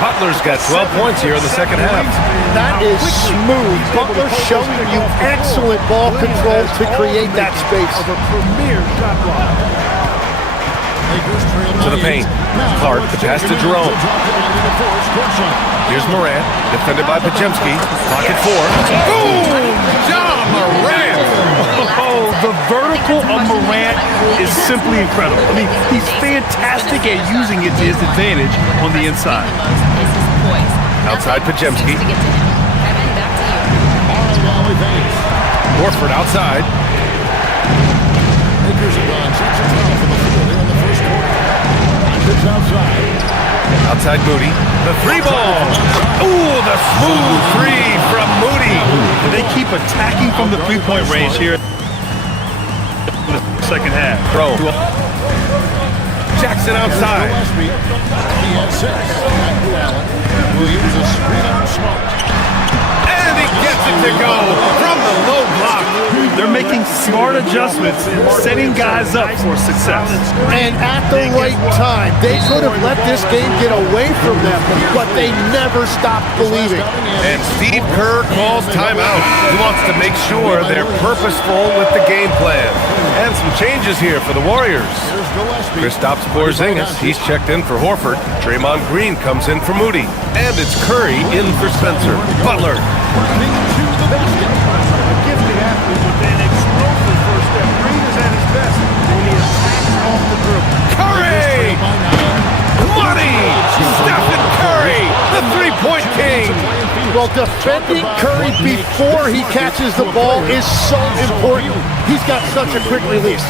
Butler's got 12 points here in the second half. That is smooth. Butler showing you excellent ball control to create that space. To the paint. Clark, the pass to Jerome. Here's Morant, defended by Pajemski. Pocket 4. Boom! John Morant! Oh, the vertical of Morant is simply incredible. I mean, he's fantastic at using it to his advantage on the inside. Outside Pajemski. Horford outside. Outside Moody. The 3-ball. Ooh, the smooth 3 from Moody. They keep attacking from the 3-point range here in the second half. Throw. Jackson outside. And he gets it to go from the low block. They're making smart adjustments and setting guys up for success. And at the right time, they could have let this game get away from them, but they never stopped believing. And Steve Kerr calls timeout. He wants to make sure they're purposeful with the game plan. And some changes here for the Warriors. Kristaps Porzingis, he's checked in for Horford. Draymond Green comes in for Moody. And it's Curry in for Spencer. Butler. Curry! Money! Stephen Curry, the 3-point king! Well, defending Curry before he catches the ball is so important. He's got such a quick release.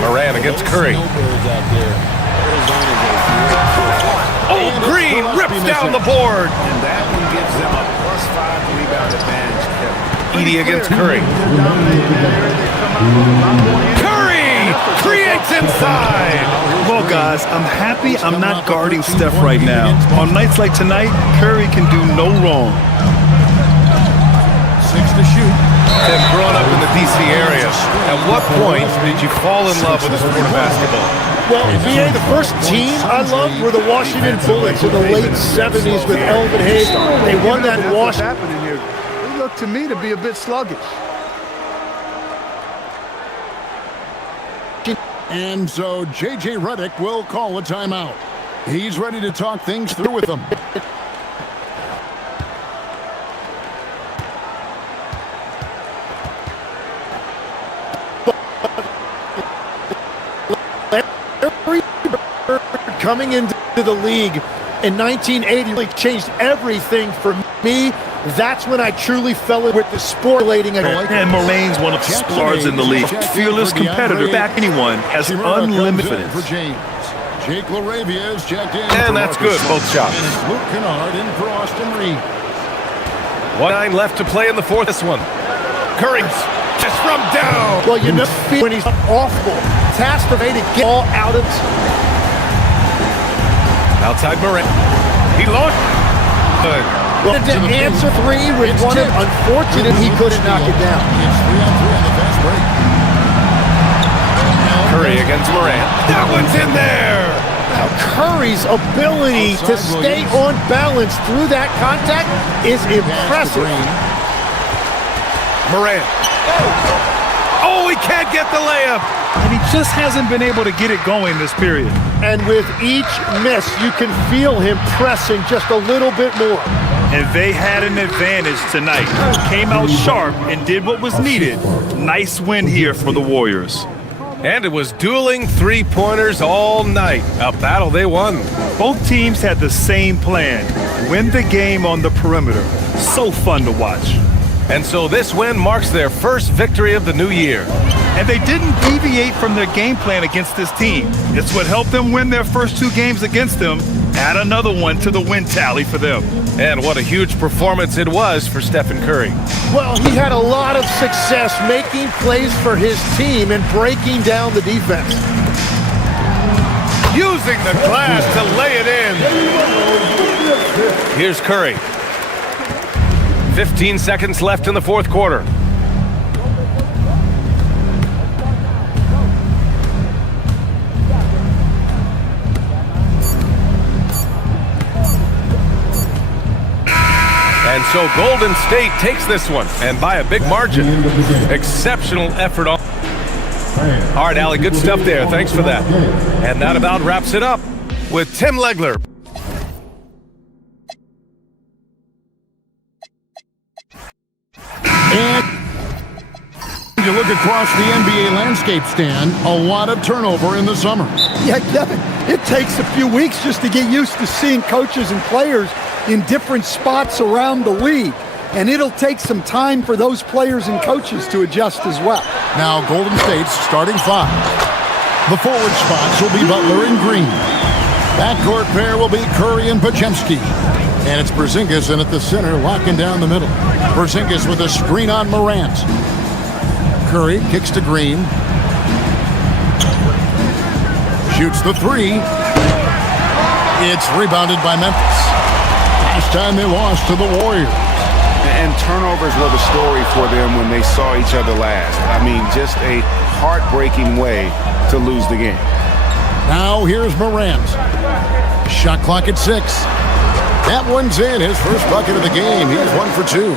Morant against Curry. Oh, Green rips down the board! And that one gives them a +5 rebound advantage, Kevin. Edie against Curry. Curry creates inside. Well, guys, I'm happy I'm not guarding Steph right now. On nights like tonight, Curry can do no wrong. 6 to shoot. Tim, growing up in the D.C. area, at what point did you fall in love with the sport of basketball? Well, VA, the first team I loved were the Washington Bullets in the late 70s with Elvin Hayes. They won that Washington. They look to me to be a bit sluggish. And so J.J. Redick will call a timeout. He's ready to talk things through with them. Coming into the league in 1980 really changed everything for me. That's when I truly fell in with the sport. And Morant's one of the stars in the league. Fearless competitor. Back anyone has unlimited. Jake LaRavia is checked in. And that's good, both shots. And it's Luke Kennard in for Austin Reed. 1:09 left to play in the fourth. This one. Curry just from down. Well, you know when he's awful. Task the way to get all out of. Outside Morant. He lost. Good. Well, to answer three with one of unfortunate, he couldn't knock it down. It's 3-on-3 on the fast break. Curry against Morant. That one's in there. Now, Curry's ability to stay on balance through that contact is impressive. Morant. Oh, he can't get the layup. And he just hasn't been able to get it going this period. And with each miss, you can feel him pressing just a little bit more. And they had an advantage tonight. Came out sharp and did what was needed. Nice win here for the Warriors. And it was dueling three-pointers all night. A battle they won. Both teams had the same plan. Win the game on the perimeter. So fun to watch. And so this win marks their first victory of the new year. And they didn't deviate from their game plan against this team. It's what helped them win their first two games against them. Add another one to the win tally for them. And what a huge performance it was for Stephen Curry. Well, he had a lot of success making plays for his team and breaking down the defense. Using the glass to lay it in. Here's Curry. 15 seconds left in the fourth quarter. And so Golden State takes this one, and by a big margin. Exceptional effort on. All right, Allie, good stuff there. Thanks for that. And that about wraps it up with Tim Legler. And you look across the NBA landscape, Stan, a lot of turnover in the summer. Yeah, Kevin, it takes a few weeks just to get used to seeing coaches and players in different spots around the league. And it'll take some time for those players and coaches to adjust as well. Now Golden State's starting five. The forward spots will be Butler and Green. Backcourt pair will be Curry and Podziemski. And it's Porzingis in at the center, locking down the middle. Porzingis with a screen on Morant. Curry kicks to Green. Shoots the three. It's rebounded by Memphis. Last time they lost to the Warriors. And turnovers were the story for them when they saw each other last. I mean, just a heartbreaking way to lose the game. Now here's Morant. Shot clock at 6. That one's in. His first bucket of the game. He's 1 for 2.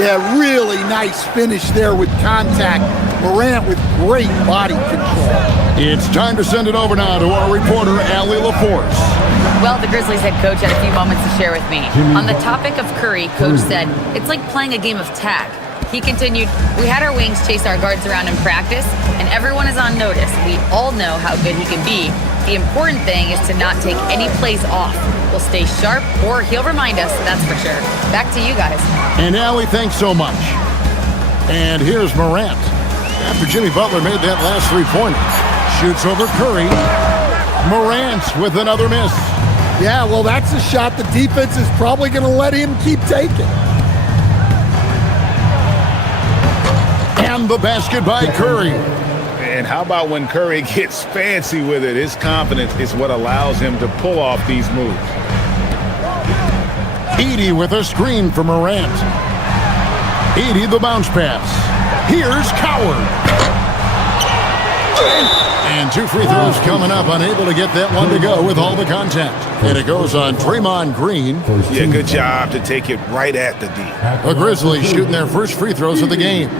Yeah, really nice finish there with contact. Morant with great body control. It's time to send it over now to our reporter, Allie LaForce. Well, the Grizzlies head coach had a few moments to share with me. On the topic of Curry, Coach said, it's like playing a game of tag. He continued, we had our wings chase our guards around in practice, and everyone is on notice. We all know how good he can be. The important thing is to not take any plays off. We'll stay sharp, or he'll remind us, that's for sure. Back to you guys. And Allie, thanks so much. And here's Morant. After Jimmy Butler made that last three-pointer, shoots over Curry. Morant with another miss. Yeah, well, that's a shot the defense is probably going to let him keep taking. And the basket by Curry. And how about when Curry gets fancy with it? His confidence is what allows him to pull off these moves. Edey with a screen for Morant. Edey the bounce pass. Here's Coward. And 2 free throws coming up, unable to get that one to go with all the contact. And it goes on Draymond Green. Yeah, good job to take it right at the D. The Grizzlies shooting their first free throws of the game.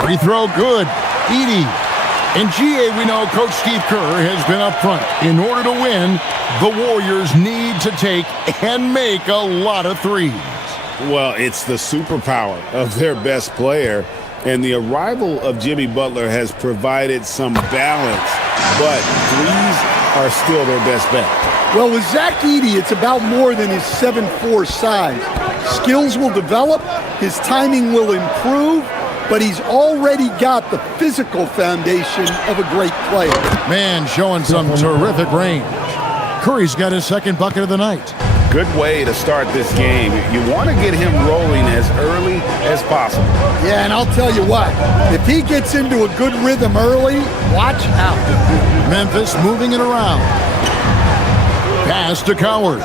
Free throw good. Edey. In GA, we know Coach Steve Kerr has been up front. In order to win, the Warriors need to take and make a lot of threes. Well, it's the superpower of their best player, and the arrival of Jimmy Butler has provided some balance, but threes are still their best bet. Well, with Zach Edey, it's about more than his 7'4" size. Skills will develop, his timing will improve, but he's already got the physical foundation of a great player. Man showing some terrific range. Curry's got his second bucket of the night. Good way to start this game. You want to get him rolling as early as possible. Yeah, and I'll tell you what, if he gets into a good rhythm early, watch out. Memphis moving it around. Pass to Coward.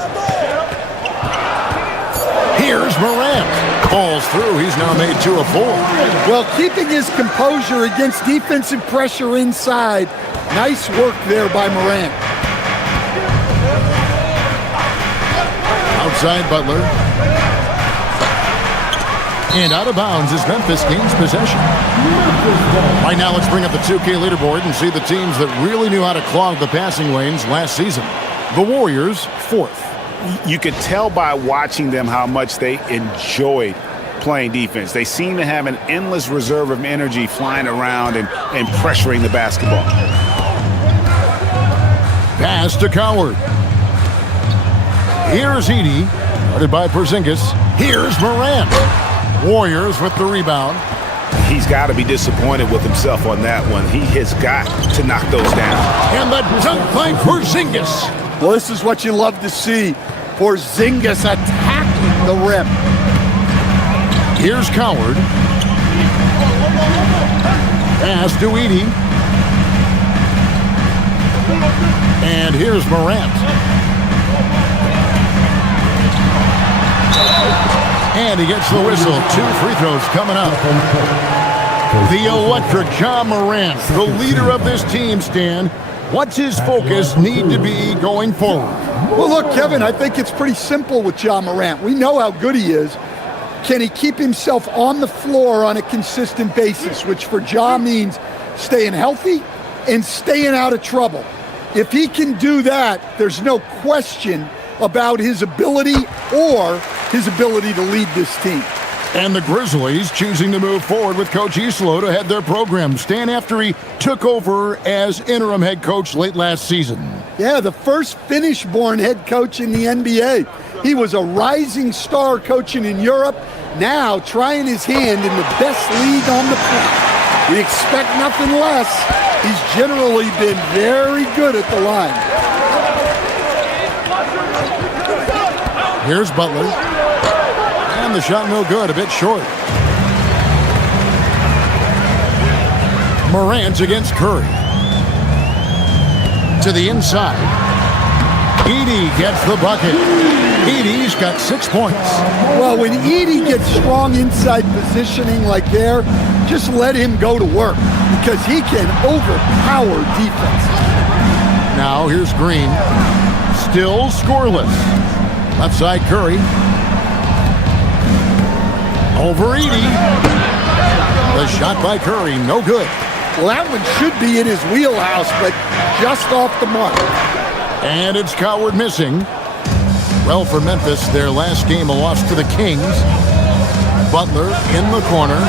Here's Morant. Falls through. He's now made 2 of 4. Well, keeping his composure against defensive pressure inside. Nice work there by Morant. Outside Butler. And out of bounds as Memphis gains possession. Right now, let's bring up the 2K leaderboard and see the teams that really knew how to clog the passing lanes last season. The Warriors, 4th. You could tell by watching them how much they enjoyed playing defense. They seem to have an endless reserve of energy flying around and pressuring the basketball. Pass to Coward. Here's Edey, guarded by Porzingis. Here's Morant. Warriors with the rebound. He's got to be disappointed with himself on that one. He has got to knock those down. And the dunk by Porzingis. Well, this is what you love to see. Porzingis attacking the rim. Here's Coward. Pass to Edey. And here's Morant. And he gets the whistle. 2 free throws coming up. The electric Ja Morant, the leader of this team, Stan. What's his focus need to be going forward? Well, look, Kevin, I think it's pretty simple with Ja Morant. We know how good he is. Can he keep himself on the floor on a consistent basis, which for Ja means staying healthy and staying out of trouble. If he can do that, there's no question about his ability or his ability to lead this team. And the Grizzlies choosing to move forward with Coach Isolo to head their program, Stan, after he took over as interim head coach late last season. Yeah, the first Finnish-born head coach in the NBA. He was a rising star coaching in Europe, now trying his hand in the best league on the planet. We expect nothing less. He's generally been very good at the line. Here's Butler. And the shot no good, a bit short. Morant against Curry. To the inside. Edey gets the bucket. Edey's got 6 points. Well, when Edey gets strong inside positioning like there, just let him go to work because he can overpower defense. Now here's Green. Still scoreless. Left side Curry. Over Edey. The shot by Curry, no good. Well, that one should be in his wheelhouse, but just off the mark. And it's Coward missing. Well, for Memphis, their last game a loss to the Kings. Butler in the corner.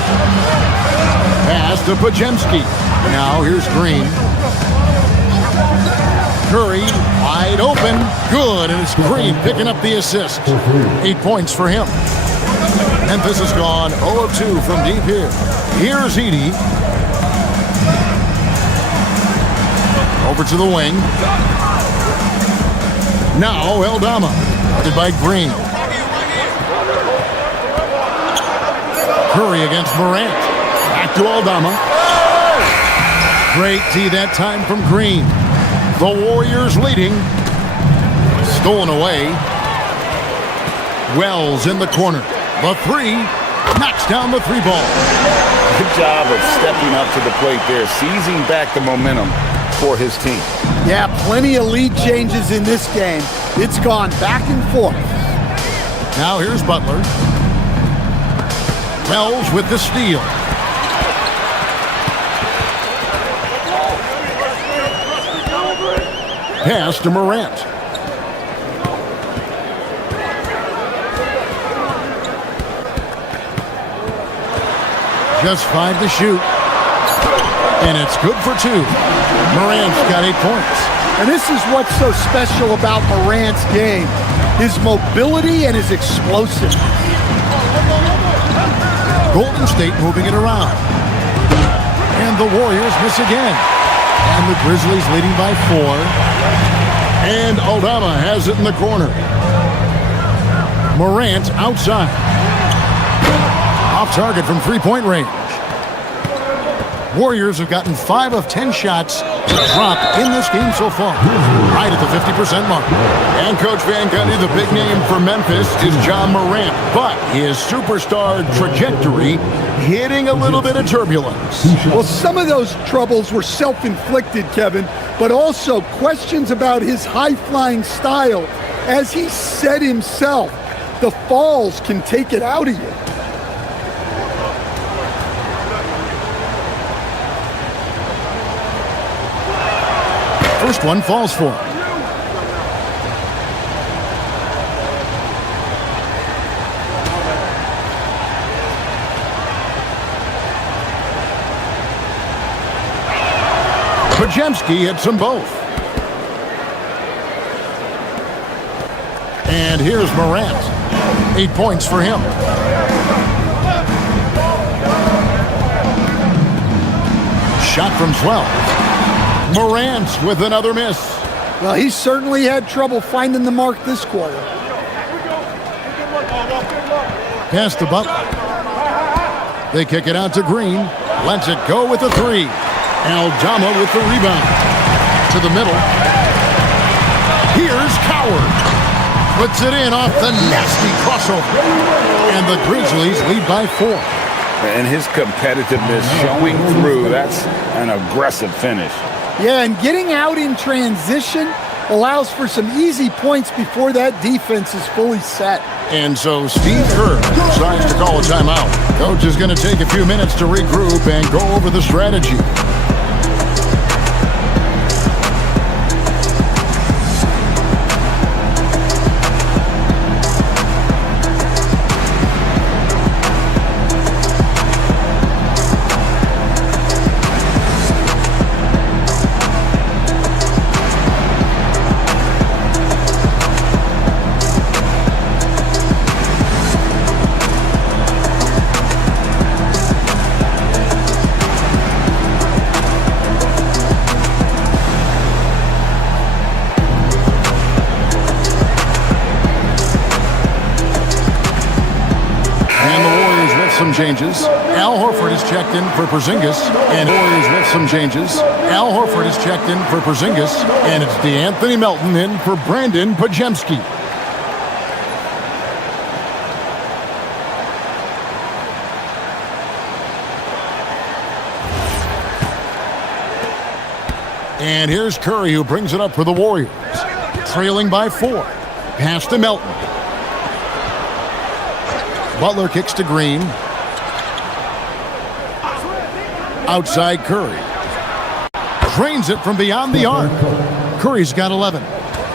Pass to Podziemski. Now here's Green. Curry wide open. Good, and it's Green picking up the assist. 8 points for him. Memphis has gone 0 of 2 from deep here. Here's Edey. Over to the wing. Now Eldama. Guarded by Green. Curry against Morant. Back to Eldama. Great D that time from Green. The Warriors leading. Stolen away. Wells in the corner. The three. Knocks down the 3 ball. Good job of stepping up to the plate there, seizing back the momentum for his team. Yeah, plenty of lead changes in this game. It's gone back and forth. Now here's Butler. Wells with the steal. Pass to Morant. Just 5 to shoot. And it's good for 2. Morant's got 8 points. And this is what's so special about Morant's game, his mobility and his explosiveness. Golden State moving it around. And the Warriors miss again. And the Grizzlies leading by 4. And Aldama has it in the corner. Morant outside. Off target from three-point range. Warriors have gotten 5 of 10 shots to drop in this game so far, right at the 50% mark. And Coach Van Gundy, the big name for Memphis is John Morant, but his superstar trajectory hitting a little bit of turbulence. Well, some of those troubles were self-inflicted, Kevin, but also questions about his high-flying style. As he said himself, the falls can take it out of you. First one falls for him. Podziemski hits them both. And here's Morant. 8 points for him. Shot from 12. Morant with another miss. Well, he certainly had trouble finding the mark this quarter. Pass to Butler. They kick it out to Green. Lets it go with the 3. Aldama with the rebound. To the middle. Here's Coward. Puts it in off the nasty crossover. And the Grizzlies lead by 4. And his competitiveness showing through. That's an aggressive finish. Yeah, and getting out in transition allows for some easy points before that defense is fully set. And so Steve Kerr decides to call a timeout. Coach is going to take a few minutes to regroup and go over the strategy. Changes. Al Horford is checked in for Porzingis, and Warriors with some changes. Al Horford is checked in for Porzingis, and it's DeAnthony Melton in for Brandon Podziemski. And here's Curry, who brings it up for the Warriors. Trailing by 4. Pass to Melton. Butler kicks to Green. Outside Curry. Drains it from beyond the arc. Curry's got 11.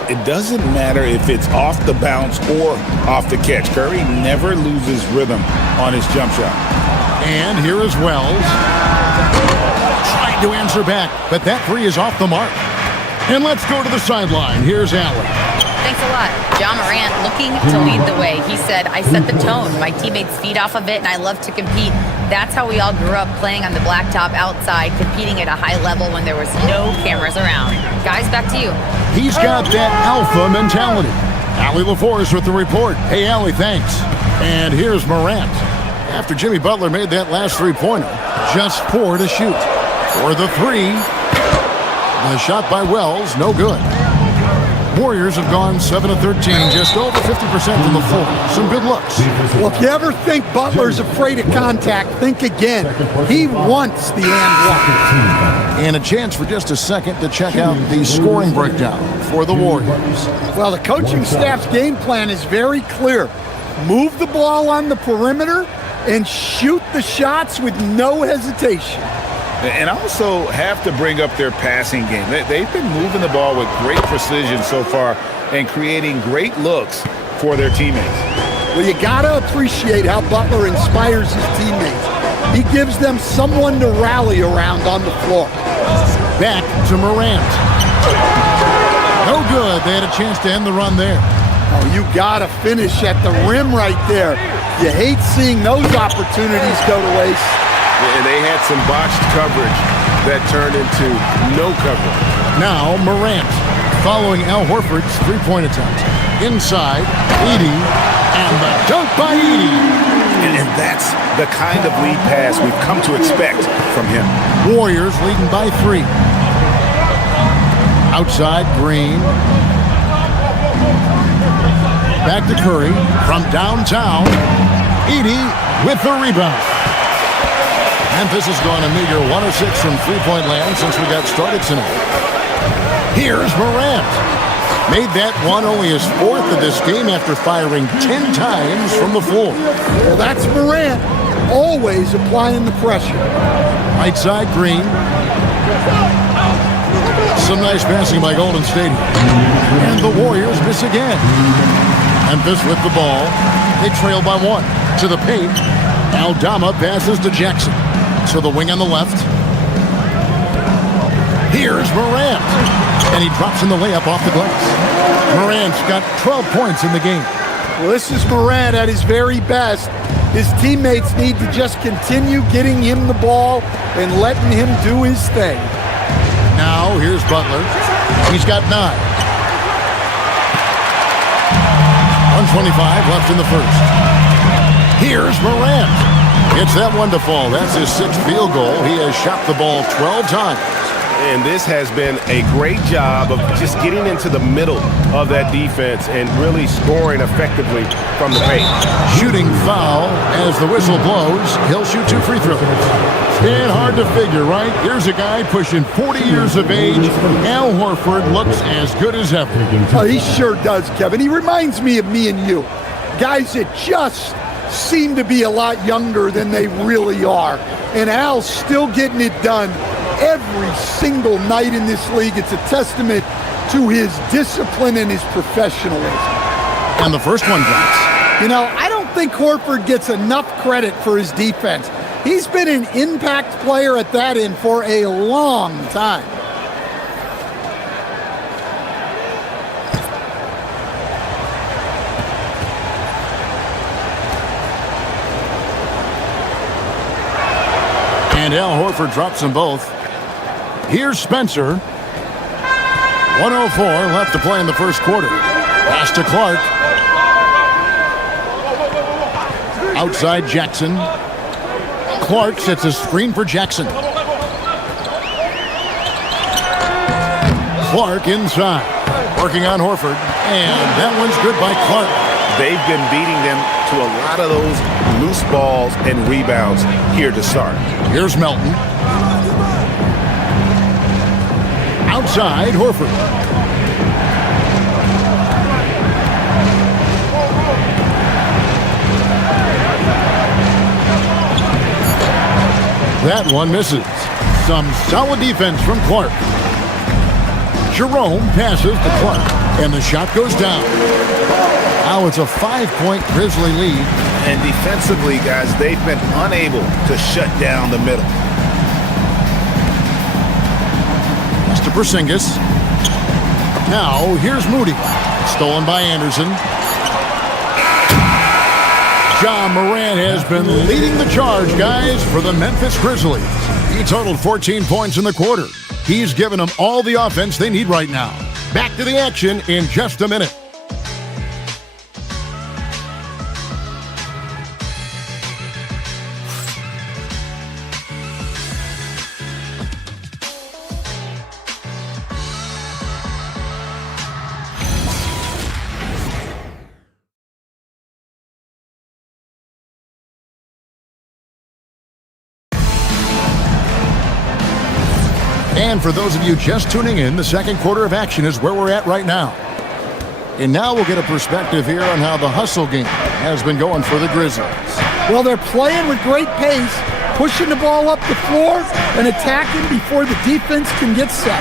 It doesn't matter if it's off the bounce or off the catch. Curry never loses rhythm on his jump shot. And here is Wells. Trying to answer back, but that 3 is off the mark. And let's go to the sideline. Here's Allen. Thanks a lot. John Morant looking to lead the way. He said, I set the tone. My teammates feed off of it, and I love to compete. That's how we all grew up, playing on the blacktop outside, competing at a high level when there was no cameras around. Guys, back to you. He's got that alpha mentality. Allie LaForce with the report. Hey, Allie, thanks. And here's Morant. After Jimmy Butler made that last three-pointer, just 4 to shoot. For the 3. The shot by Wells, no good. Warriors have gone 7 of 13, just over 50% from the floor. Some good looks. Well, if you ever think Butler's afraid of contact, think again. He wants the and one. And a chance for just a second to check out the scoring breakdown for the Warriors. Well, the coaching staff's game plan is very clear. Move the ball on the perimeter and shoot the shots with no hesitation. And also have to bring up their passing game. They've been moving the ball with great precision so far and creating great looks for their teammates. Well, you got to appreciate how Butler inspires his teammates. He gives them someone to rally around on the floor. Back to Morant. No good. They had a chance to end the run there. Oh, you got to finish at the rim right there. You hate seeing those opportunities go to waste. And they had some botched coverage that turned into no coverage. Now Morant, following Al Horford's three-point attempt. Inside, Edey, and the dunk by Edey. And that's the kind of lead pass we've come to expect from him. Warriors leading by 3. Outside, Green. Back to Curry from downtown. Edey with the rebound. Memphis has gone a meager 1 of 6 from three-point land since we got started tonight. Here's Morant. Made that one only his 4th of this game after firing 10 times from the floor. Well, that's Morant, always applying the pressure. Right side, Green. Some nice passing by Golden State. And the Warriors miss again. Memphis with the ball. They trail by 1. To the paint. Aldama passes to Jackson. To the wing on the left. Here's Morant. And he drops in the layup off the glass. Morant's got 12 points in the game. Well, this is Morant at his very best. His teammates need to just continue getting him the ball and letting him do his thing. Now, here's Butler. He's got 9. 125 left in the first. Here's Morant. Gets that one to fall. That's his 6th field goal. He has shot the ball 12 times. And this has been a great job of just getting into the middle of that defense and really scoring effectively from the paint. Shooting foul as the whistle blows. He'll shoot 2 free throws. Stand hard to figure, right? Here's a guy pushing 40 years of age. Al Horford looks as good as ever. Oh, he sure does, Kevin. He reminds me of me and you. Guys that just seem to be a lot younger than they really are. And Al's still getting it done every single night in this league. It's a testament to his discipline and his professionalism. And the first one drops. You know, I don't think Horford gets enough credit for his defense. He's been an impact player at that end for a long time. And Al Horford drops them both. Here's Spencer. 1:04 left to play in the first quarter. Pass to Clark. Outside Jackson. Clark sets a screen for Jackson. Clark inside. Working on Horford. And that one's good by Clark. They've been beating them to a lot of those loose balls and rebounds here to start. Here's Melton. Outside, Horford. That one misses. Some solid defense from Clark. Jerome passes to Clark, and the shot goes down. Now it's a 5-point Grizzly lead. And defensively, guys, they've been unable to shut down the middle. To Porzingis. Now, here's Moody. Stolen by Anderson. Ja Morant has been leading the charge, guys, for the Memphis Grizzlies. He totaled 14 points in the quarter. He's given them all the offense they need right now. Back to the action in just a minute. And for those of you just tuning in, the second quarter of action is where we're at right now. And now we'll get a perspective here on how the hustle game has been going for the Grizzlies. Well, they're playing with great pace, pushing the ball up the floor and attacking before the defense can get set.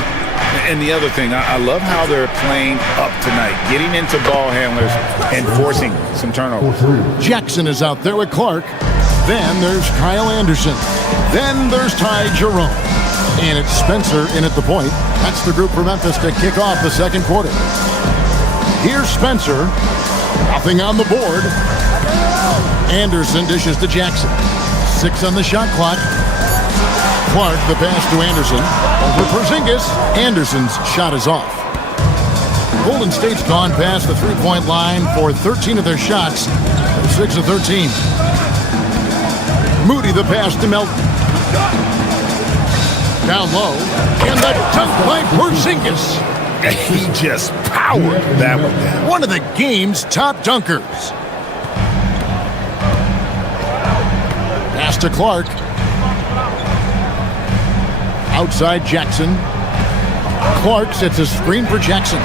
And the other thing, I love how they're playing up tonight, getting into ball handlers and forcing some turnovers. Jackson is out there with Clark. Then there's Kyle Anderson. Then there's Ty Jerome. And it's Spencer in at the point. That's the group for Memphis to kick off the second quarter. Here's Spencer. Nothing on the board. Anderson dishes to Jackson. 6 on the shot clock. Clark, the pass to Anderson. Over Porzingis. Anderson's shot is off. Golden State's gone past the three-point line for 13 of their shots. 6 of 13. Moody, the pass to Melton. Down low. And the dunk by Porzingis. He just powered that one down. One of the game's top dunkers. Pass to Clark. Outside Jackson. Clark sets a screen for Jackson.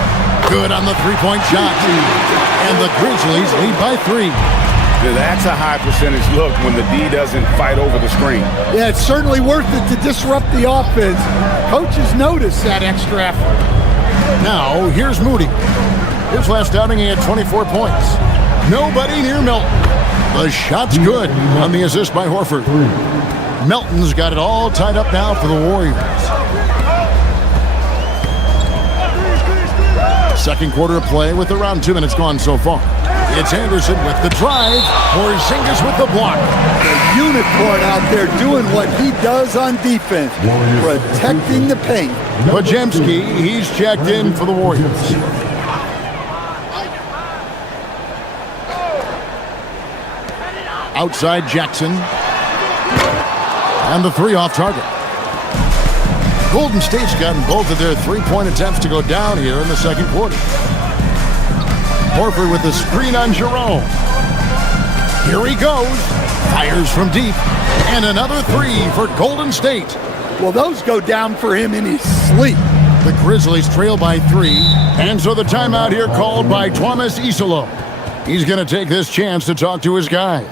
Good on the three-point shot. And the Grizzlies lead by 3. That's a high percentage look when the D doesn't fight over the screen. Yeah, it's certainly worth it to disrupt the offense. Coaches notice that extra effort. Now, here's Moody. His last outing, he had 24 points. Nobody near Melton. The shot's good on the assist by Horford. Melton's got it all tied up now for the Warriors. Second quarter of play with around 2 minutes gone so far. It's Anderson with the drive. Porzingis with the block. The unicorn out there doing what he does on defense. Protecting the paint. Podziemski, he's checked in for the Warriors. Outside Jackson. And the 3 off target. Golden State's gotten both of their three-point attempts to go down here in the second quarter. Horford with the screen on Jerome. Here he goes. Fires from deep. And another 3 for Golden State. Well, those go down for him in his sleep. The Grizzlies trail by 3. And so the timeout here called by Thomas Isolo. He's going to take this chance to talk to his guys.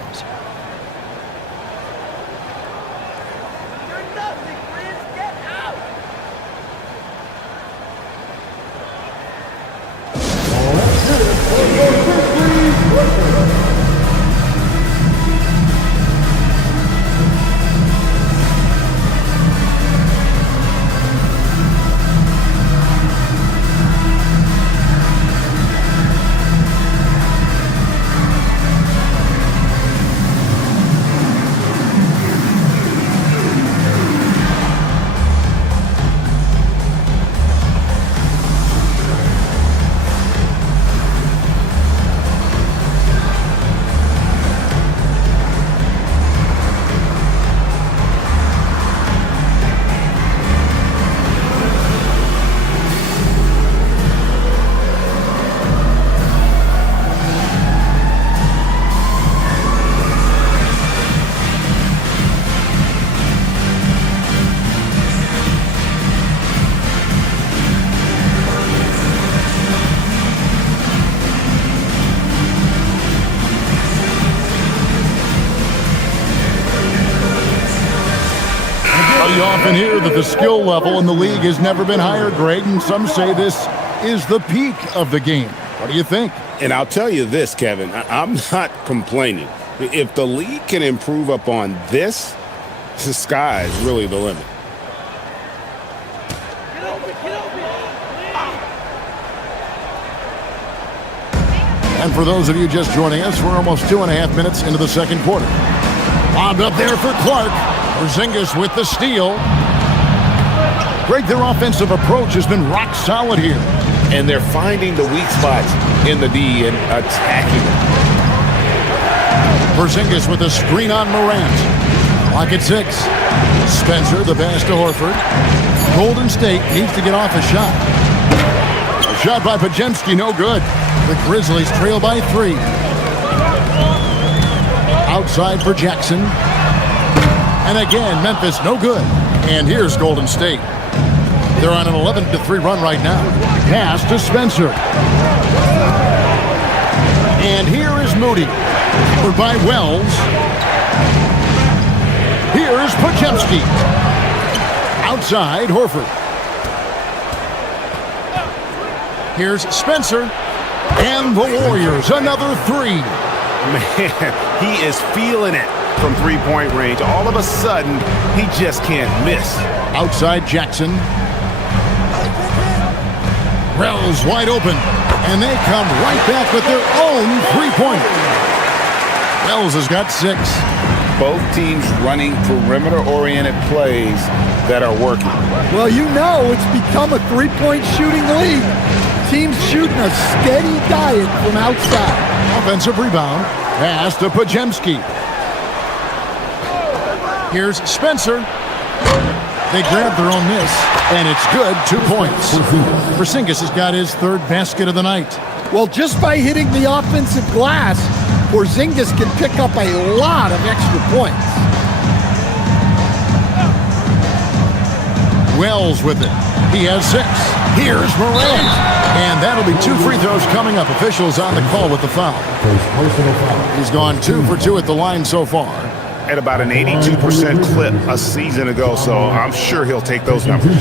You often hear that the skill level in the league has never been higher, Greg, and some say this is the peak of the game. What do you think? And I'll tell you this, Kevin, I'm not complaining. If the league can improve upon this, the sky is really the limit. And for those of you just joining us, we're almost 2.5 minutes into the second quarter. Bombed up there for Clark. Porzingis with the steal. Greg, their offensive approach has been rock solid here. And they're finding the weak spots in the D and attacking them. Porzingis with a screen on Morant. Clock at 6. Spencer, the pass to Horford. Golden State needs to get off a shot. A shot by Podziemski, no good. The Grizzlies trail by 3. Outside for Jackson. And again, Memphis, no good. And here's Golden State. They're on an 11-3 run right now. Pass to Spencer. And here is Moody. Covered by Wells. Here's Podziemski. Outside, Horford. Here's Spencer. And the Warriors, another 3. Man, he is feeling it. from three-point range. All of a sudden, he just can't miss. Outside Jackson. Rel's wide open, and they come right back with their own three-pointer. Wells has got 6. Both teams running perimeter-oriented plays that are working. Well, you know it's become a three-point shooting league. Teams shooting a steady diet from outside. Offensive rebound. Pass to Pajemski. Here's Spencer. They grab their own miss, and it's good. 2 points. Porzingis has got his 3rd basket of the night. Well, just by hitting the offensive glass, Porzingis can pick up a lot of extra points. Wells with it. He has 6. Here's Morant. And that'll be 2 free throws coming up. Officials on the call with the foul. He's gone 2 for 2 at the line so far. At about an 82% clip a season ago, so I'm sure he'll take those numbers.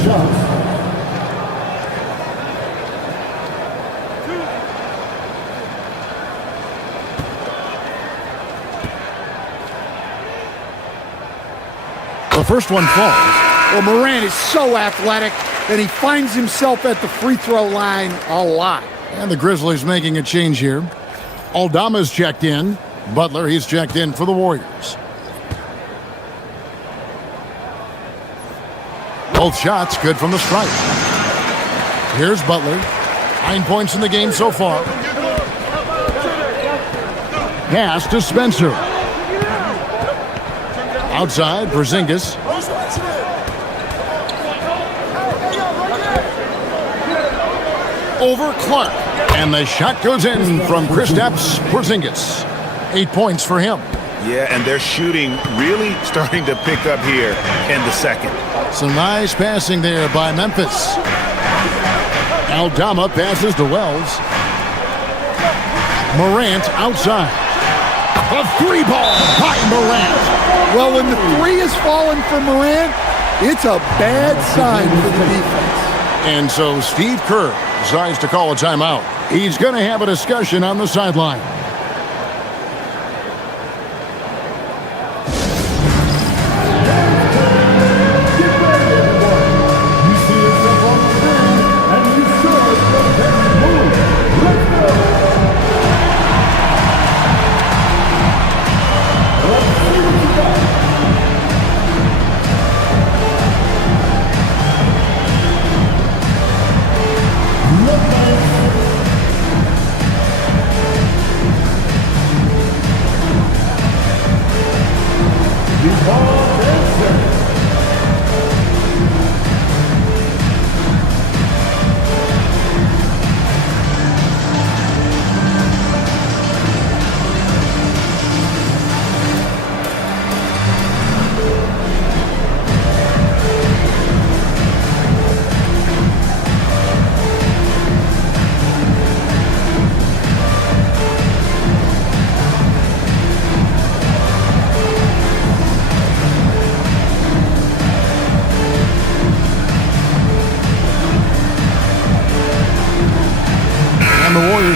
The first one falls. Well, Morant is so athletic, and he finds himself at the free throw line a lot. And the Grizzlies making a change here. Aldama's checked in. Butler, he's checked in for the Warriors. Both shots good from the stripe. Here's Butler. 9 points in the game so far. Pass to Spencer. Outside, Porzingis. Over Clark. And the shot goes in from Kristaps Porzingis. 8 points for him. Yeah, and their shooting really starting to pick up here in the second. Some nice passing there by Memphis. Aldama passes to Wells. Morant outside. A 3-ball by Morant. Well, when the 3 is falling for Morant, it's a bad sign for the defense. And so Steve Kerr decides to call a timeout. He's going to have a discussion on the sideline.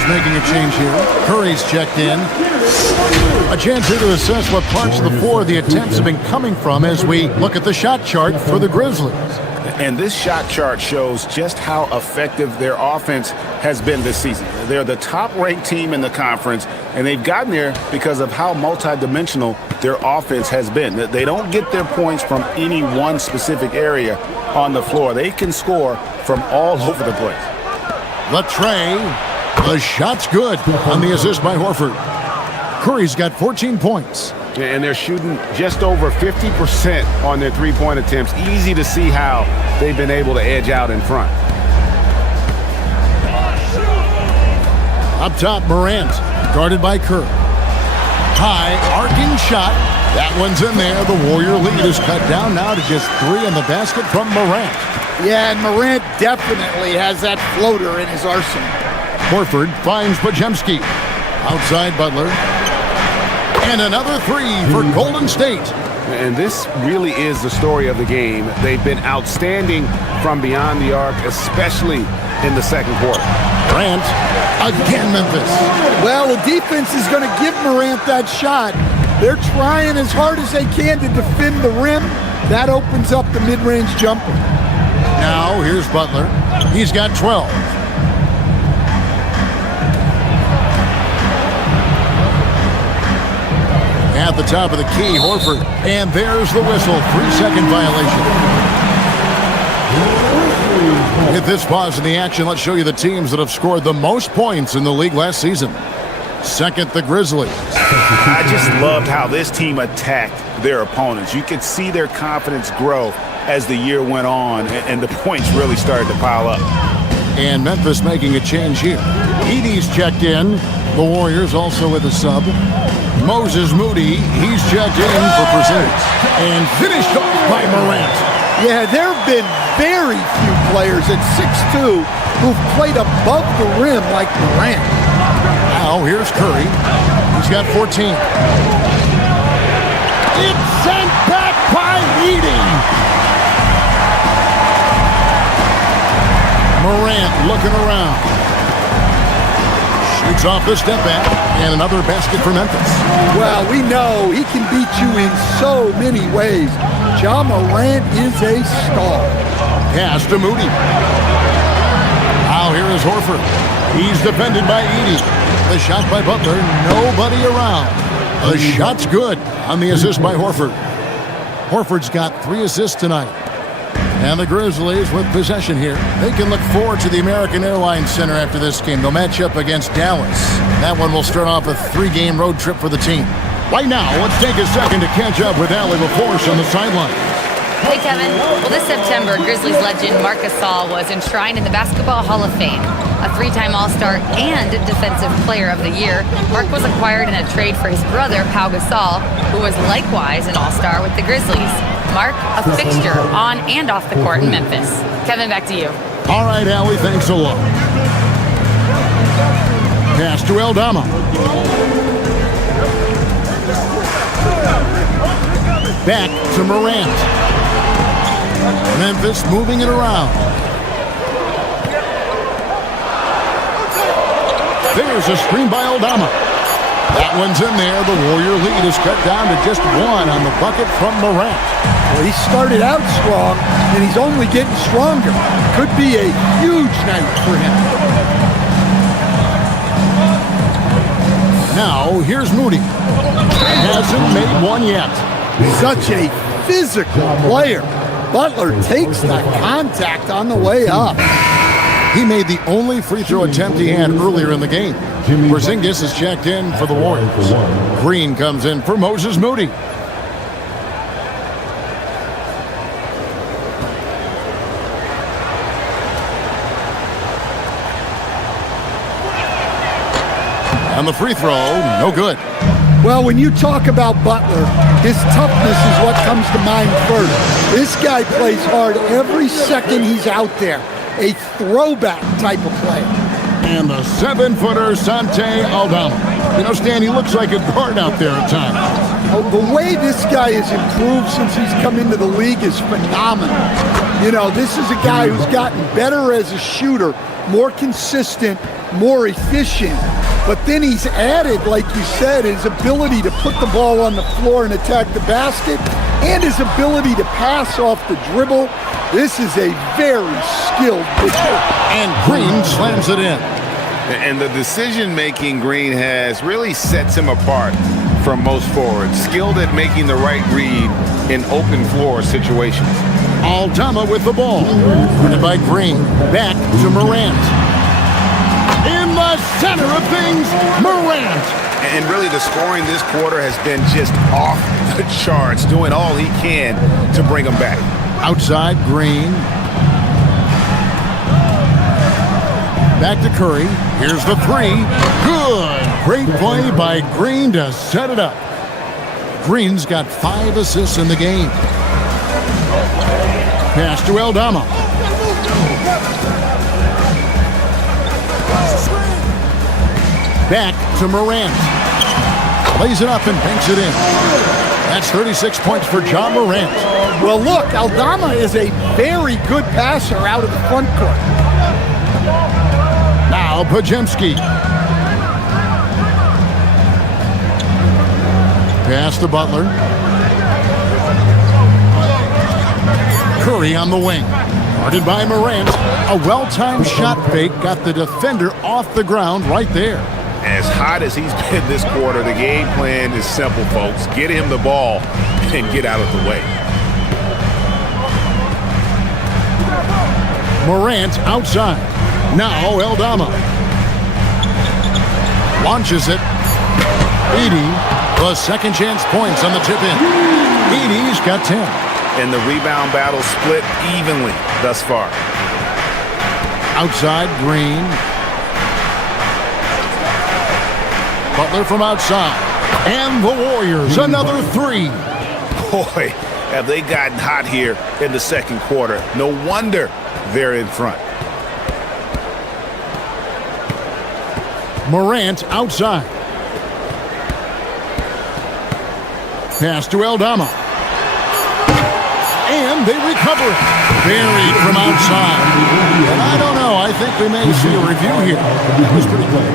Making a change here. Curry's checked in. A chance here to assess what parts of the floor the attempts have been coming from as we look at the shot chart for the Grizzlies. And this shot chart shows just how effective their offense has been this season. They're the top-ranked team in the conference, and they've gotten there because of how multidimensional their offense has been. They don't get their points from any one specific area on the floor. They can score from all over the place. The tray. The shot's good on the assist by Horford. Curry's got 14 points. And they're shooting just over 50% on their three-point attempts. Easy to see how they've been able to edge out in front. Up top, Morant, guarded by Kerr. High, arcing shot. That one's in there. The Warrior lead is cut down now to just 3 in the basket from Morant. Yeah, and Morant definitely has that floater in his arsenal. Horford finds Pajemski. Outside Butler. And another 3 for Golden State. And this really is the story of the game. They've been outstanding from beyond the arc, especially in the second quarter. Morant, again Memphis. Well, the defense is going to give Morant that shot, They're trying as hard as they can to defend the rim. That opens up the mid-range jumper. Now, here's Butler. He's got 12. At the top of the key, Horford. And there's the whistle. 3-second violation. With this pause in the action, let's show you the teams that have scored the most points in the league last season. Second, the Grizzlies. I just loved how this team attacked their opponents. You could see their confidence grow as the year went on, and the points really started to pile up. And Memphis making a change here. Edey's checked in. The Warriors also with a sub. Moses Moody, he's checked in for Porzingis. And finished off by Morant. Yeah, there have been very few players at 6'2" who've played above the rim like Morant. Now, here's Curry. He's got 14. It's sent back by Edey. Morant looking around. Shoots off the step back. And another basket for Memphis. Well, we know he can beat you in so many ways. Ja Morant is a star. Pass to Moody. Now here is Horford. He's defended by Edey. The shot by Butler. Nobody around. The shot's good on the assist by Horford. Horford's got 3 assists tonight. And the Grizzlies with possession here. They can look forward to the American Airlines Center after this game. They'll match up against Dallas. That one will start off a 3-game road trip for the team. Right now, let's take a second to catch up with Allie LaForce on the sideline. Hey, Kevin. Well, this September, Grizzlies legend Marc Gasol was enshrined in the Basketball Hall of Fame. A 3-time All-Star and Defensive Player of the Year, Marc was acquired in a trade for his brother, Pau Gasol, who was likewise an All-Star with the Grizzlies. Marc, a fixture on and off the court in Memphis. Kevin, back to you. All right, Allie, thanks a lot. Pass to Aldama. Back to Morant. Memphis moving it around. There's a screen by Aldama. That one's in there. The Warrior lead is cut down to just 1 on the bucket from Morant. Well, he started out strong, and he's only getting stronger. Could be a huge night for him. Now, here's Moody. Hasn't made one yet. Such a physical player. Butler takes the contact on the way up. He made the only free throw attempt he had earlier in the game. Porzingis is checked in for the Warriors. Green comes in for Moses Moody. And the free throw, no good. Well, when you talk about Butler, his toughness is what comes to mind first. This guy plays hard every second he's out there. A throwback type of player. And the 7-footer, Sante Aldama. You know, Stan, he looks like a guard out there at times. Oh, the way this guy has improved since he's come into the league is phenomenal. You know, this is a guy who's gotten better as a shooter, more consistent, more efficient. But then he's added, like you said, his ability to put the ball on the floor and attack the basket, and his ability to pass off the dribble. This is a very skilled pitcher. And Green slams it in. And the decision-making Green has really sets him apart from most forwards. Skilled at making the right read in open floor situations. Aldama with the ball. Guarded by Green. Back to Morant. In the center of things, Morant. And really the scoring this quarter has been just off the charts, doing all he can to bring them back. Outside, Green. Back to Curry. Here's the 3. Good. Great play by Green to set it up. Green's got 5 assists in the game. Pass to Aldama. Back to Morant. Plays it up and banks it in. That's 36 points for Ja Morant. Well, look, Aldama is a very good passer out of the front court. Now Podziemski. Pass to Butler. Curry on the wing. Guarded by Morant. A well-timed shot fake got the defender off the ground right there. As hot as he's been this quarter, the game plan is simple, folks. Get him the ball and get out of the way. Morant outside. Now Eldama. Launches it. Edey, the second chance points on the tip-in. Edey's got 10. And the rebound battle split evenly thus far. Outside, Green. Butler from outside. And the Warriors, another three. Boy, have they gotten hot here in the second quarter. No wonder they're in front. Morant outside. Pass to Eldama. And they recover it. Buried from outside. And I don't know. I think we may see a review here. That was pretty clear.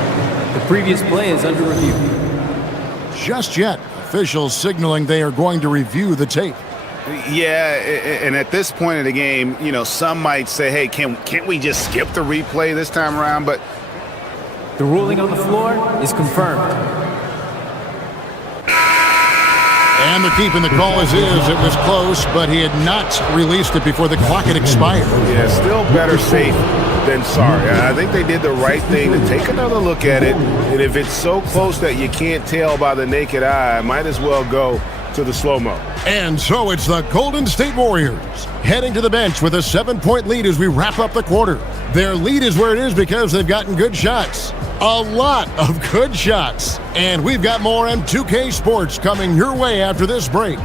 The previous play is under review. Just yet. Officials signaling they are going to review the tape. Yeah, and at this point in the game, you know, some might say, hey, can't we just skip the replay this time around? But the ruling on the floor is confirmed. And they're keeping the call as is. It was close, but he had not released it before the clock had expired. Yeah, still better safe than sorry. I think they did the right thing to take another look at it. And if it's so close that you can't tell by the naked eye, might as well go to the slow-mo. And so it's the Golden State Warriors heading to the bench with a 7-point lead as we wrap up the quarter. Their lead is where it is because they've gotten good shots. A lot of good shots. And we've got more M2K Sports coming your way after this break.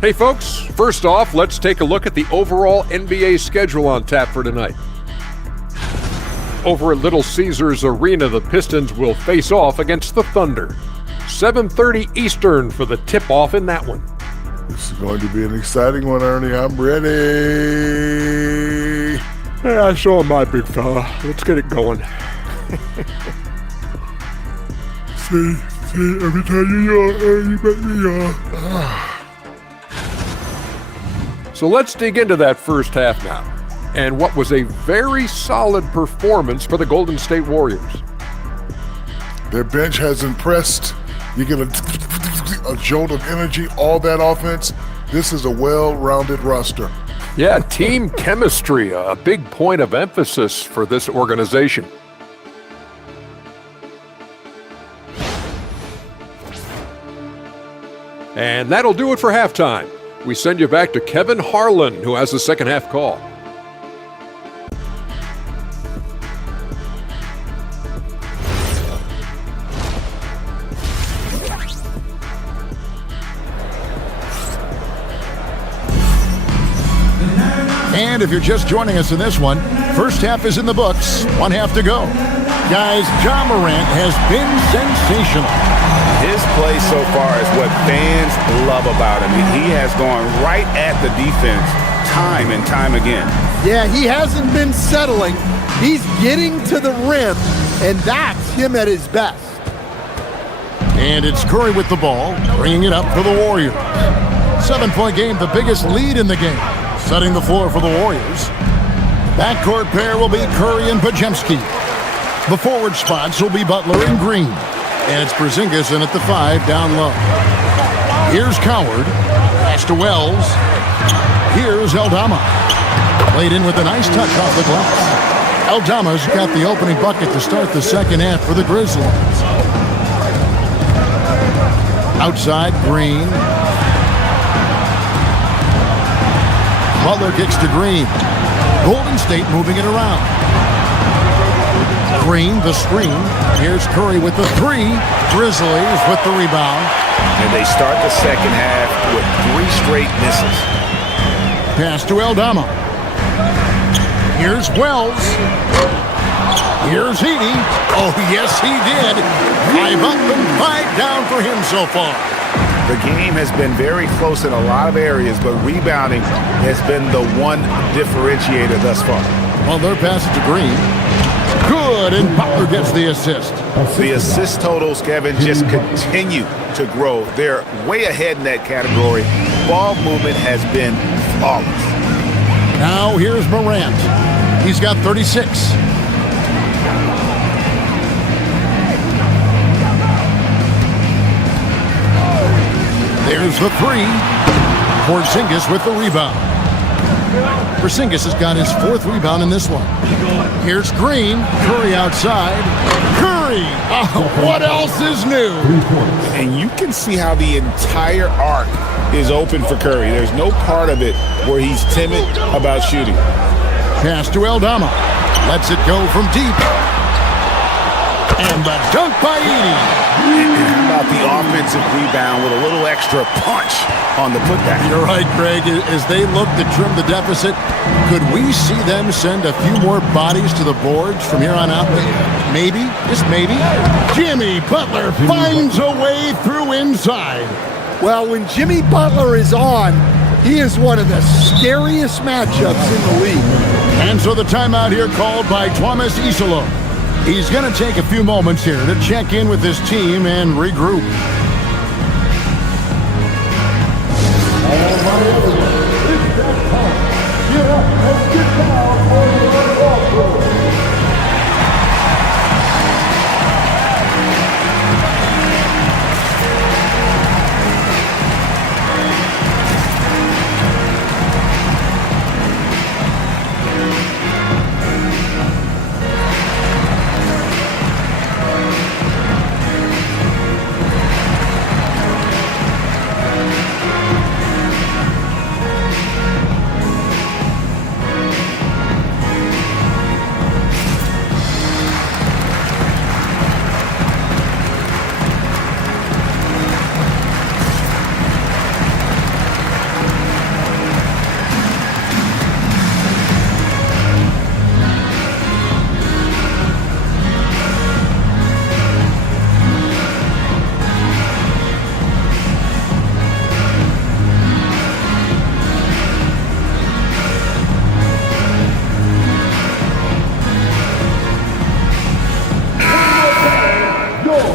Hey folks, first off, let's take a look at the overall NBA schedule on tap for tonight. Over at Little Caesars Arena, the Pistons will face off against the Thunder. 7:30 Eastern for the tip-off in that one. This is going to be an exciting one, Ernie. I'm ready. Yeah, I saw my big fella. Let's get it going. See, every time you yawn, you make me yawn. So let's dig into that first half now, and what was a very solid performance for the Golden State Warriors. Their bench has impressed. You get a jolt of energy, all that offense. This is a well-rounded roster. Yeah, team chemistry, a big point of emphasis for this organization. And that'll do it for halftime. We send you back to Kevin Harlan, who has the second half call. And if you're just joining us in this one, first half is in the books, one half to go. Guys, Ja Morant has been sensational. His play so far is what fans love about him. He has gone right at the defense time and time again. Yeah, he hasn't been settling. He's getting to the rim, and that's him at his best. And it's Curry with the ball, bringing it up for the Warriors. 7-point game, the biggest lead in the game. Setting the floor for the Warriors. Backcourt pair will be Curry and Podziemski. The forward spots will be Butler and Green. And it's Porzingis in at the 5 down low. Here's Coward. Pass to Wells. Here's Eldama. Played in with a nice touch off the glass. Eldama's got the opening bucket to start the second half for the Grizzlies. Outside, Green. Butler kicks to Green. Golden State moving it around. Green, the screen. Here's Curry with the 3. Grizzlies with the rebound. And they start the second half with 3 straight misses. Pass to Eldama. Here's Wells. Here's Edey. Oh, yes, he did. 5 up and 5 down for him so far. The game has been very close in a lot of areas, but rebounding has been the one differentiator thus far. Well, their passage to Green. Good, and Butler gets the assist. The assist totals, Kevin, just continue to grow. They're way ahead in that category. Ball movement has been flawless. Now here's Morant. He's got 36. There's the 3. Porzingis with the rebound. Porzingis has got his 4th rebound in this one. Here's Green. Curry outside. Curry! Oh, what else is new? And you can see how the entire arc is open for Curry. There's no part of it where he's timid about shooting. Pass to Aldama. Lets it go from deep. And the dunk by Edey. How about the offensive rebound with a little extra punch on the putback? You're right, Greg. As they look to trim the deficit, could we see them send a few more bodies to the boards from here on out? Maybe, just maybe. Jimmy Butler finds a way through inside. Well, when Jimmy Butler is on, he is one of the scariest matchups in the league. And so the timeout here called by Thomas Isolo. He's going to take a few moments here to check in with his team and regroup.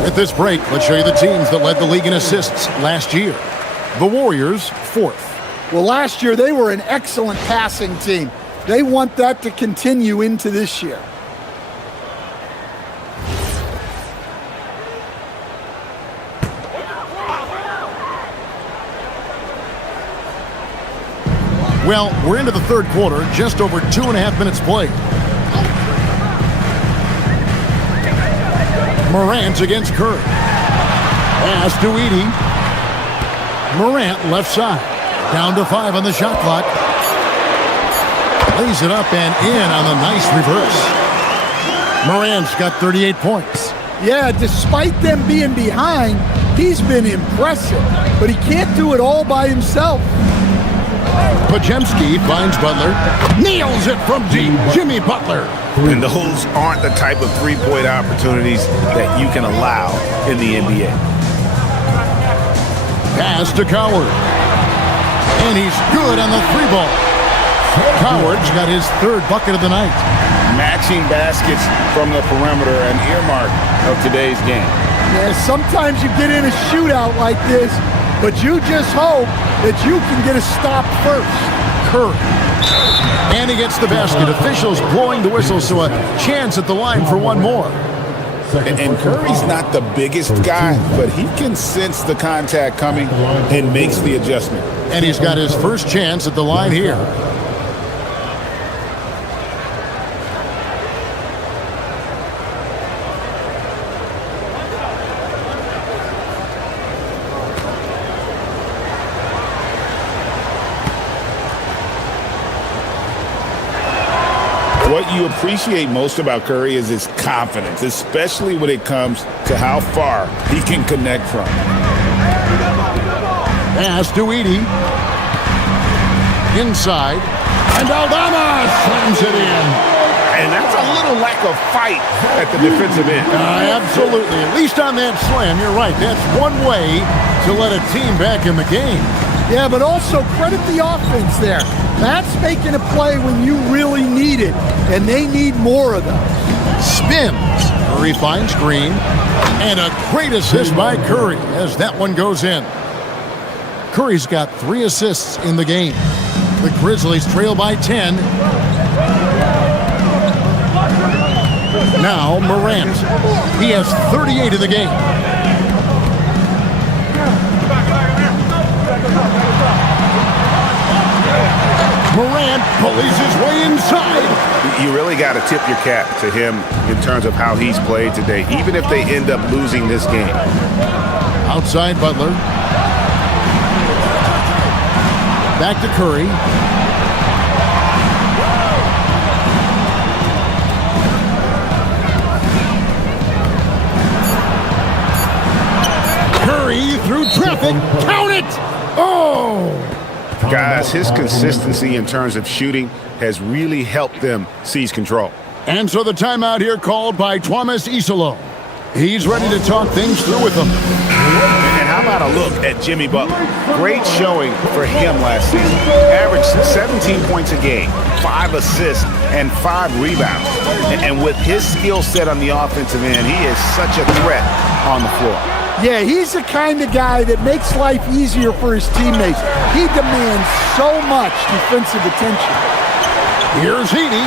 At this break, let's show you the teams that led the league in assists last year. The Warriors, 4th. Well, last year they were an excellent passing team. They want that to continue into this year. Well, we're into the 3rd quarter, just over 2.5 minutes played. Morant against Curry. Pass to Edey. Morant left side. Down to 5 on the shot clock. Lays it up and in on the nice reverse. Morant's got 38 points. Yeah, despite them being behind, he's been impressive. But he can't do it all by himself. Podziemski finds Butler. Nails it from deep. Jimmy Butler. And those aren't the type of three-point opportunities that you can allow in the NBA. Pass to Coward. And he's good on the 3-ball. Coward's got his 3rd bucket of the night. Matching baskets from the perimeter, an earmark of today's game. Yeah, sometimes you get in a shootout like this, but you just hope that you can get a stop first. Curry. And he gets the basket. Officials blowing the whistle, so a chance at the line for one more. And Curry's not the biggest guy, but he can sense the contact coming and makes the adjustment. And he's got his first chance at the line here. What you appreciate most about Curry is his confidence, especially when it comes to how far he can connect from. Pass to Edey. Inside. And Aldama slams it in. And that's a little lack of fight at the defensive end. Absolutely. At least on that slam, you're right. That's one way to let a team back in the game. Yeah, but also credit the offense there. That's making a play when you really need it, and they need more of those. Spins. Curry finds Green. And a great assist by Curry as that one goes in. Curry's got 3 assists in the game. The Grizzlies trail by 10. Now Morant. He has 38 in the game. Morant pulleys his way inside. You really got to tip your cap to him in terms of how he's played today, even if they end up losing this game. Outside Butler. Back to Curry. Curry through traffic. Count it! Oh! Guys, his consistency in terms of shooting has really helped them seize control. And so the timeout here called by Thomas Isolo. He's ready to talk things through with them. And how about a look at Jimmy Butler? Great showing for him last season. Averaged 17 points a game, 5 assists, and 5 rebounds. And with his skill set on the offensive end, he is such a threat on the floor. Yeah, he's the kind of guy that makes life easier for his teammates. He demands so much defensive attention. Here's Heaney.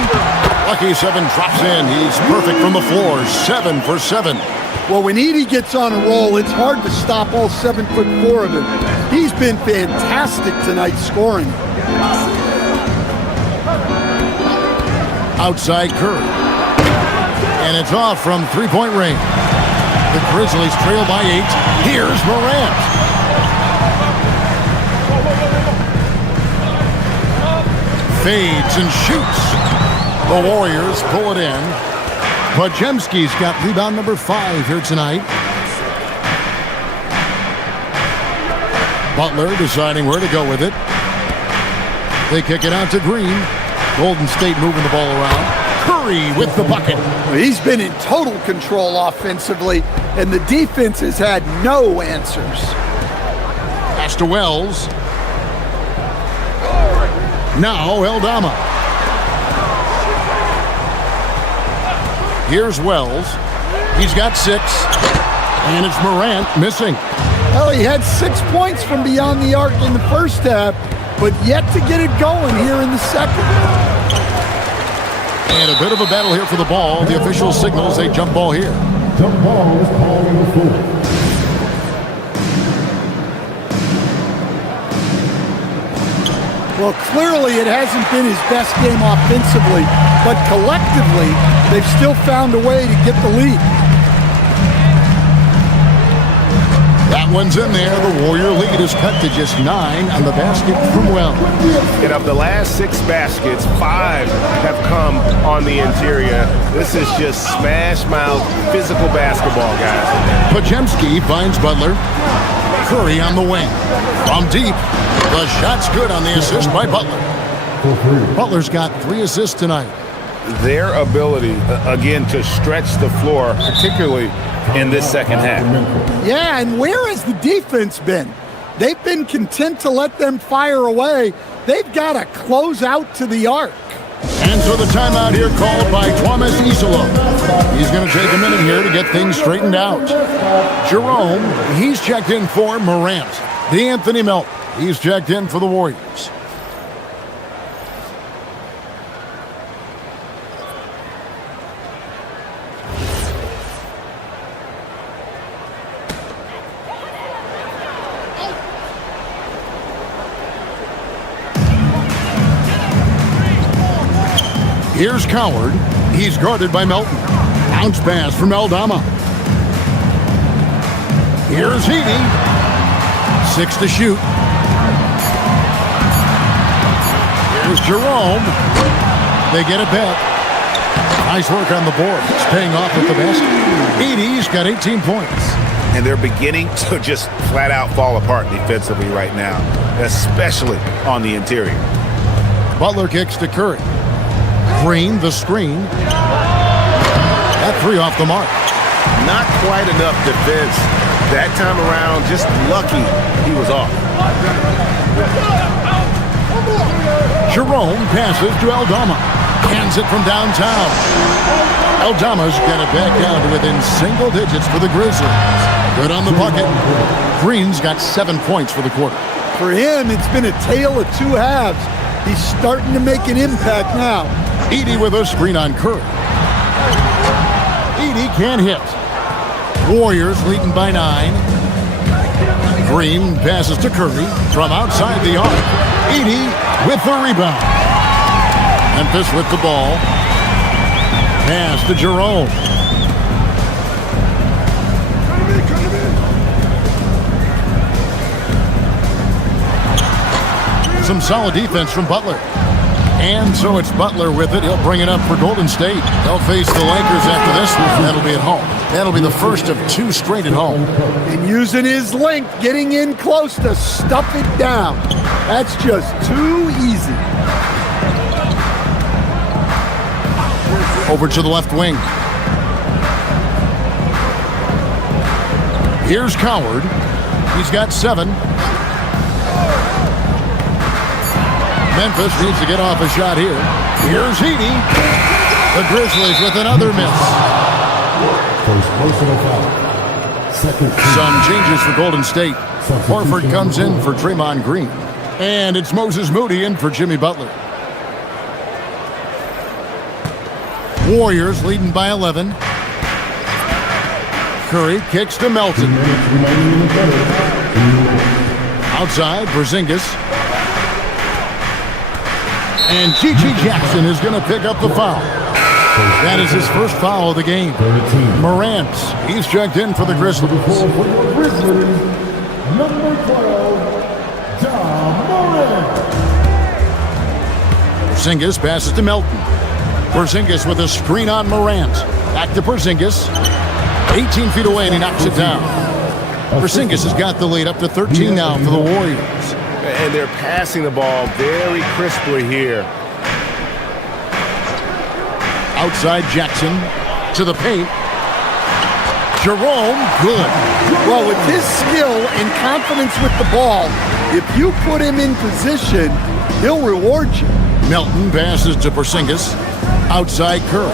Lucky 7 drops in. He's perfect from the floor. 7 for 7. Well, when Edie gets on a roll, it's hard to stop all 7'4" of him. He's been fantastic tonight scoring. Outside Curry. And it's off from three-point range. The Grizzlies trail by 8. Here's Morant. Fades and shoots. The Warriors pull it in. Podziemski's got rebound number 5 here tonight. Butler deciding where to go with it. They kick it out to Green. Golden State moving the ball around. Curry with the bucket. He's been in total control offensively, and the defense has had no answers. Pass to Wells. Now Eldama. Here's Wells. He's got 6. And it's Morant missing. Well, he had 6 points from beyond the arc in the first half, but yet to get it going here in the second. And a bit of a battle here for the ball. The official signals a jump ball here. Jump ball is called on the floor. Well, clearly it hasn't been his best game offensively, but collectively, they've still found a way to get the lead. That one's in there. The Warrior lead is cut to just 9 on the basket from Wells. And of the last 6 baskets, 5 have come on the interior. This is just smash-mouth physical basketball, guys. Podziemski finds Butler. Curry on the wing. From deep. The shot's good on the assist by Butler. Butler's got 3 assists tonight. Their ability, again, to stretch the floor, particularly in this second half. Yeah, and where has the defense been? They've been content to let them fire away. They've got to close out to the arc. And so the timeout here called by Thomas Isolo. He's going to take a minute here to get things straightened out. Jerome, he's checked in for Morant. D'Anthony Melton, he's checked in for the Warriors. Here's Coward. He's guarded by Melton. Bounce pass from Eldama. Here's Heaney. 6 to shoot. Here's Jerome. They get it back. Nice work on the board. It's paying off with the basket. Edie's got 18 points. And they're beginning to just flat out fall apart defensively right now, especially on the interior. Butler kicks to Curry. Green, the screen. That 3 off the mark. Not quite enough defense that time around. Just lucky he was off. Jerome passes to Aldama. Hands it from downtown. Aldama's got it back down to within single digits for the Grizzlies. Good on the bucket. Green's got 7 points for the quarter. For him, it's been a tale of two halves. He's starting to make an impact now. Edey with a screen on Curry. Edey can't hit. Warriors leading by 9. Green passes to Curry from outside the arc. Edey with the rebound. Memphis with the ball. Pass to Jerome. Some solid defense from Butler. And so it's Butler with it. He'll bring it up for Golden State. They'll face the Lakers after this one. That'll be at home. That'll be the first of 2 straight at home. And using his length, getting in close to stuff it down. That's just too easy. Over to the left wing. Here's Coward. He's got 7. Memphis needs to get off a shot here. Here's Edey. The Grizzlies with another miss. Some changes for Golden State. Horford comes in for Draymond Green. And it's Moses Moody in for Jimmy Butler. Warriors leading by 11. Curry kicks to Melton. Outside, Porzingis. And G.G. Jackson is going to pick up the foul. That is his first foul of the game. Morant, he's checked in for the Grizzlies. Number 12, Ja Morant. Porzingis passes to Melton. Porzingis with a screen on Morant. Back to Porzingis. 18 feet away and he knocks it down. Porzingis has got the lead up to 13 now for the Warriors. And they're passing the ball very crisply here. Outside Jackson to the paint. Jerome, good. Well, with his skill and confidence with the ball, if you put him in position, he'll reward you. Melton passes to Porzingis. Outside Curry.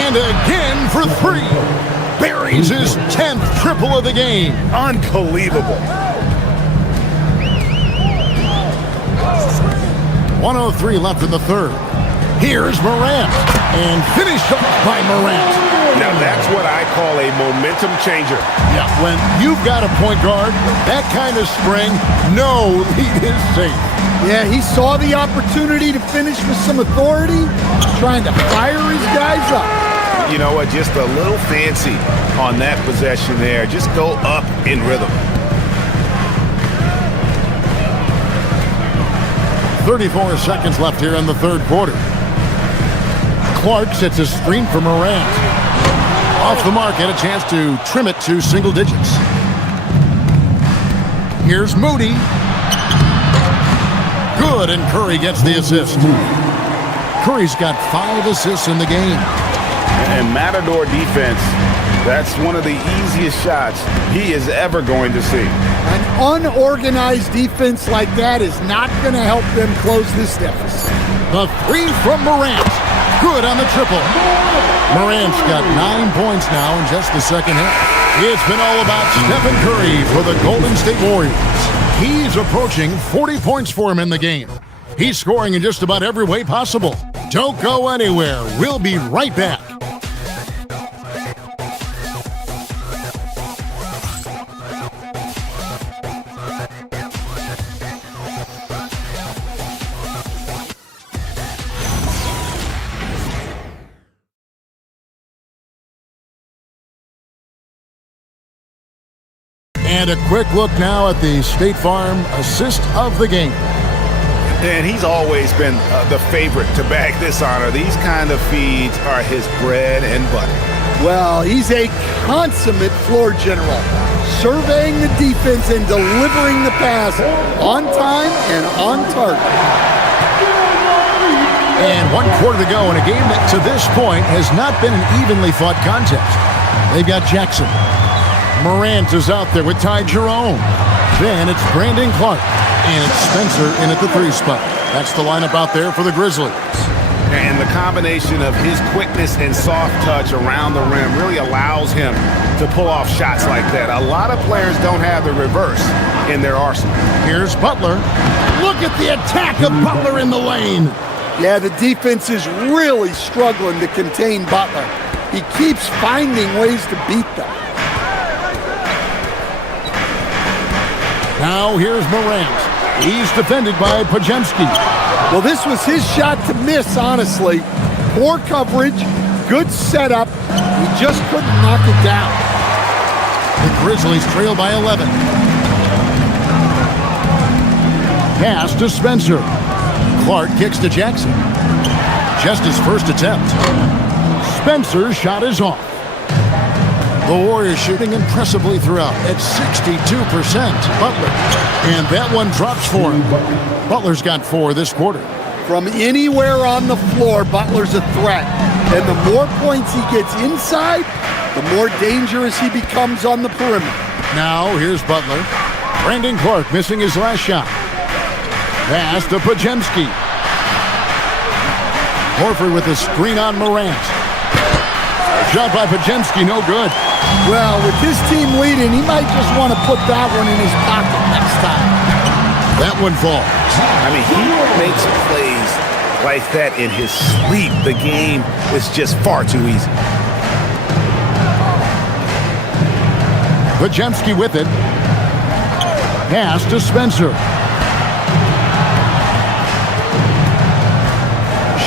And again for 3. Buries his 10th triple of the game. Unbelievable. 1:03 left in the third. Here's Morant. And finished off by Morant. Now that's what I call a momentum changer. Yeah, when you've got a point guard, that kind of spring, no lead is safe. Yeah, he saw the opportunity to finish with some authority, trying to fire his guys up. You know what, just a little fancy on that possession there. Just go up in rhythm. 34 seconds left here in the third quarter. Clark sets a screen for Morant. Off the mark, and a chance to trim it to single digits. Here's Moody. Good, and Curry gets the assist. Curry's got 5 assists in the game. And Matador defense, that's one of the easiest shots he is ever going to see. An unorganized defense like that is not going to help them close this deficit. The 3 from Morant. Good on the triple. Morant's got 9 points now in just the second half. It's been all about Stephen Curry for the Golden State Warriors. He's approaching 40 points for him in the game. He's scoring in just about every way possible. Don't go anywhere. We'll be right back. And a quick look now at the State Farm assist of the game. And he's always been the favorite to bag this honor. These kind of feeds are his bread and butter. Well, he's a consummate floor general, surveying the defense and delivering the pass on time and on target. And 1 quarter to go in a game that to this point has not been an evenly fought contest. They've got Jackson. Morant is out there with Ty Jerome. Then it's Brandon Clark. And it's Spencer in at the 3 spot. That's the lineup out there for the Grizzlies. And the combination of his quickness and soft touch around the rim really allows him to pull off shots like that. A lot of players don't have the reverse in their arsenal. Here's Butler. Look at the attack of Butler in the lane. Yeah, the defense is really struggling to contain Butler. He keeps finding ways to beat them. Now here's Morant. He's defended by Pajemski. Well, this was his shot to miss, honestly. Poor coverage, good setup. He just couldn't knock it down. The Grizzlies trail by 11. Pass to Spencer. Clark kicks to Jackson. Just his first attempt. Spencer's shot is off. The Warriors shooting impressively throughout at 62%. Butler. And that one drops for him. Butler's got 4 this quarter. From anywhere on the floor, Butler's a threat. And the more points he gets inside, the more dangerous he becomes on the perimeter. Now here's Butler. Brandon Clark missing his last shot. Pass to Pajemski. Horford with a screen on Morant. Shot by Pajemski, no good. Well, with his team leading, he might just want to put that one in his pocket next time. That one falls. I mean, he makes plays like that in his sleep. The game is just far too easy. Pajemski with it. Pass to Spencer.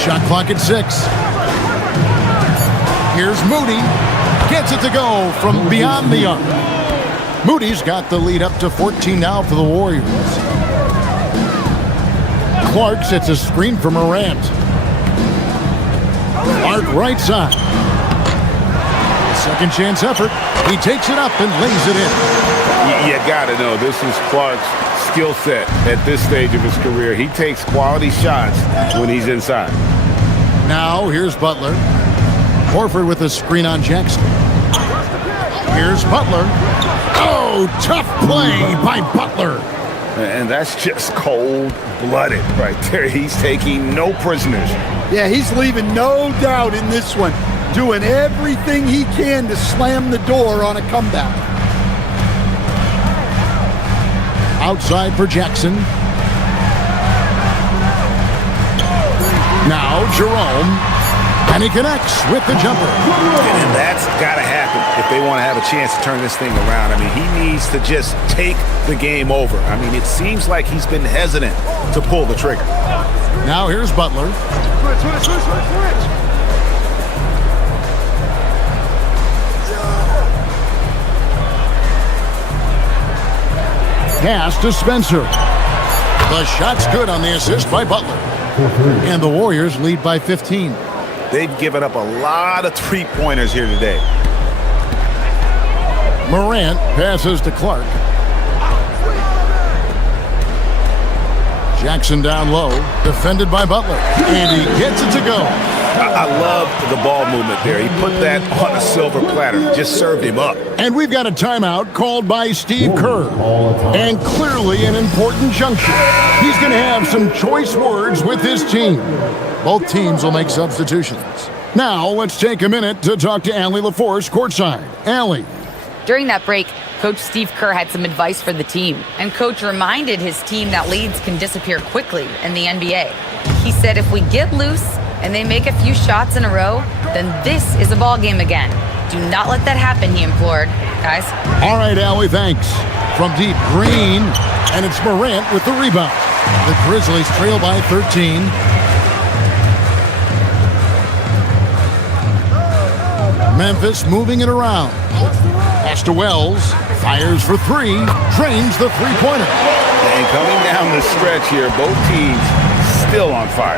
Shot clock at 6. Here's Moody. Gets it to go from beyond the arc. Moody's got the lead up to 14 now for the Warriors. Clark sets a screen for Morant. Clark right side. Second chance effort. He takes it up and lays it in. You got to know, this is Clark's skill set at this stage of his career. He takes quality shots when he's inside. Now here's Butler. Horford with a screen on Jackson. Here's Butler. Oh, tough play by Butler. And that's just cold-blooded right there. He's taking no prisoners. Yeah, he's leaving no doubt in this one. Doing everything he can to slam the door on a comeback. Outside for Jackson. Now Jerome. And he connects with the jumper. And that's got to happen if they want to have a chance to turn this thing around. I mean, he needs to just take the game over. I mean, it seems like he's been hesitant to pull the trigger. Now here's Butler. Switch. Pass to Spencer. The shot's good on the assist by Butler. And the Warriors lead by 15. They've given up a lot of three-pointers here today. Morant passes to Clark. Jackson down low, defended by Butler. And he gets it to go. I love the ball movement there. He put that on a silver platter, just served him up. And we've got a timeout called by Steve Kerr. And clearly an important juncture. He's going to have some choice words with his team. Both teams will make substitutions. Now, let's take a minute to talk to Allie LaForce courtside. Allie. During that break, Coach Steve Kerr had some advice for the team. And Coach reminded his team that leads can disappear quickly in the NBA. He said if we get loose and they make a few shots in a row, then this is a ball game again. Do not let that happen, he implored. Guys? All right, Allie, thanks. From deep, Green, and it's Morant with the rebound. The Grizzlies trail by 13. Memphis moving it around. Pass to Wells. Fires for three. Drains the three-pointer. And coming down the stretch here, both teams still on fire.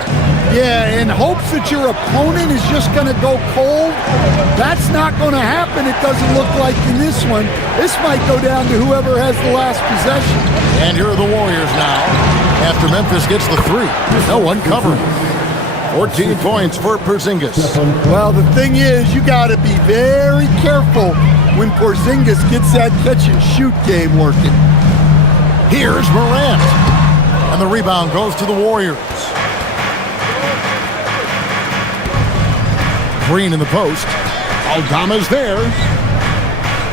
Yeah, in hopes that your opponent is just going to go cold. That's not going to happen, it doesn't look like in this one. This might go down to whoever has the last possession. And here are the Warriors now. After Memphis gets the three, no one covering. 14 points for Porzingis. Well, the thing is, you got to be very careful when Porzingis gets that catch-and-shoot game working. Here's Morant. And the rebound goes to the Warriors. Green in the post. Aldama's there.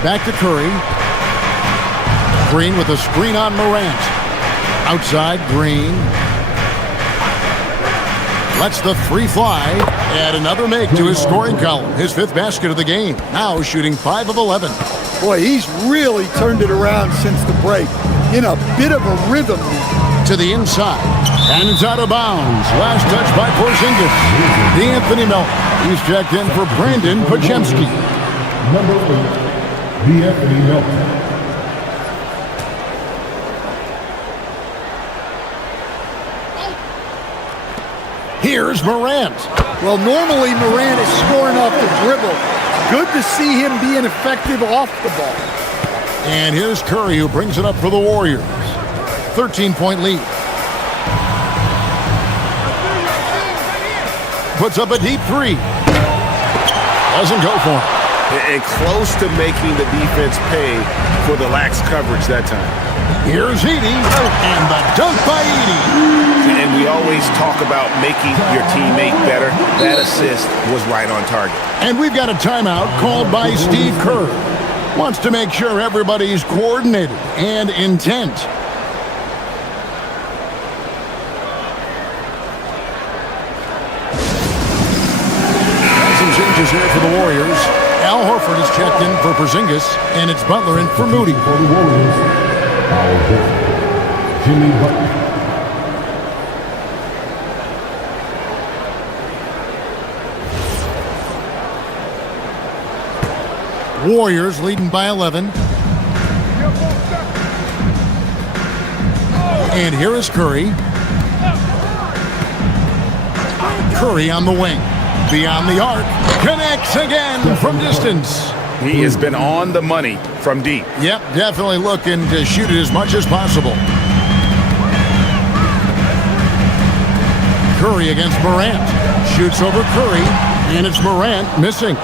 Back to Curry. Green with a screen on Morant. Outside, Green. Lets the three fly. Add another make to his scoring column. His 5th basket of the game. Now shooting 5 of 11. Boy, he's really turned it around since the break. In a bit of a rhythm. To the inside. And it's out of bounds. Last touch by Porzingis. The Anthony Melton. He's checked in for Brandon Pajemski. Number 8, the Anthony Melton. Here's Morant. Well, normally Morant is scoring off the dribble. Good to see him being effective off the ball. And here's Curry, who brings it up for the Warriors. 13-point lead. Puts up a deep three. Doesn't go for him. And close to making the defense pay for the lax coverage that time. Here's Edey, and the dunk by Edey. And we always talk about making your teammate better. That assist was right on target. And we've got a timeout called by Steve Kerr. Wants to make sure everybody's coordinated and intent. Some changes here for the Warriors. Al Horford is checked in for Porzingis, and it's Butler in for Moody. For the Warriors, Al Horford, Jimmy Butler. Warriors leading by 11. And here is Curry. Curry on the wing. Beyond the arc. Connects again from distance. He has been on the money from deep. Yep, definitely looking to shoot it as much as possible. Curry against Morant. Shoots over Curry, and it's Morant missing.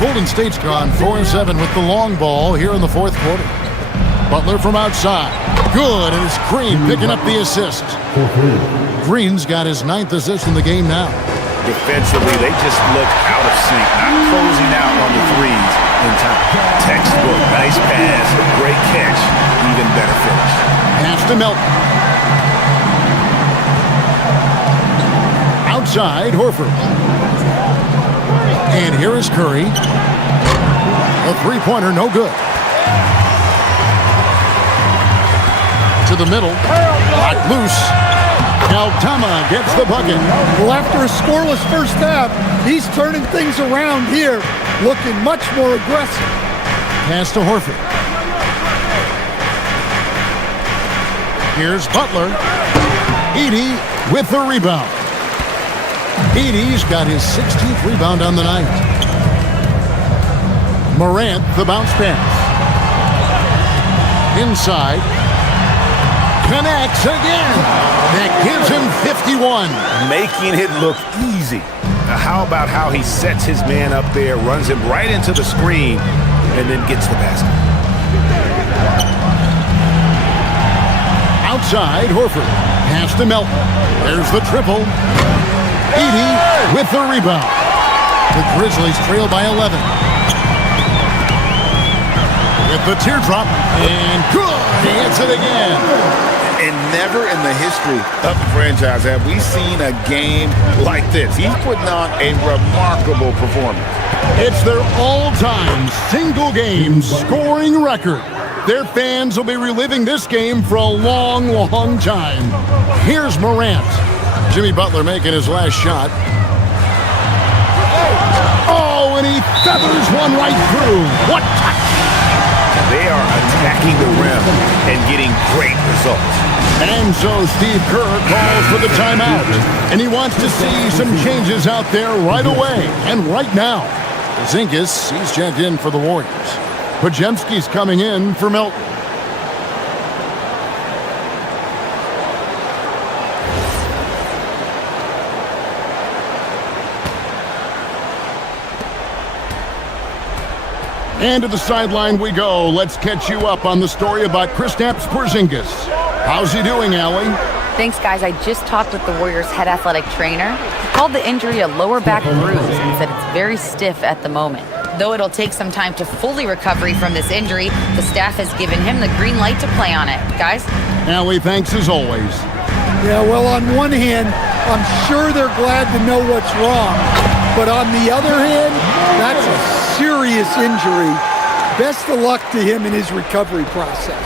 Golden State's gone 4-7 with the long ball here in the 4th quarter. Butler from outside. Good, and it's Green picking up the assist. Green's got his 9th assist in the game now. Defensively, they just look out of sync, not closing out on the threes in time. Textbook, nice pass, great catch, even better finish. Pass to Melton. Outside, Horford. And here is Curry. A three-pointer, no good. To the middle. Locked loose. Altama gets the bucket. Well, after a scoreless first half, he's turning things around here, looking much more aggressive. Pass to Horford. Here's Butler. Edey with the rebound. Edey's got his 16th rebound on the night. Morant, the bounce pass. Inside. Connects again. That gives him 51. Making it look easy. Now how about how he sets his man up there, runs him right into the screen, and then gets the basket. Outside, Horford. Pass to Melton. There's the triple. Edey with the rebound. The Grizzlies trail by 11. With the teardrop, and good. He hits it again. And never in the history of the franchise have we seen a game like this. He's putting on a remarkable performance. It's their all-time single-game scoring record. Their fans will be reliving this game for a long, long time. Here's Morant. Jimmy Butler making his last shot. Oh, and he feathers one right through. What touch! They are attacking the rim and getting great results. And so Steve Kerr calls for the timeout. And he wants to see some changes out there right away and right now. Porzingis, he's checked in for the Warriors. Pajemski's coming in for Melton. And to the sideline we go. Let's catch you up on the story about Kristaps Porzingis. How's he doing, Allie? Thanks, guys. I just talked with the Warriors' head athletic trainer. He called the injury a lower back bruise and said it's very stiff at the moment. Though it'll take some time to fully recover from this injury, the staff has given him the green light to play on it. Guys? Allie, thanks as always. Yeah, well, on one hand, I'm sure they're glad to know what's wrong. But on the other hand, that's a serious injury. Best of luck to him in his recovery process.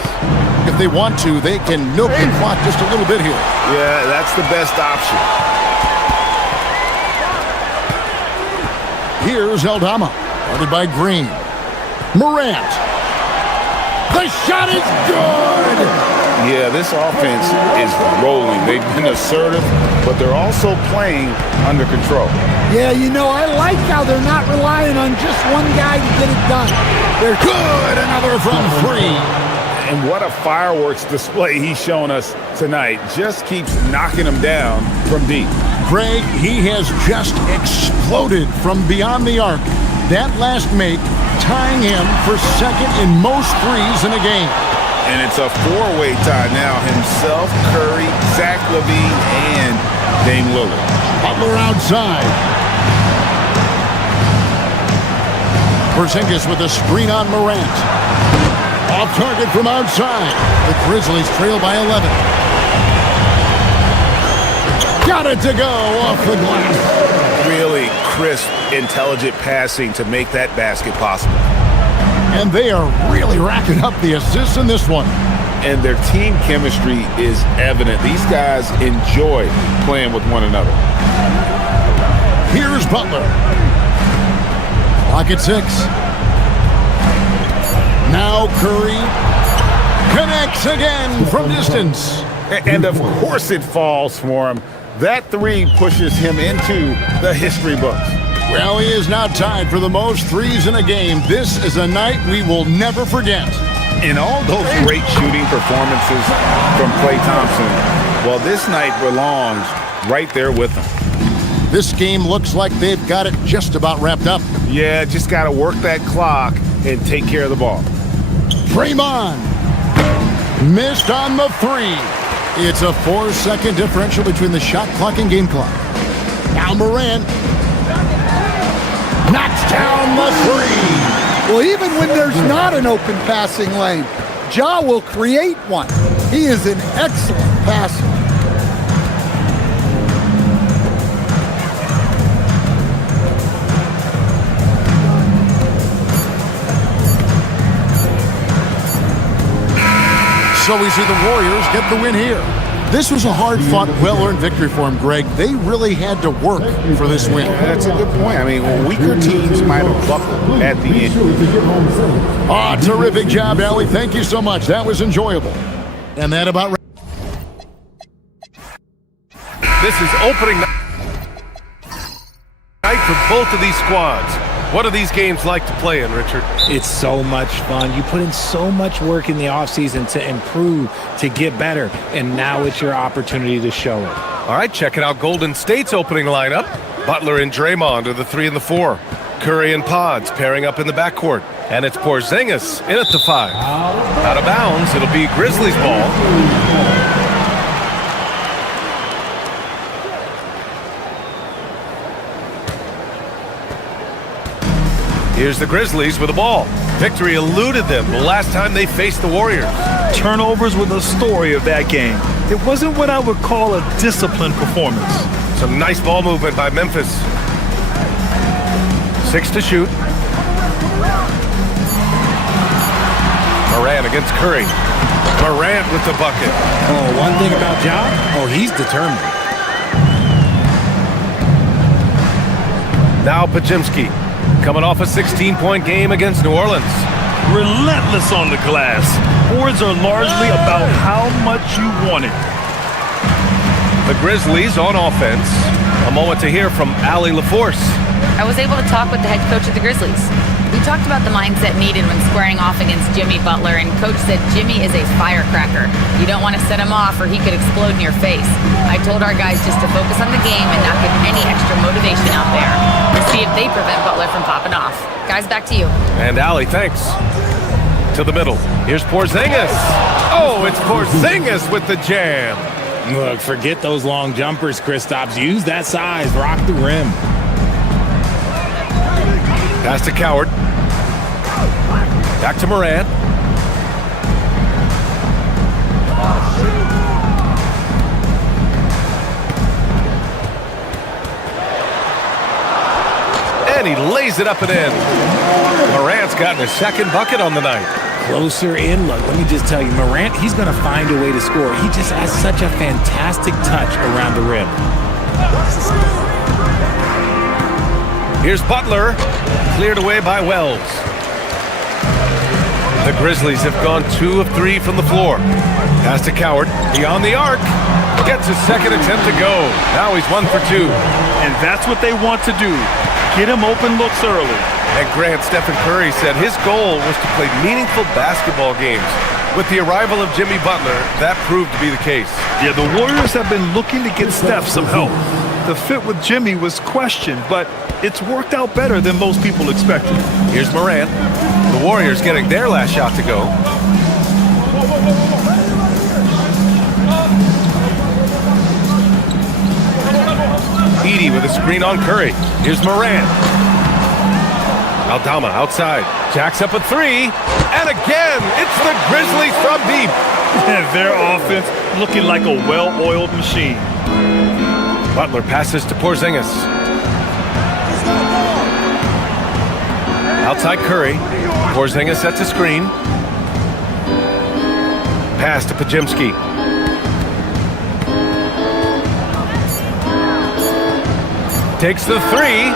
If they want to, they can milk the clock just a little bit here. Yeah, that's the best option. Here's Aldama, guarded by Green. Morant. The shot is good! Yeah, this offense is rolling. They've been assertive, but they're also playing under control. Yeah, you know, I like how they're not relying on just one guy to get it done. They're good. Another from three. And what a fireworks display he's shown us tonight. Just keeps knocking them down from deep. Greg, he has just exploded from beyond the arc. That last make tying him for second in most threes in a game. And it's a four-way tie now. Himself, Curry, Zach LaVine, and Dame Lillard. Butler outside. Porzingis with a screen on Morant. Off target from outside. The Grizzlies trail by 11. Got it to go off the glass. Really crisp, intelligent passing to make that basket possible. And they are really racking up the assists in this one. And their team chemistry is evident. These guys enjoy playing with one another. Here's Butler. Clock at 6. Now Curry connects again from distance. And of course it falls for him. That three pushes him into the history books. Well, he is now tied for the most threes in a game. This is a night we will never forget. In all those great shooting performances from Klay Thompson, well, this night belongs right there with him. This game looks like they've got it just about wrapped up. Yeah, just got to work that clock and take care of the ball. Draymond missed on the three. It's a 4-second differential between the shot clock and game clock. Now Morant knocks down the three. Well, even when there's not an open passing lane, Ja will create one. He is an excellent passer. So we see the Warriors get the win here. This was a hard-fought, well-earned victory for them, Greg. They really had to work for this win. That's a good point. I mean, weaker teams might have buckled at the end. Terrific job, Allie. Thank you so much. That was enjoyable. And that about... This is opening night for both of these squads. What are these games like to play in, Richard? It's so much fun. You put in so much work in the offseason to improve, to get better, and now it's your opportunity to show it. All right, checking out Golden State's opening lineup. Butler and Draymond are the 3 and the 4. Curry and Pods pairing up in the backcourt. And it's Porzingis in at the 5. Out of bounds, it'll be Grizzlies ball. Here's the Grizzlies with the ball. Victory eluded them the last time they faced the Warriors. Turnovers were the story of that game. It wasn't what I would call a disciplined performance. Some nice ball movement by Memphis. 6 to shoot. Morant against Curry. Morant with the bucket. Oh, one thing about Ja, he's determined. Now Podziemski. Coming off a 16-point game against New Orleans. Relentless on the glass. Boards are largely about how much you want it. The Grizzlies on offense. A moment to hear from Allie LaForce. I was able to talk with the head coach of the Grizzlies. We talked about the mindset needed when squaring off against Jimmy Butler, and Coach said Jimmy is a firecracker. You don't want to set him off or he could explode in your face. I told our guys just to focus on the game and not give any extra motivation out there. We'll see if they prevent Butler from popping off. Guys, back to you. And Allie, thanks. To the middle. Here's Porzingis. Oh, it's Porzingis with the jam. Look, forget those long jumpers, Kristaps. Use that size. Rock the rim. Pass to Coward. Back to Moran. And he lays it up and in. Morant's gotten his second bucket on the night. Closer in. Look, let me just tell you, Morant, he's going to find a way to score. He just has such a fantastic touch around the rim. Here's Butler, cleared away by Wells. The Grizzlies have gone 2 of 3 from the floor. Pass to Coward, beyond the arc. Gets his second attempt to go. Now he's 1 for 2. And that's what they want to do. Get him open looks early. And Grant, Stephen Curry said his goal was to play meaningful basketball games. With the arrival of Jimmy Butler, that proved to be the case. Yeah, the Warriors have been looking to get Steph some help. The fit with Jimmy was questioned, but it's worked out better than most people expected. Here's Moran. The Warriors getting their last shot to go. Edey with a screen on Curry. Here's Moran. Aldama outside. Jacks up a 3. And again, it's the Grizzlies from deep. And their offense looking like a well-oiled machine. Butler passes to Porzingis. Outside Curry. Porzingis sets a screen. Pass to Pajemski. Takes the 3.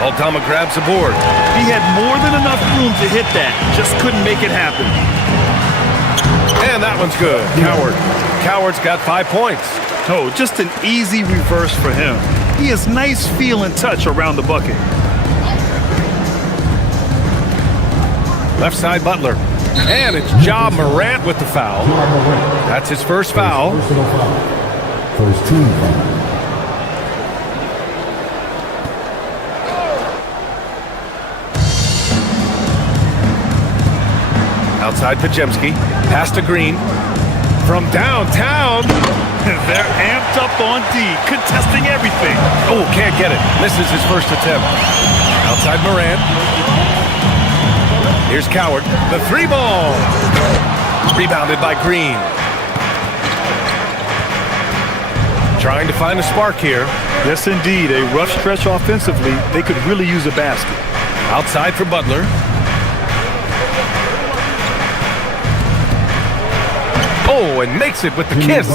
Aldama grabs the board. He had more than enough room to hit that. Just couldn't make it happen. And that one's good. Coward's got 5 points. Oh, just an easy reverse for him. He has nice feel and touch around the bucket. Left side Butler. And it's Ja Morant with the foul. That's his first foul. First team foul. Outside Pajemski. Pass to Green. From downtown. They're amped up on D, contesting everything. Oh, can't get it. Misses his first attempt. Outside Moran. Here's Coward. The 3-ball. Rebounded by Green. Trying to find a spark here. Yes, indeed. A rough stretch offensively. They could really use a basket. Outside for Butler. Oh, and makes it with the kiss.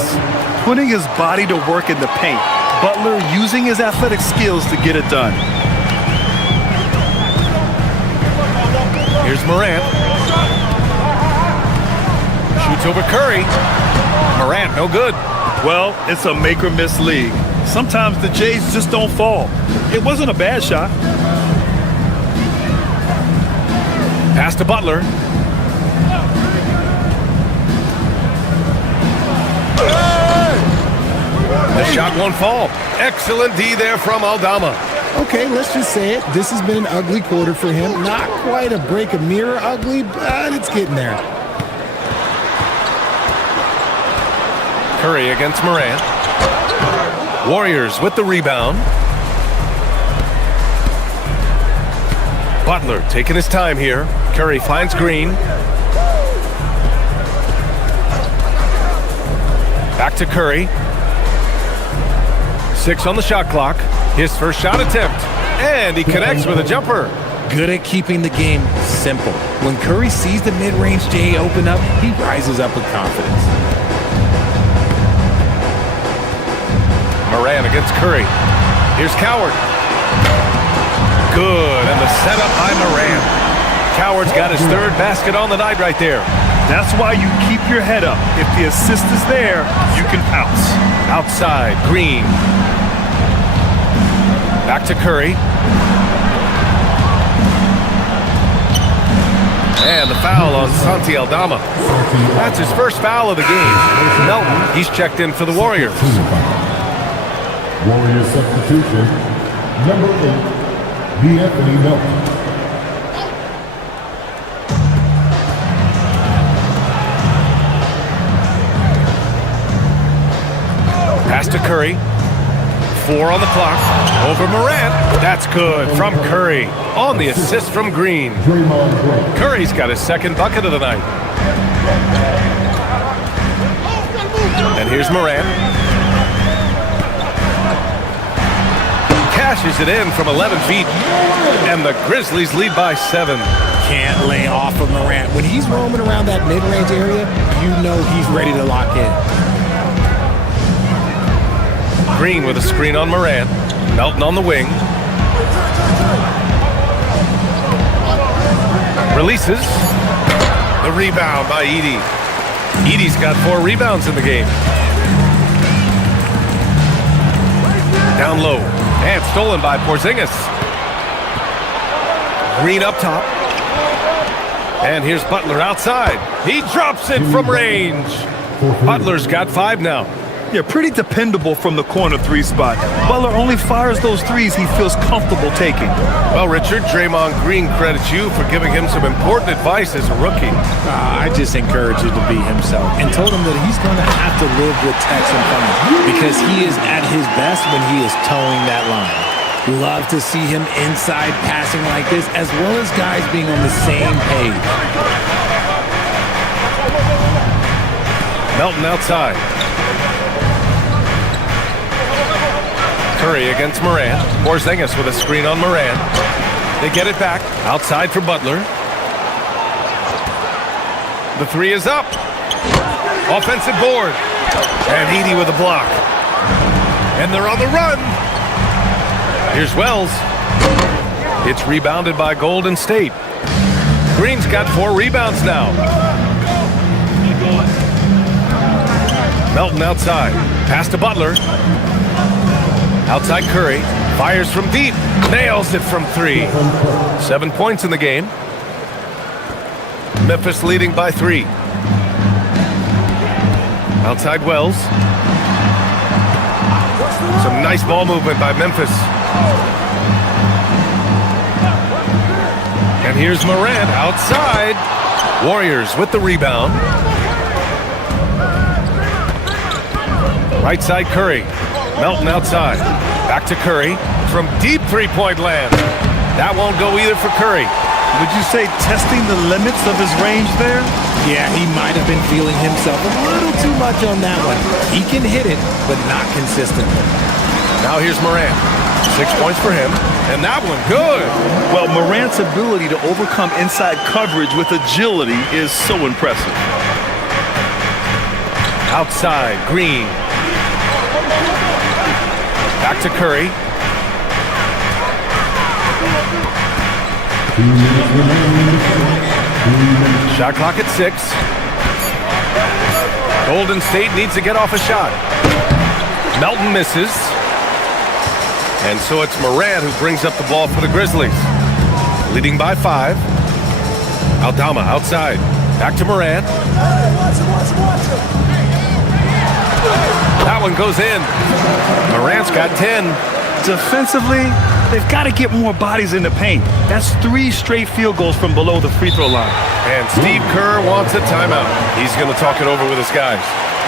Putting his body to work in the paint. Butler using his athletic skills to get it done. Here's Morant. Shoots over Curry. Morant, no good. Well, it's a make or miss league. Sometimes the Jays just don't fall. It wasn't a bad shot. Pass to Butler. The shot won't fall. Excellent D there from Aldama. Okay, let's just say it. This has been an ugly quarter for him. Not quite a break a mirror ugly, but it's getting there. Curry against Morant. Warriors with the rebound. Butler taking his time here. Curry finds Green. Back to Curry. 6 on the shot clock. His first shot attempt. And he connects with a jumper. Good at keeping the game simple. When Curry sees the mid-range J open up, he rises up with confidence. Moran against Curry. Here's Coward. Good, and the setup by Moran. Coward's got his third basket on the night right there. That's why you keep your head up. If the assist is there, you can pounce. Outside, Green. Back to Curry. And the foul on Santi Aldama. That's his first foul of the game. Melton, he's checked in for the Warriors. Warriors substitution, number 8, Anthony Melton. Pass to Curry. 4 on the clock. Over Morant. That's good from Curry. On the assist from Green. Curry's got his second bucket of the night. And here's Morant. Cashes it in from 11 feet. And the Grizzlies lead by 7. Can't lay off of Morant. When he's roaming around that mid-range area, you know he's ready to lock in. Green with a screen on Morant. Melton on the wing. Releases. The rebound by Edey. Edey's got 4 rebounds in the game. Down low. And stolen by Porzingis. Green up top. And here's Butler outside. He drops it from range. Butler's got 5 now. Yeah, pretty dependable from the corner 3 spot. Butler only fires those threes he feels comfortable taking. Well, Richard, Draymond Green credits you for giving him some important advice as a rookie. I just encouraged him to be himself and told him that he's going to have to live with Tex in front of him because he is at his best when he is towing that line. Love to see him inside passing like this, as well as guys being on the same page. Melton outside. Curry against Morant. Porzingis with a screen on Morant. They get it back. Outside for Butler. The 3 is up. Offensive board. And Edey with a block. And they're on the run. Here's Wells. It's rebounded by Golden State. Green's got 4 rebounds now. Melton outside. Pass to Butler. Outside Curry. Fires from deep. Nails it from 3. 7 points in the game. Memphis leading by 3. Outside Wells. Some nice ball movement by Memphis. And here's Morant outside. Warriors with the rebound. Right side Curry. Melton outside. Back to Curry. From deep three-point land. That won't go either for Curry. Would you say testing the limits of his range there? Yeah, he might have been feeling himself a little too much on that one. He can hit it, but not consistently. Now here's Morant. 6 points for him. And that one, good. Well, Morant's ability to overcome inside coverage with agility is so impressive. Outside, Green. Back to Curry. Shot clock at 6. Golden State needs to get off a shot. Melton misses. And so it's Morant who brings up the ball for the Grizzlies. Leading by 5. Aldama outside. Back to Morant. That one goes in. Morant's got 10. Defensively, they've got to get more bodies in the paint. That's 3 straight field goals from below the free throw line. And Steve Kerr wants a timeout. He's going to talk it over with his guys.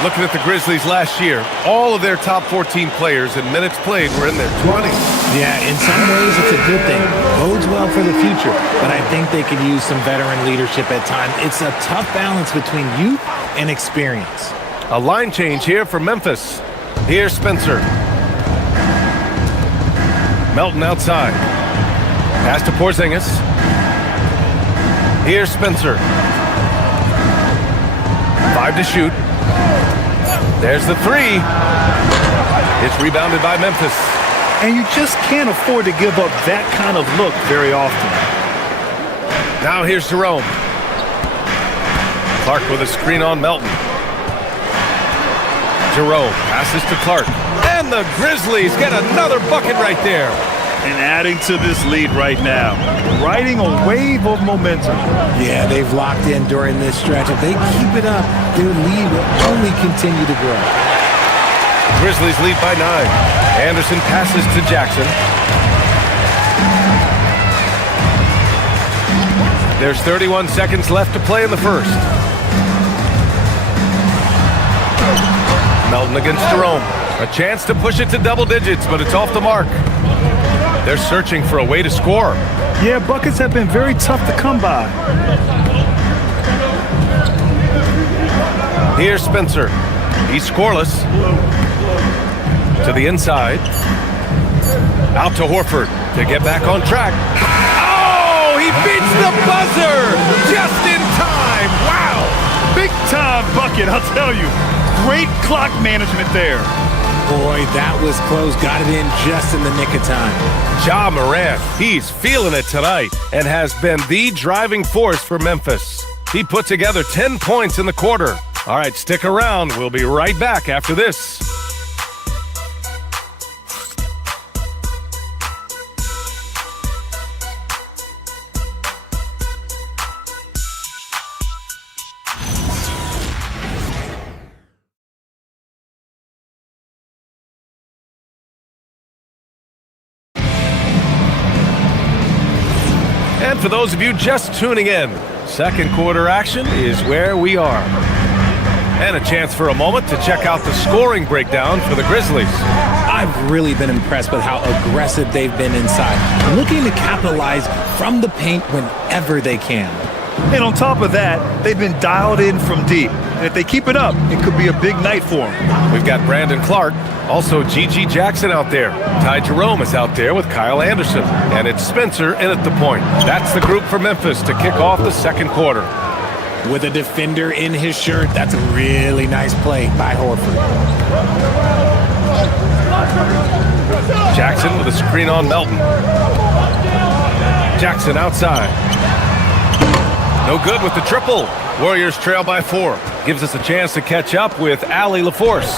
Looking at the Grizzlies last year, all of their top 14 players in minutes played were in their 20s. Yeah, in some ways it's a good thing. Bodes well for the future, but I think they could use some veteran leadership at times. It's a tough balance between youth and experience. A line change here for Memphis. Here's Spencer. Melton outside. Pass to Porzingis. Here's Spencer. 5 to shoot. There's the 3. It's rebounded by Memphis. And you just can't afford to give up that kind of look very often. Now here's Jerome. Clark with a screen on Melton. Jerome passes to Clark. And the Grizzlies get another bucket right there. And adding to this lead right now, riding a wave of momentum. Yeah, they've locked in during this stretch. If they keep it up, their lead will only continue to grow. Grizzlies lead by 9. Anderson passes to Jackson. There's 31 seconds left to play in the first. Melton against Jerome. A chance to push it to double digits, but it's off the mark. They're searching for a way to score. Yeah, buckets have been very tough to come by. Here's Spencer. He's scoreless. To the inside. Out to Horford to get back on track. Oh, he beats the buzzer just in time. Wow. Big time bucket, I'll tell you. Great clock management there. Boy, that was close. Got it in just in the nick of time. Ja Morant, he's feeling it tonight and has been the driving force for Memphis. He put together 10 points in the quarter. All right, stick around. We'll be right back after this. And for those of you just tuning in, second quarter action is where we are. And a chance for a moment to check out the scoring breakdown for the Grizzlies. I've really been impressed with how aggressive they've been inside, looking to capitalize from the paint whenever they can. And on top of that, they've been dialed in from deep. And if they keep it up, it could be a big night for them. We've got Brandon Clark, also G.G. Jackson out there. Ty Jerome is out there with Kyle Anderson. And it's Spencer in at the point. That's the group for Memphis to kick off the second quarter. With a defender in his shirt, that's a really nice play by Horford. Jackson with a screen on Melton. Jackson outside. No good with the triple. Warriors trail by 4. Gives us a chance to catch up with Allie LaForce.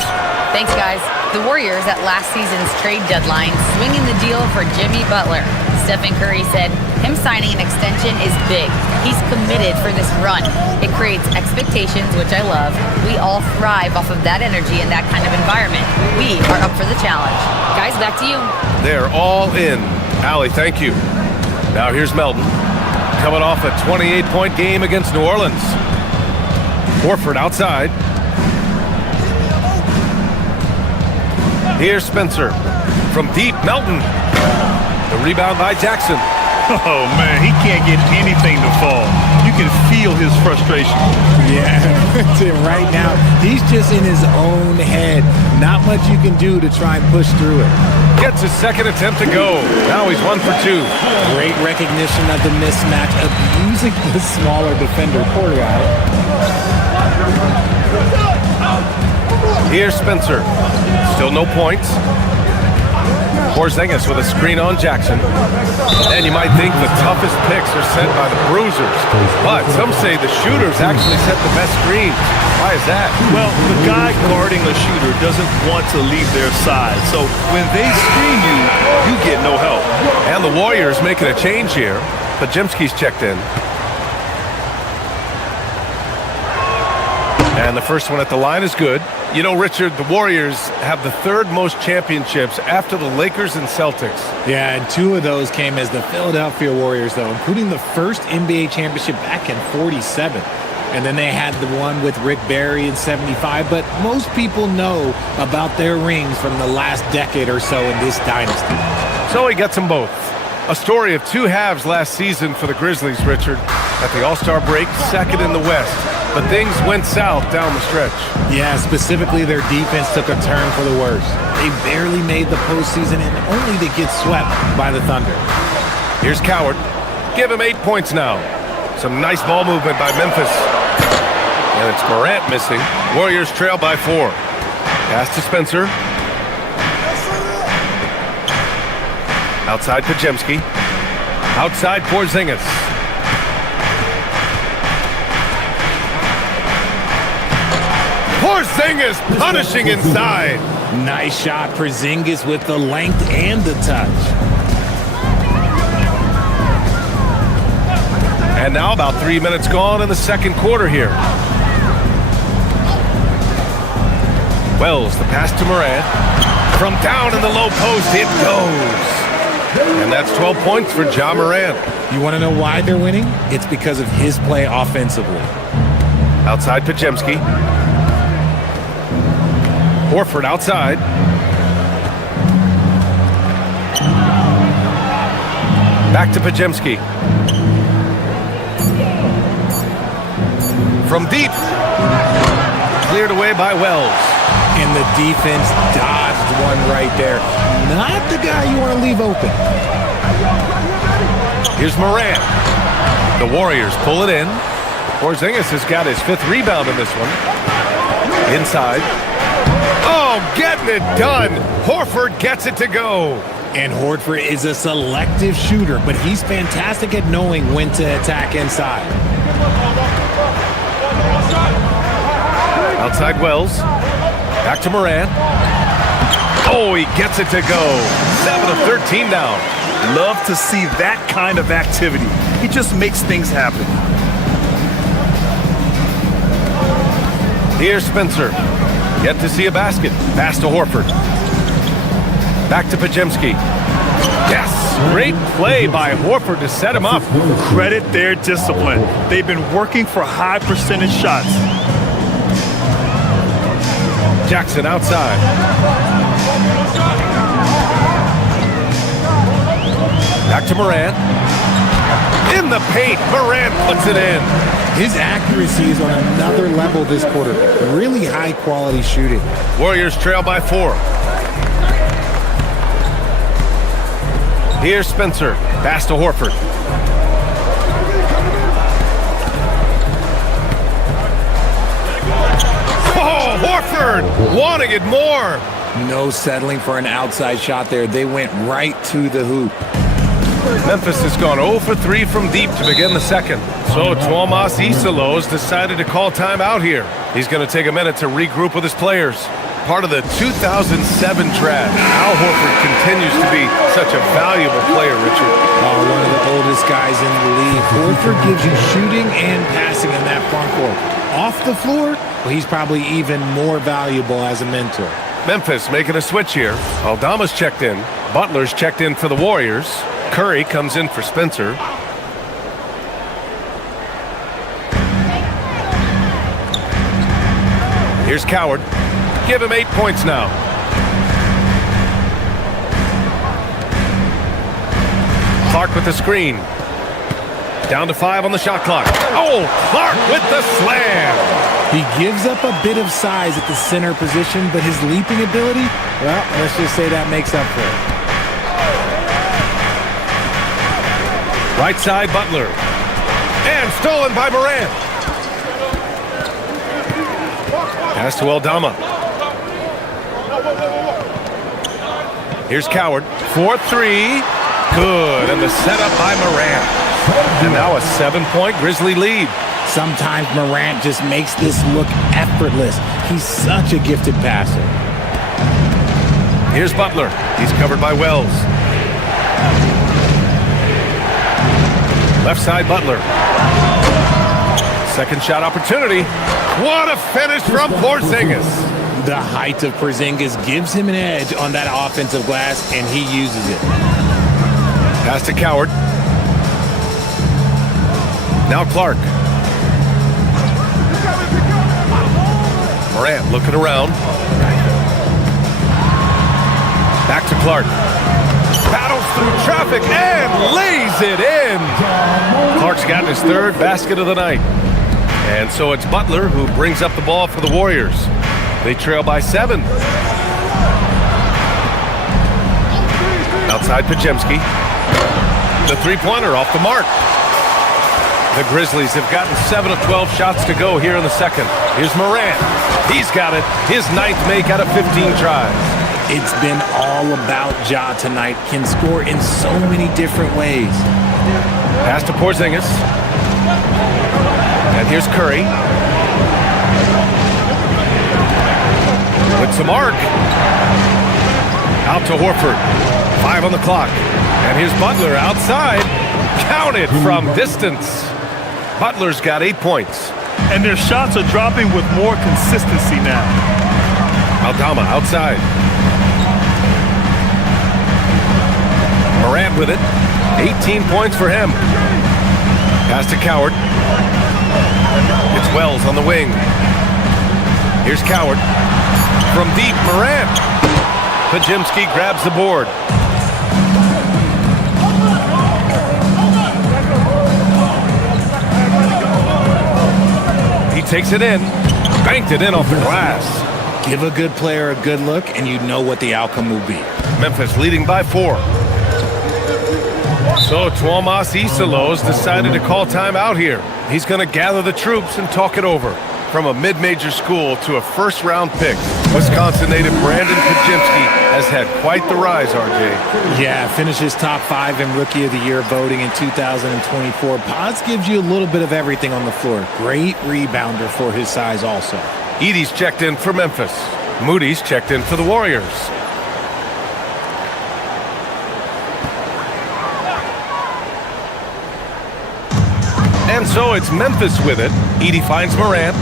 Thanks, guys. The Warriors at last season's trade deadline swinging the deal for Jimmy Butler. Stephen Curry said him signing an extension is big. He's committed for this run. It creates expectations, which I love. We all thrive off of that energy and that kind of environment. We are up for the challenge. Guys, back to you. They're all in. Allie, thank you. Now here's Melton. Coming off a 28-point game against New Orleans. Horford outside. Here's Spencer. From deep, Melton. The rebound by Jackson. Oh, man, he can't get anything to fall. You can feel his frustration. Yeah, right now, he's just in his own head. Not much you can do to try and push through it. Gets his second attempt to go. Now he's 1 for 2. Great recognition of the mismatch, abusing the smaller defender. Poor guy. Here's Spencer. Still no points. Porzingis with a screen on Jackson. And you might think the toughest picks are set by the bruisers. But some say the shooters actually set the best screens. Why is that? Well, the guy guarding a shooter doesn't want to leave their side. So when they screen you, you get no help. And the Warriors making a change here. Pajemski's checked in. And the first one at the line is good. You know, Richard, the Warriors have the third most championships after the Lakers and Celtics. Yeah, and 2 of those came as the Philadelphia Warriors, though, including the first NBA championship back in '47. And then they had the one with Rick Barry in '75. But most people know about their rings from the last decade or so in this dynasty. So he gets them both. A story of 2 halves last season for the Grizzlies, Richard. At the All-Star break, second in the West. But things went south down the stretch. Yeah, specifically their defense took a turn for the worse. They barely made the postseason and only to get swept by the Thunder. Here's Coward. Give him 8 points now. Some nice ball movement by Memphis. And it's Morant missing. Warriors trail by 4. Pass to Spencer. Outside Pajemski. Outside Porzingis. Porzingis punishing inside. Nice shot. Porzingis with the length and the touch. And now about 3 minutes gone in the second quarter here. Wells, the pass to Morant. From down in the low post, it goes. And that's 12 points for Ja Morant. You want to know why they're winning? It's because of his play offensively. Outside Podziemski. Horford outside. Back to Podziemski. From deep. Cleared away by Wells. And the defense dodged one right there. Not the guy you want to leave open. Here's Morant. The Warriors pull it in. Porzingis has got his 5th rebound in this one. Inside. Oh, getting it done. Horford gets it to go. And Horford is a selective shooter, but he's fantastic at knowing when to attack inside. Outside Wells. Back to Morant. Oh, he gets it to go. 7 of 13 now. Love to see that kind of activity. He just makes things happen. Here's Spencer. Yet to see a basket. Pass to Horford. Back to Podziemski. Yes! Great play by Horford to set him up. Credit their discipline. They've been working for high percentage shots. Jackson outside. Back to Morant. In the paint, Morant puts it in. His accuracy is on another level this quarter. Really high quality shooting. Warriors trail by 4. Here's Spencer. Pass to Horford. Oh, Horford wanting it more. No settling for an outside shot there. They went right to the hoop. Memphis has gone 0 for 3 from deep to begin the second. So Tuomas Isalo has decided to call timeout here. He's going to take a minute to regroup with his players. Part of the 2007 draft. Al Horford continues to be such a valuable player, Richard. Oh, one of the oldest guys in the league. Horford gives you shooting and passing in that front court. Off the floor, well, he's probably even more valuable as a mentor. Memphis making a switch here. Aldama's checked in. Butler's checked in for the Warriors. Curry comes in for Spencer. Here's Coward. Give him 8 points now. Clark with the screen. Down to 5 on the shot clock. Oh, Clark with the slam. He gives up a bit of size at the center position, but his leaping ability, well, let's just say that makes up for it. Right side, Butler. And stolen by Morant. Pass to Aldama. Here's Coward. 4-3. Good. And the setup by Morant. And now a 7-point Grizzly lead. Sometimes Morant just makes this look effortless. He's such a gifted passer. Here's Butler. He's covered by Wells. Left side, Butler. Second shot opportunity. What a finish from Porzingis. The height of Porzingis gives him an edge on that offensive glass, and he uses it. Pass to Coward. Now Clark. Morant looking around. Back to Clark. Battles through traffic and lays it in. Clark's gotten his 3rd basket of the night. And so it's Butler who brings up the ball for the Warriors. They trail by 7. Outside Podziemski. The three-pointer off the mark. The Grizzlies have gotten 7 of 12 shots to go here in the second. Here's Morant. He's got it. His 9th make out of 15 tries. It's been all about Ja tonight. Can score in so many different ways. Pass to Porzingis. And here's Curry. With some arc. Out to Horford. 5 on the clock. And here's Butler outside. Counted from distance. Butler's got 8 points. And their shots are dropping with more consistency now. Aldama outside. Morant with it. 18 points for him. Pass to Coward. It's Wells on the wing. Here's Coward. From deep, Morant. Podziemski grabs the board. He takes it in. Banked it in off the glass. Give a good player a good look, and you know what the outcome will be. Memphis leading by 4. So Tuomas Isalos decided to call time out here. He's going to gather the troops and talk it over. From a mid-major school to a first-round pick, Wisconsin native Brandon Podziemski has had quite the rise, RJ. Yeah, finishes top 5 in Rookie of the Year voting in 2024. Pods gives you a little bit of everything on the floor. Great rebounder for his size also. Edey's checked in for Memphis. Moody's checked in for the Warriors. And so it's Memphis with it. Edey finds Morant.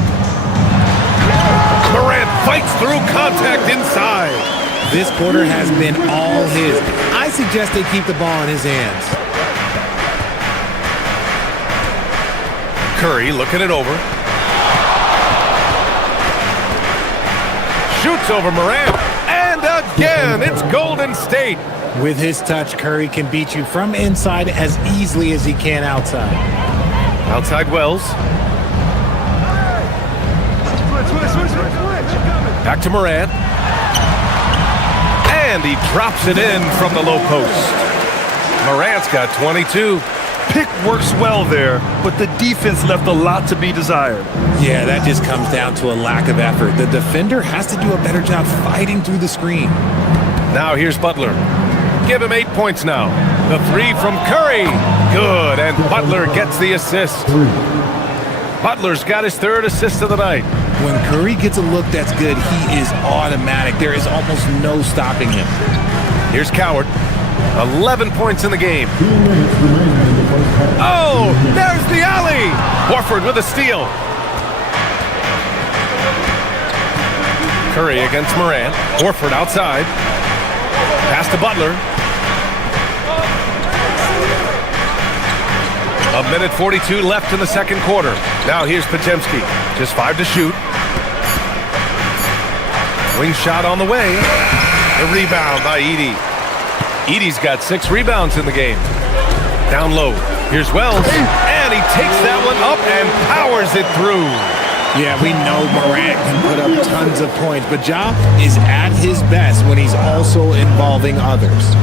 Morant fights through contact inside. This quarter has been all his. I suggest they keep the ball in his hands. Curry looking it over. Shoots over Morant. And again, it's Golden State. With his touch, Curry can beat you from inside as easily as he can outside. Outside Wells. Back to Morant. And he drops it in from the low post. Morant's got 22. Pick works well there, but the defense left a lot to be desired. Yeah, that just comes down to a lack of effort. The defender has to do a better job fighting through the screen. Now here's Butler. Give him 8 points now. The 3 from Curry. Good, and Butler gets the assist. Butler's got his 3rd assist of the night. When Curry gets a look that's good, he is automatic. There is almost no stopping him. Here's Coward. 11 points in the game. Oh, there's the alley. Horford with a steal. Curry against Morant. Horford outside. Pass to Butler. 1:42 left in the second quarter. Now here's Podziemski. Just 5 to shoot. Wing shot on the way. The rebound by Edey. Edey's got 6 rebounds in the game. Down low. Here's Wells. And he takes that one up and powers it through. Yeah, we know Morant can put up tons of points, but Ja is at his best when he's also involving others.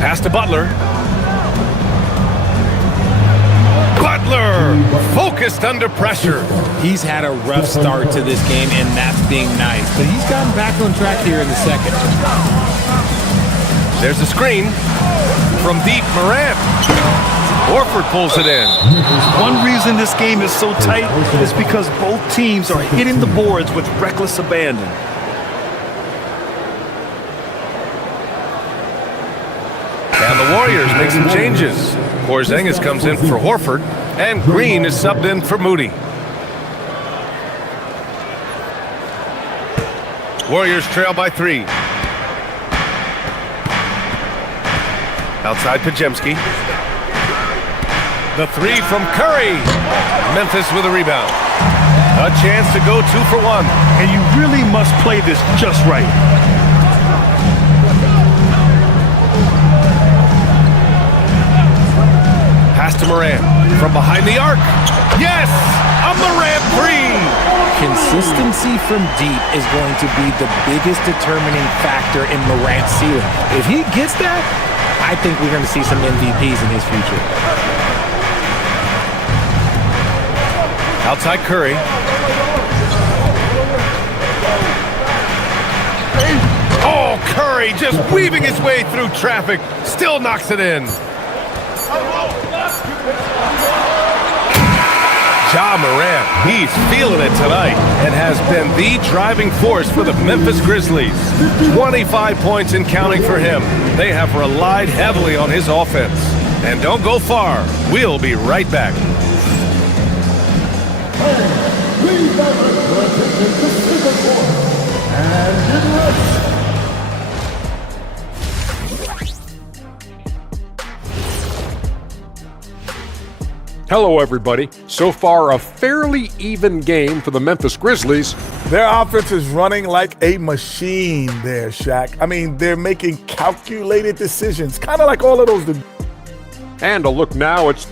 Pass to Butler. Butler focused under pressure. He's had a rough start to this game, and that's being nice, but he's gotten back on track here in the second. There's a screen from deep. Morant. Horford pulls it in. One reason this game is so tight is because both teams are hitting the boards with reckless abandon. And the Warriors make some changes. Porzingis comes in for Horford, and Green is subbed in for Moody. Warriors trail by 3. Outside Podziemski. The 3 from Curry. Memphis with a rebound. A chance to go 2 for 1. And you really must play this just right. Pass to Morant. From behind the arc. Yes! A Morant 3! Consistency from deep is going to be the biggest determining factor in Morant's ceiling. If he gets that, I think we're going to see some MVPs in his future. Outside Curry. Oh, Curry just weaving his way through traffic. Still knocks it in. Ja Morant, he's feeling it tonight and has been the driving force for the Memphis Grizzlies. 25 points and counting for him. They have relied heavily on his offense. And don't go far. We'll be right back. Hello, everybody. So far, a fairly even game for the Memphis Grizzlies. Their offense is running like a machine there, Shaq. I mean, they're making calculated decisions, kind of like all of those. And a look now, it's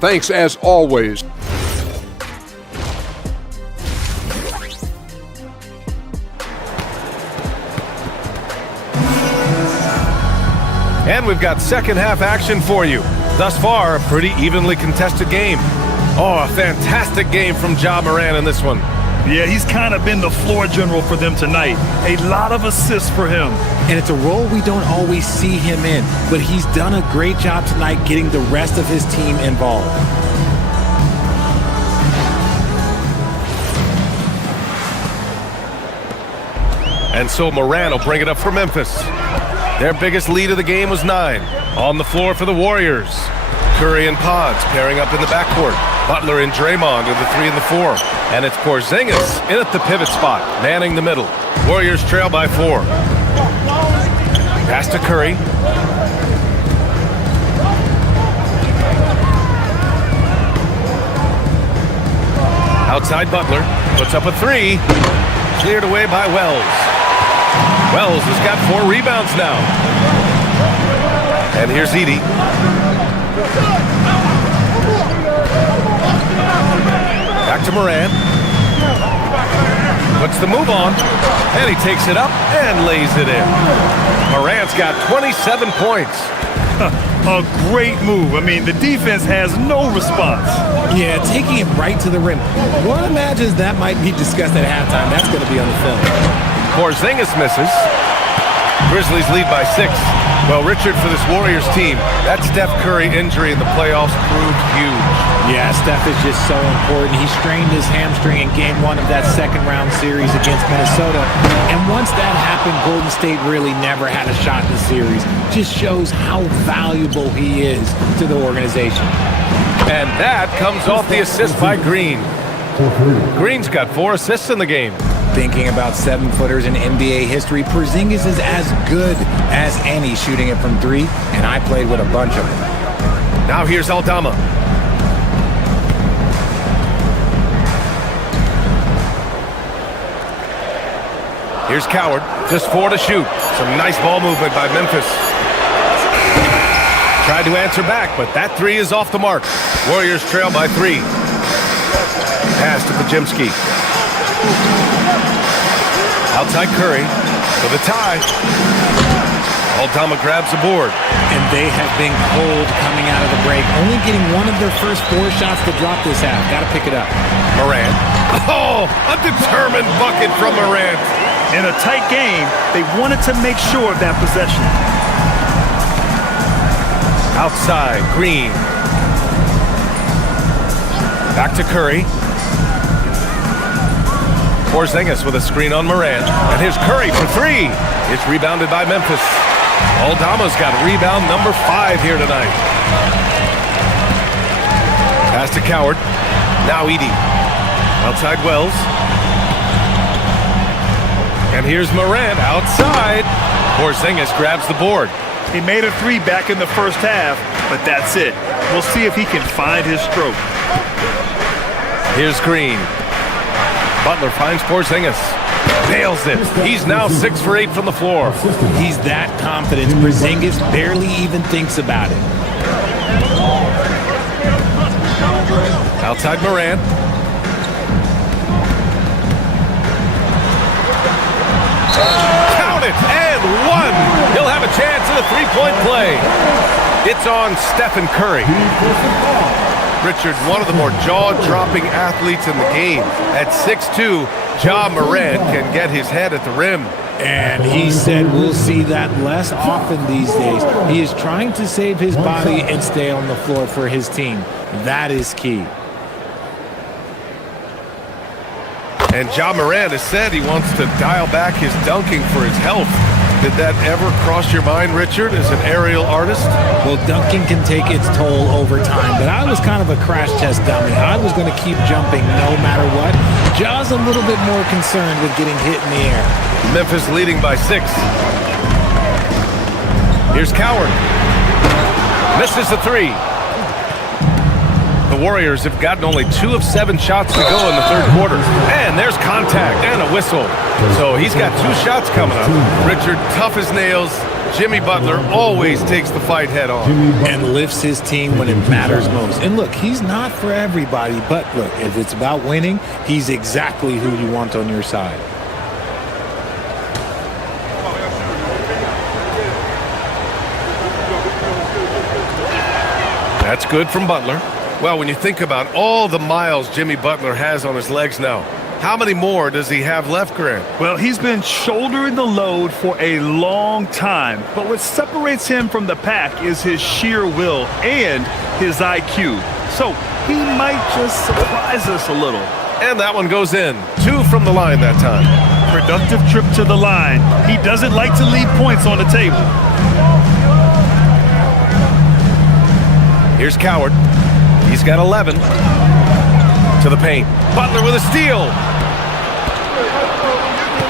thanks as always. And we've got second half action for you. Thus far, a pretty evenly contested game. Oh, a fantastic game from Ja Morant in this one. Yeah, he's kind of been the floor general for them tonight. A lot of assists for him. And it's a role we don't always see him in, but he's done a great job tonight getting the rest of his team involved. And so Morant will bring it up for Memphis. Their biggest lead of the game was 9. On the floor for the Warriors. Curry and Pods pairing up in the backcourt. Butler and Draymond are the 3 and the 4. And it's Porzingis in at the pivot spot, manning the middle. Warriors trail by 4. Pass to Curry. Outside Butler. Puts up a 3. Cleared away by Wells. Wells has got 4 rebounds now. And here's Edey. Back to Morant. Puts the move on. And he takes it up and lays it in. Morant's got 27 points. A great move. I mean, the defense has no response. Yeah, taking it right to the rim. One imagines that might be discussed at halftime. That's going to be on the film. Porzingis misses. Grizzlies lead by 6. Well, Richard, for this Warriors team, that Steph Curry injury in the playoffs proved huge. Yeah, Steph is just so important. He strained his hamstring in Game 1 of that second-round series against Minnesota. And once that happened, Golden State really never had a shot in the series. Just shows how valuable he is to the organization. And that comes off the assist by Green. Green's got 4 assists in the game. Thinking about 7-footers in NBA history, Porzingis is as good as any shooting it from 3, and I played with a bunch of them. Now here's Aldama. Here's Coward, just 4 to shoot. Some nice ball movement by Memphis. Tried to answer back, but that 3 is off the mark. Warriors trail by 3. Pass to Podziemski. Outside Curry for the tie. Aldama grabs the board. And they have been cold coming out of the break. Only getting one of their first 4 shots to drop this half. Got to pick it up. Morant. Oh, a determined bucket from Morant. In a tight game, they wanted to make sure of that possession. Outside, Green. Back to Curry. Porzingis with a screen on Morant. And here's Curry for 3. It's rebounded by Memphis. Aldama's got rebound number 5 here tonight. Pass to Coward. Now Edey. Outside Wells. And here's Morant outside. Porzingis grabs the board. He made a 3 back in the first half, but that's it. We'll see if he can find his stroke. Here's Green. Butler finds Porzingis. Nails it. He's now 6 for 8 from the floor. He's that confident. Porzingis barely even thinks about it. Outside Morant. Count it, and 1. He'll have a chance at a 3-point play. It's on Stephen Curry. Richard, one of the more jaw-dropping athletes in the game. At 6'2", Ja Morant can get his head at the rim. And he said we'll see that less often these days. He is trying to save his body and stay on the floor for his team. That is key. And Ja Morant has said he wants to dial back his dunking for his health. Did that ever cross your mind, Richard, as an aerial artist? Well, dunking can take its toll over time, but I was kind of a crash test dummy. I was going to keep jumping no matter what. Ja's a little bit more concerned with getting hit in the air. Memphis leading by 6. Here's Coward. Misses the 3. Warriors have gotten only 2 of 7 shots to go in the third quarter. And there's contact and a whistle. So he's got 2 shots coming up. Richard, tough as nails. Jimmy Butler always takes the fight head on. And lifts his team when it matters most. And look, he's not for everybody, but look, if it's about winning, he's exactly who you want on your side. That's good from Butler. Well, when you think about all the miles Jimmy Butler has on his legs now, how many more does he have left, Grant? Well, he's been shouldering the load for a long time, but what separates him from the pack is his sheer will and his IQ. So he might just surprise us a little. And that one goes in. 2 from the line that time. Productive trip to the line. He doesn't like to leave points on the table. Here's Coward. He's got 11. To the paint. Butler with a steal.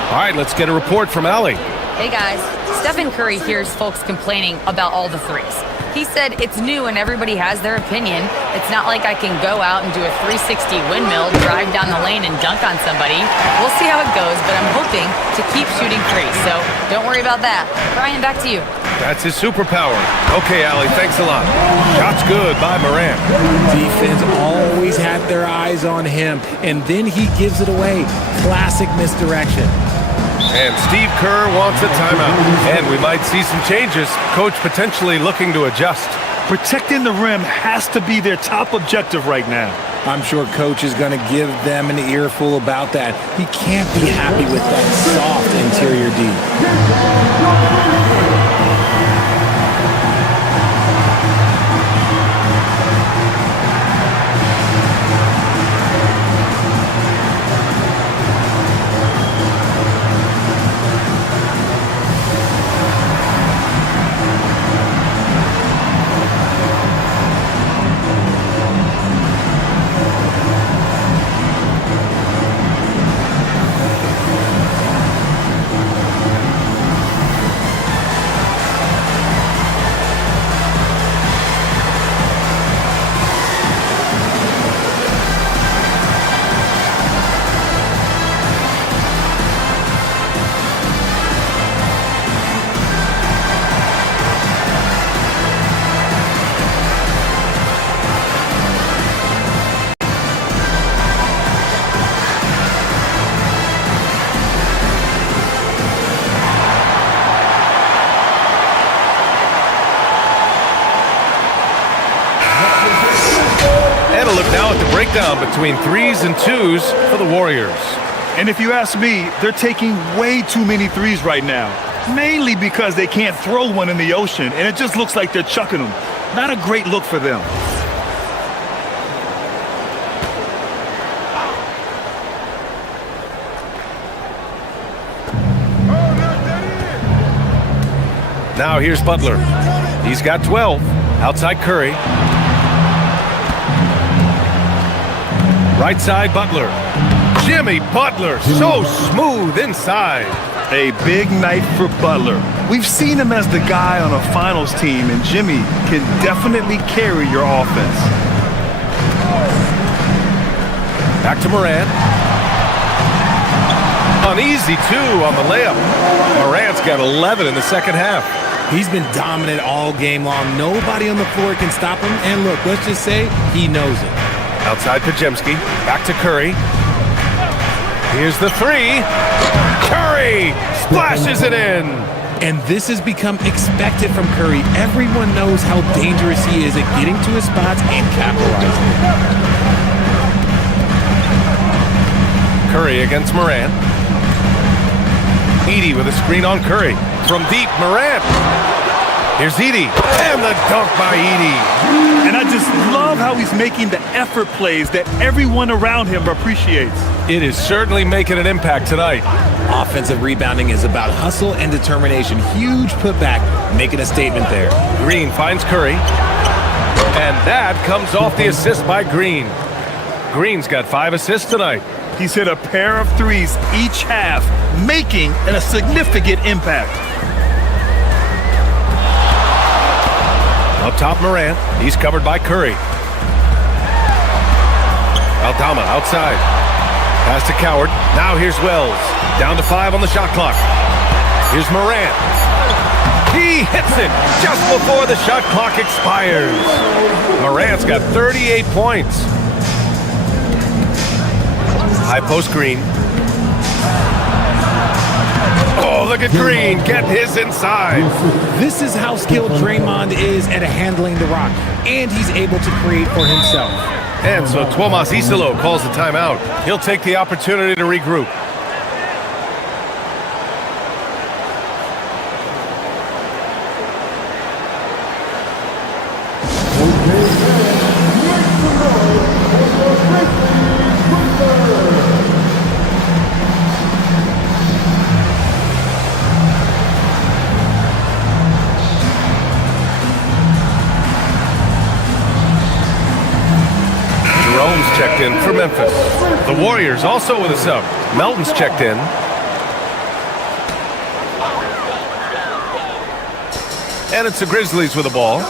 All right, let's get a report from Allie. Hey guys, Stephen Curry hears folks complaining about all the threes. He said it's new and everybody has their opinion. It's not like I can go out and do a 360 windmill, drive down the lane and dunk on somebody. We'll see how it goes, but I'm hoping to keep shooting threes, so don't worry about that. Brian, back to you. That's his superpower. Okay, Allie, thanks a lot. Shot's good by Morant. Defense always had their eyes on him, and then he gives it away. Classic misdirection. And Steve Kerr wants a timeout. And we might see some changes. Coach potentially looking to adjust. Protecting the rim has to be their top objective right now. I'm sure Coach is going to give them an earful about that. He can't be happy with that soft interior D. Breakdown between 3s and 2s for the Warriors. And if you ask me, they're taking way too many threes right now. Mainly because they can't throw one in the ocean, and it just looks like they're chucking them. Not a great look for them. Now here's Butler. He's got 12. Outside Curry. Right side, Butler. Jimmy Butler, so smooth inside. A big night for Butler. We've seen him as the guy on a finals team, and Jimmy can definitely carry your offense. Back to Morant. An easy 2 on the layup. Morant's got 11 in the second half. He's been dominant all game long. Nobody on the floor can stop him. And look, let's just say he knows it. Outside Pajemski, back to Curry. Here's the 3. Curry splashes it in. And this has become expected from Curry. Everyone knows how dangerous he is at getting to his spots and capitalizing. Curry against Morant. Edey with a screen on Curry. From deep, Morant. Here's Edey, and the dunk by Edey. And I just love how he's making the effort plays that everyone around him appreciates. It is certainly making an impact tonight. Offensive rebounding is about hustle and determination. Huge putback, making a statement there. Green finds Curry, and that comes off the assist by Green. Green's got 5 assists tonight. He's hit a pair of threes each half, making a significant impact. Up top, Morant. He's covered by Curry. Aldama outside. Pass to Coward. Now here's Wells. Down to 5 on the shot clock. Here's Morant. He hits it just before the shot clock expires. Morant's got 38 points. High post Green. Oh, look at Green. Get his inside. This is how skilled Draymond is at handling the rock, and he's able to create for himself. And so Tomas Isolo calls the timeout. He'll take the opportunity to regroup. Checked in for Memphis. The Warriors also with a sub. Melton's checked in. And it's the Grizzlies with the ball.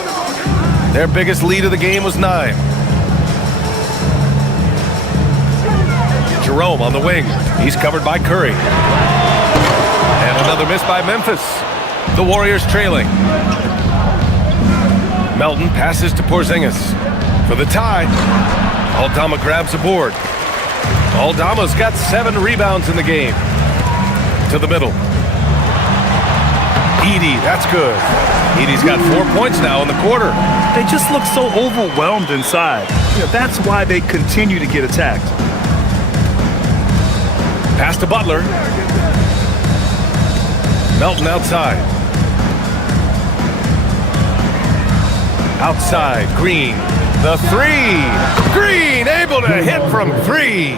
Their biggest lead of the game was 9. Jerome on the wing. He's covered by Curry. And another miss by Memphis. The Warriors trailing. Melton passes to Porzingis for the tie. Aldama grabs a board. Aldama's got 7 rebounds in the game. To the middle. Edey, that's good. Edey's got 4 points now in the quarter. They just look so overwhelmed inside. That's why they continue to get attacked. Pass to Butler. Melton outside. Outside, Green. The 3. Green able to hit from 3.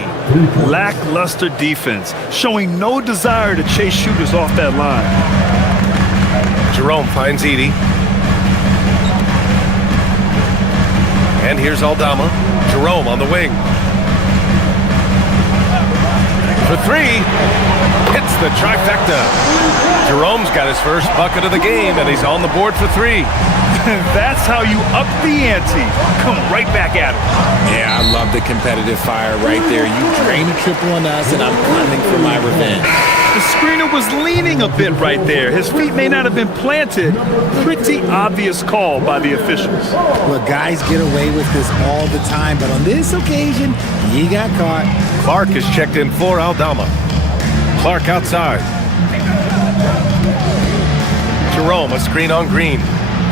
Lackluster defense, showing no desire to chase shooters off that line. Jerome finds Edey. And here's Aldama. Jerome on the wing. For 3. Hits the trifecta. Jerome's got his first bucket of the game, and he's on the board for 3. That's how you up the ante. Come right back at him. Yeah, I love the competitive fire right there. You drain a triple on us, and I'm coming for my revenge. The screener was leaning a bit right there. His feet may not have been planted. Pretty obvious call by the officials. Look, guys get away with this all the time, but on this occasion, he got caught. Clark is checked in for Aldama. Clark outside. Jerome, a screen on Green.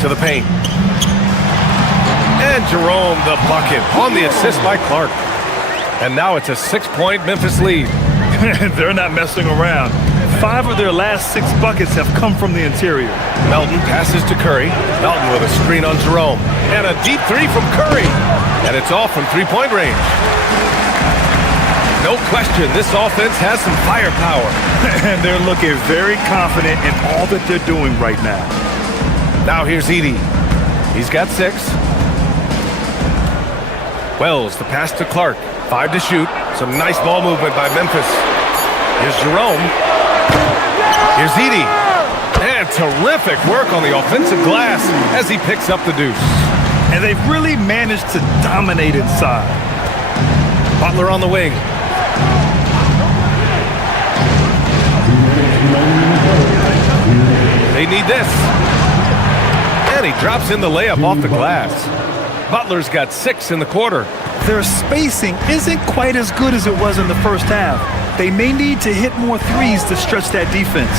To the paint. And Jerome, the bucket on the assist by Clark. And now it's a 6-point Memphis lead. They're not messing around. 5 of their last 6 buckets have come from the interior. Melton passes to Curry. Melton with a screen on Jerome. And a deep 3 from Curry. And it's off from 3-point range. No question, this offense has some firepower. And they're looking very confident in all that they're doing right now. Now here's Edey. He's got 6. Wells, the pass to Clark. 5 to shoot. Some nice ball movement by Memphis. Here's Jerome. Here's Edey. And terrific work on the offensive glass as he picks up the deuce. And they've really managed to dominate inside. Butler on the wing. They need this. And he drops in the layup off the glass. Butler's got 6 in the quarter. Their spacing isn't quite as good as it was in the first half. They may need to hit more 3s to stretch that defense.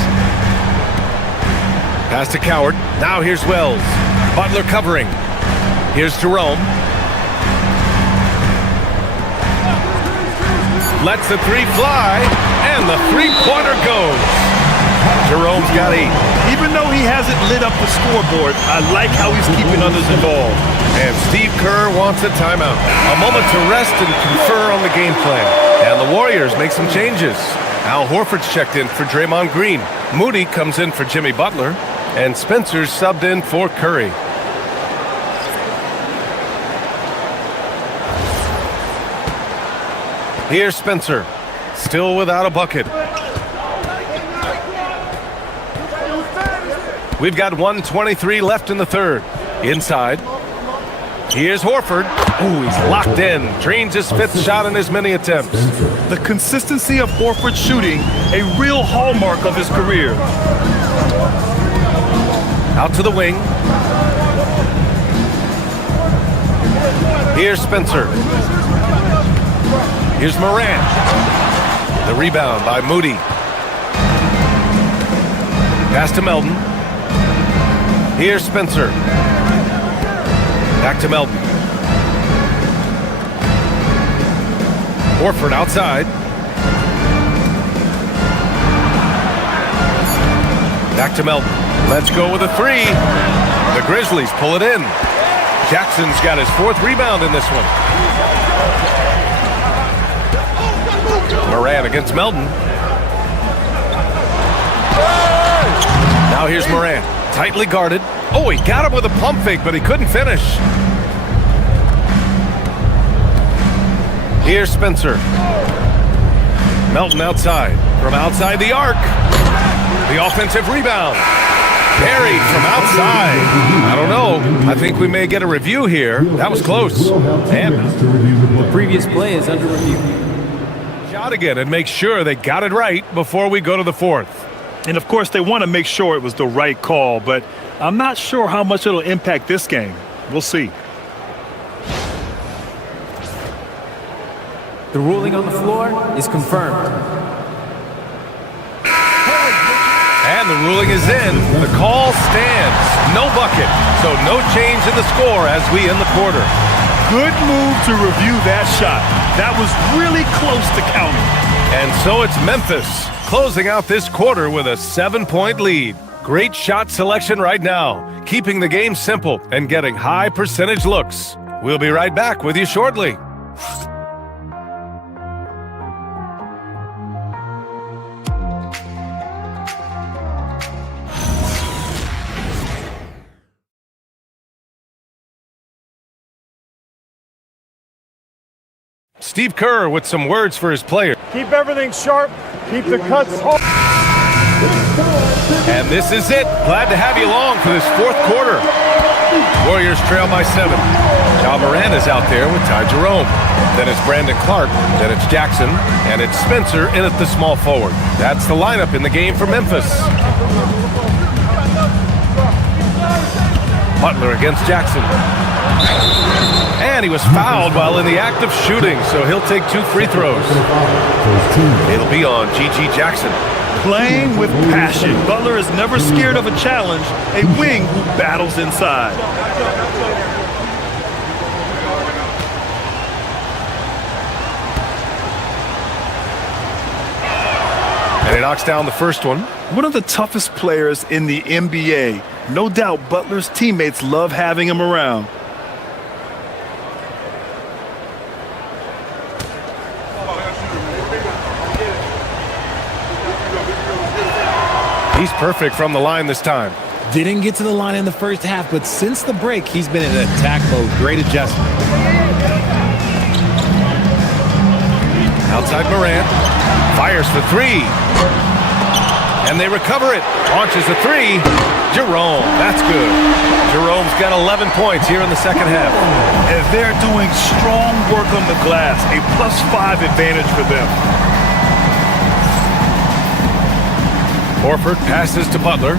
Pass to Coward. Now here's Wells. Butler covering. Here's Jerome. Lets the 3 fly, and the 3-pointer goes. Jerome's got 8. Even though he hasn't lit up the scoreboard, I like how he's keeping others involved. And Steve Kerr wants a timeout. A moment to rest and confer on the game plan. And the Warriors make some changes. Al Horford's checked in for Draymond Green. Moody comes in for Jimmy Butler. And Spencer's subbed in for Curry. Here's Spencer. Still without a bucket. We've got 1:23 left in the third. Inside. Here's Horford. Oh, he's locked in. Drains his 5th shot in as many attempts. The consistency of Horford's shooting, a real hallmark of his career. Out to the wing. Here's Spencer. Here's Moran. The rebound by Moody. Pass to Melton. Here's Spencer. Back to Melton. Horford outside. Back to Melton. Let's go with a 3. The Grizzlies pull it in. Jackson's got his 4th rebound in this one. Moran against Melton. Now here's Moran. Tightly guarded. Oh, he got him with a pump fake, but he couldn't finish. Here's Spencer. Melton outside. From outside the arc. The offensive rebound. Buried from outside. I don't know. I think we may get a review here. That was close. And the previous play is under review. Shot again and make sure they got it right before we go to the 4th. And of course, they want to make sure it was the right call, but I'm not sure how much it'll impact this game. We'll see. The ruling on the floor is confirmed. And the ruling is in. The call stands. No bucket. So no change in the score as we end the quarter. Good move to review that shot. That was really close to counting. And so it's Memphis closing out this quarter with a 7-point lead. Great shot selection right now, keeping the game simple and getting high percentage looks. We'll be right back with you shortly. Steve Kerr with some words for his players. Keep everything sharp. Keep the cuts hard. And this is it. Glad to have you along for this 4th quarter. Warriors trail by 7. Ja Morant is out there with Ty Jerome. Then it's Brandon Clark. Then it's Jackson. And it's Spencer in at the small forward. That's the lineup in the game for Memphis. Butler against Jackson. And he was fouled while in the act of shooting, so he'll take 2 free throws. It'll be on G.G. Jackson. Playing with passion. Butler is never scared of a challenge, a wing who battles inside. And he knocks down the first one. One of the toughest players in the NBA. No doubt Butler's teammates love having him around. He's perfect from the line this time. Didn't get to the line in the first half, but since the break, he's been in attack mode. Great adjustment. Outside Morant. Fires for 3. And they recover it. Launches a 3. Jerome. That's good. Jerome's got 11 points here in the second half. And they're doing strong work on the glass. A +5 advantage for them. Horford passes to Butler.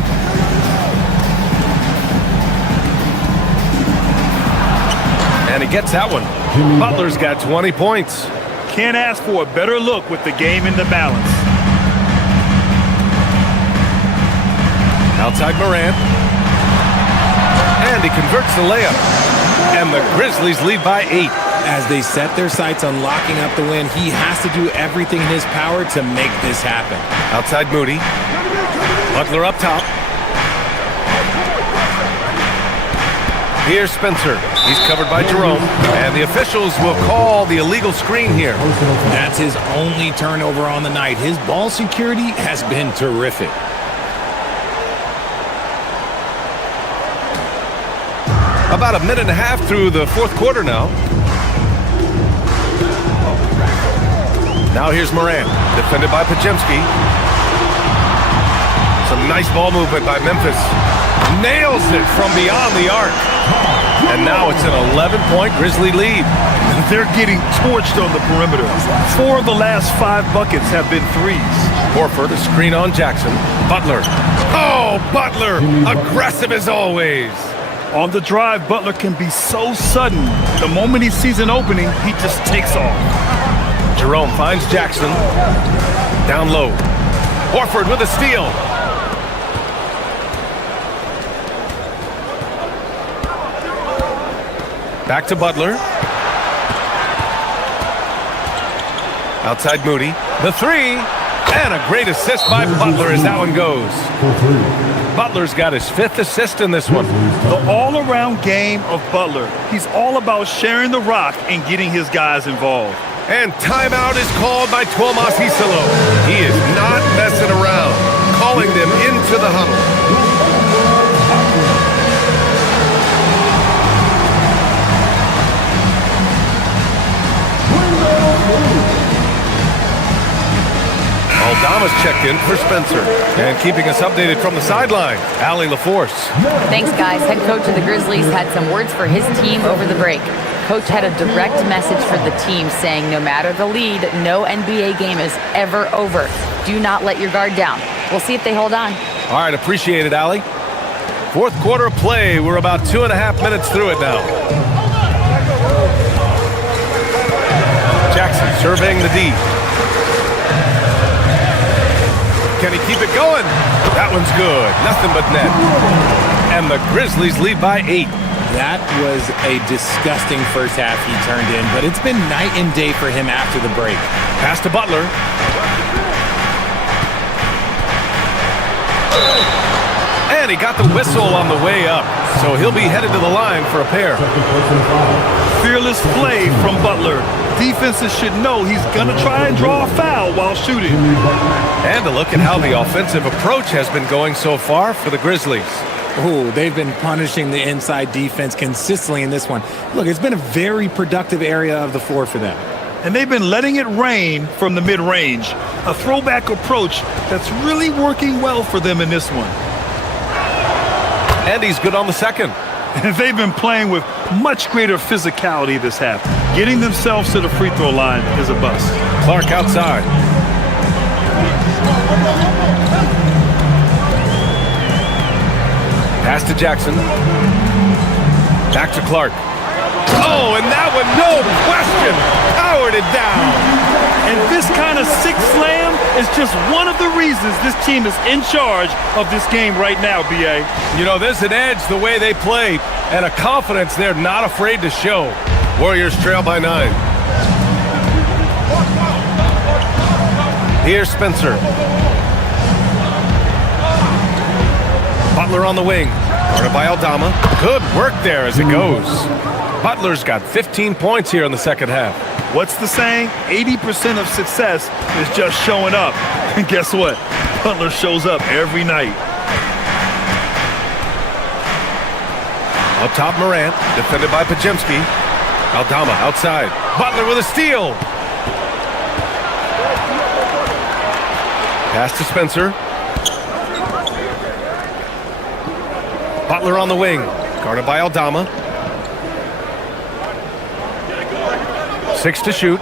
And he gets that one. Butler's got 20 points. Can't ask for a better look with the game in the balance. Outside Morant. And he converts the layup. And the Grizzlies lead by 8. As they set their sights on locking up the win, he has to do everything in his power to make this happen. Outside Moody. Butler up top. Here's Spencer. He's covered by Jerome. And the officials will call the illegal screen here. That's his only turnover on the night. His ball security has been terrific. About a minute and a half through the 4th quarter now. Now here's Moran, defended by Podziemski. Some nice ball movement by Memphis. Nails it from beyond the arc. And now it's an 11-point Grizzly lead. They're getting torched on the perimeter. 4 of the last 5 buckets have been threes. Horford, a screen on Jackson. Butler. Oh, Butler! Aggressive as always. On the drive, Butler can be so sudden. The moment he sees an opening, he just takes off. Jerome finds Jackson. Down low. Horford with a steal. Back to Butler. Outside Moody. The 3. And a great assist by Butler as that one goes. Butler's got his 5th assist in this one. The all-around game of Butler. He's all about sharing the rock and getting his guys involved. And timeout is called by Thomas Isolo. He is not messing around, calling them into the huddle. Aldama's checked in for Spencer. And keeping us updated from the sideline, Allie LaForce. Thanks, guys. Head coach of the Grizzlies had some words for his team over the break. Coach had a direct message for the team saying no matter the lead, no NBA game is ever over. Do not let your guard down. We'll see if they hold on. All right, appreciate it, Allie. 4th quarter of play. We're about 2.5 minutes through it now. Jackson surveying the D. Can he keep it going? That one's good. Nothing but net. And the Grizzlies lead by 8. That was a disgusting first half he turned in, but it's been night and day for him after the break. Pass to Butler. And he got the whistle on the way up, so he'll be headed to the line for a pair. Fearless play from Butler. Defenses should know he's going to try and draw a foul while shooting. And a look at how the offensive approach has been going so far for the Grizzlies. Oh, they've been punishing the inside defense consistently in this one. Look, it's been a very productive area of the floor for them. And they've been letting it rain from the mid-range. A throwback approach that's really working well for them in this one. And he's good on the second. They've been playing with much greater physicality this half. Getting themselves to the free throw line is a bust. Clark outside. Pass to Jackson. Back to Clark. Oh, and that one, no question, powered it down. And this kind of sick slam is just one of the reasons this team is in charge of this game right now, B.A. You know, there's an edge the way they play and a confidence they're not afraid to show. Warriors trail by 9. Here's Spencer. Butler on the wing. Guarded by Aldama. Good work there as it goes. Butler's got 15 points here in the second half. What's the saying? 80% of success is just showing up. And guess what? Butler shows up every night. Up top, Morant, defended by Pajemski. Aldama outside. Butler with a steal. Pass to Spencer. Butler on the wing, guarded by Aldama. 6 to shoot.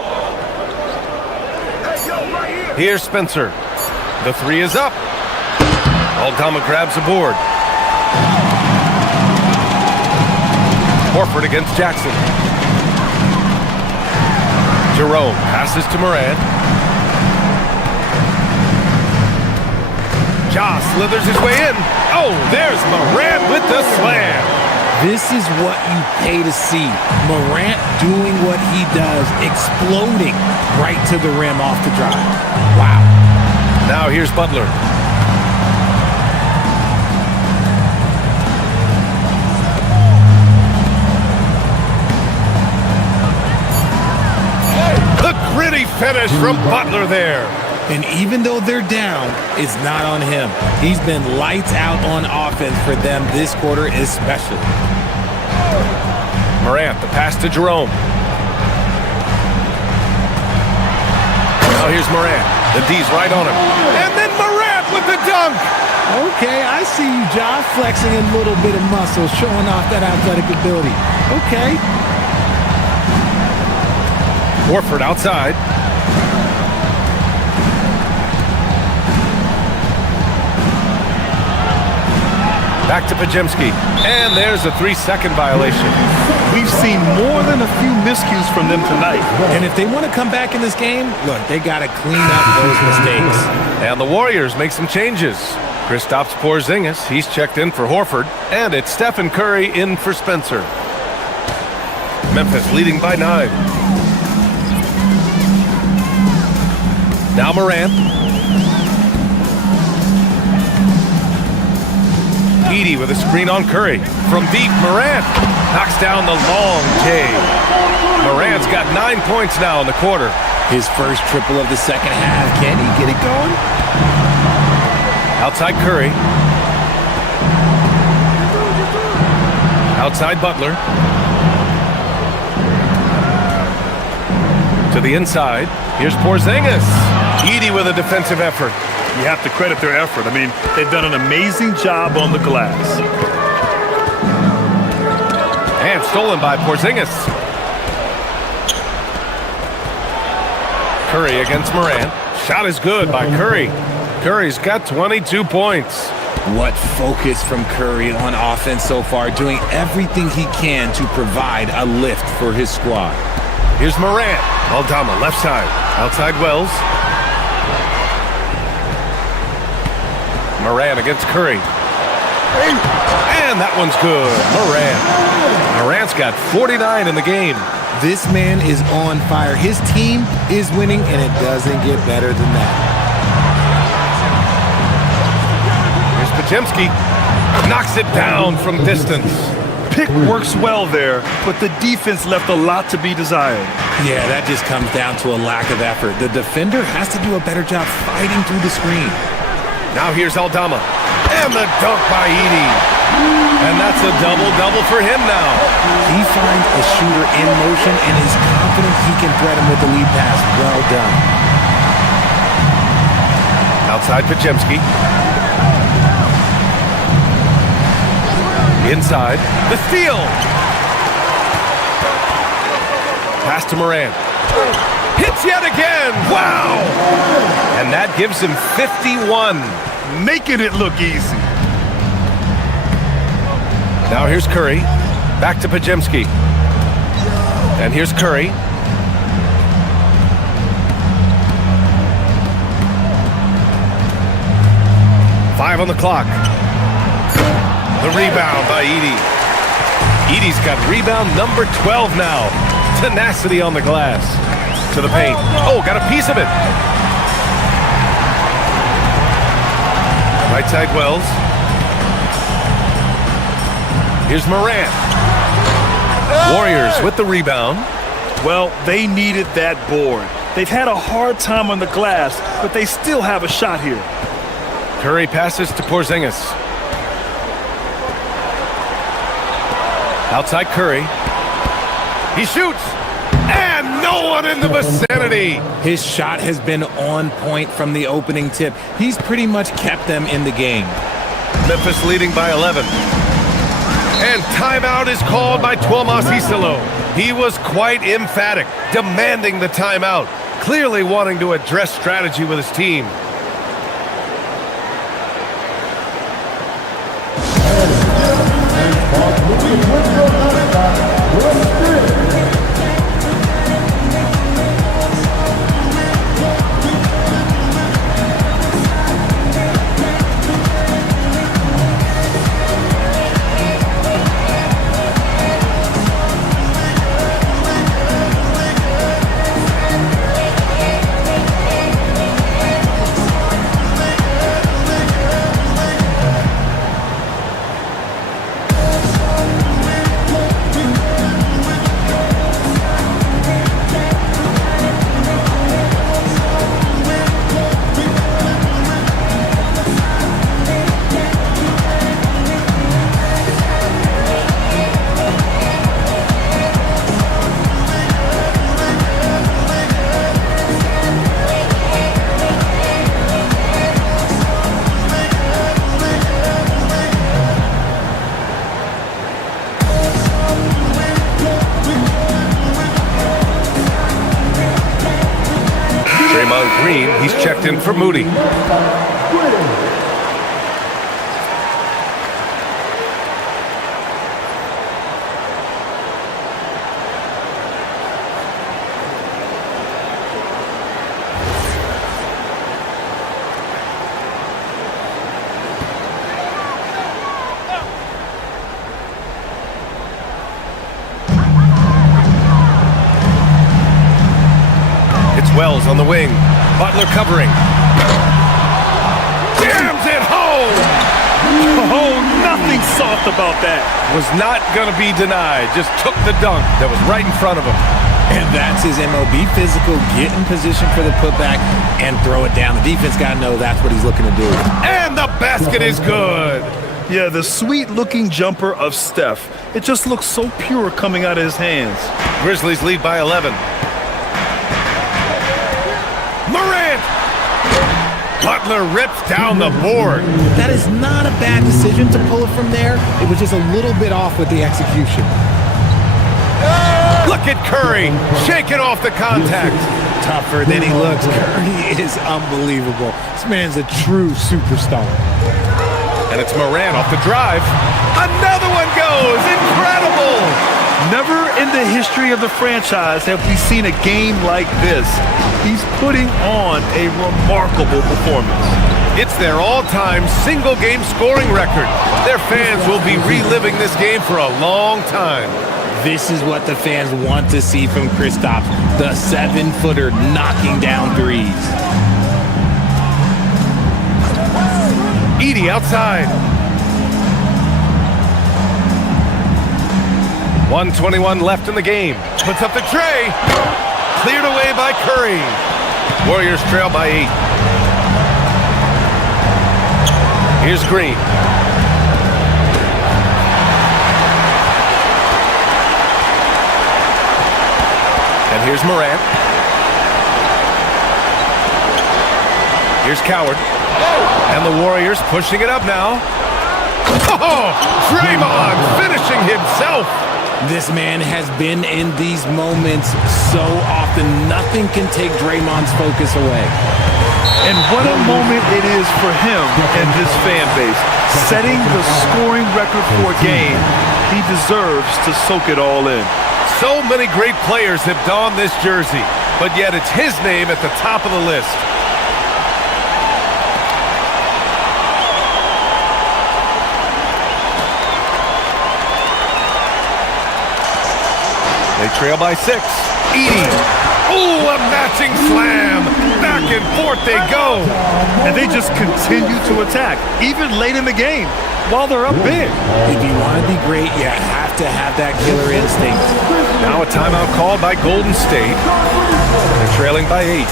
Here's Spencer. The 3 is up. Aldama grabs a board. Horford against Jackson. Jerome passes to Morant. Ja slithers his way in. Oh, there's Morant with the slam. This is what you pay to see. Morant doing what he does, exploding right to the rim off the drive. Wow. Now here's Butler. The gritty finish from Butler there. And even though they're down, it's not on him. He's been lights out on offense for them this quarter especially. Morant, the pass to Jerome. Now here's Morant. The D's right on him. And then Morant with the dunk. Okay, I see you, Josh, flexing a little bit of muscle, showing off that athletic ability. Okay. Horford outside. Back to Pajemski. And there's a 3-second violation. We've seen more than a few miscues from them tonight. And if they want to come back in this game, look, they got to clean up those mistakes. And the Warriors make some changes. Kristaps Porzingis, he's checked in for Horford. And it's Stephen Curry in for Spencer. Memphis leading by 9. Now Morant. Edey with a screen on Curry. From deep, Morant knocks down the long J. Morant's got 9 points now in the quarter. His first triple of the second half. Can he get it going? Outside Curry. Outside Butler. To the inside. Here's Porzingis. Edey with a defensive effort. You have to credit their effort. I mean, they've done an amazing job on the glass. And stolen by Porzingis. Curry against Morant. Shot is good by Curry. Curry's got 22 points. What focus from Curry on offense so far, doing everything he can to provide a lift for his squad. Here's Morant. Aldama left side. Outside Wells. Morant against Curry. And that one's good. Morant's got 49 in the game. This man is on fire. His team is winning, and it doesn't get better than that. Here's Pajemski. Knocks it down from distance. Pick works well there, but the defense left a lot to be desired. Yeah, that just comes down to a lack of effort. The defender has to do a better job fighting through the screen. Now here's Aldama. And the dunk by Edey. And that's a double-double for him now. He finds a shooter in motion and is confident he can threat him with the lead pass. Well done. Outside Pajemski. Inside. The steal. Pass to Morant. Hits yet again. Wow. And that gives him 51. Making it look easy. Now here's Curry. Back to Pajemski. And here's Curry. Five on the clock. The rebound by Edey. Edey's got rebound number 12 now. Tenacity on the glass. To the paint. Oh, got a piece of it. Right side Wells. Here's Morant. Warriors with the rebound. Well, they needed that board. They've had a hard time on the glass, but they still have a shot here. Curry passes to Porzingis. Outside Curry. He shoots. And no one in the vicinity. His shot has been on point from the opening tip. He's pretty much kept them in the game. Memphis leading by 11. And timeout is called by Tuomas Isalo. He was quite emphatic, demanding the timeout, clearly wanting to address strategy with his team. He's checked in for Moody. Wells on the wing. Butler covering. Jams it home! Oh, nothing soft about that. Was not going to be denied. Just took the dunk that was right in front of him. And that's his MO. Be physical, get in position for the putback, and throw it down. The defense got to know that's what he's looking to do. And the basket is good. Yeah, the sweet-looking jumper of Steph. It just looks so pure coming out of his hands. Grizzlies lead by 11. Morant! Butler rips down the board. That is not a bad decision to pull it from there. It was just a little bit off with the execution. Look at Curry shaking off the contact. Tougher than he looks. Curry is unbelievable. This man's a true superstar. And it's Morant off the drive. Another one goes. Incredible. Never in the history of the franchise have we seen a game like this. He's putting on a remarkable performance. It's their all-time single-game scoring record. Their fans will be reliving this game for a long time. This is what the fans want to see from Kristaps, the 7-footer knocking down threes. Edey outside. 1:21 left in the game. Puts up the tray. Cleared away by Curry. Warriors trail by 8. Here's Green. And here's Morant. Here's Coward. And the Warriors pushing it up now. Oh, Draymond finishing himself. This man has been in these moments so often. Nothing can take Draymond's focus away. And what a moment it is for him and his fan base. Setting the scoring record for a game, he deserves to soak it all in. So many great players have donned this jersey, but yet it's his name at the top of the list. They trail by 6. Edey. Ooh, a matching slam. Back and forth they go. And they just continue to attack, even late in the game, while they're up big. If you want to be great, you have to have that killer instinct. Now a timeout called by Golden State. They're trailing by 8.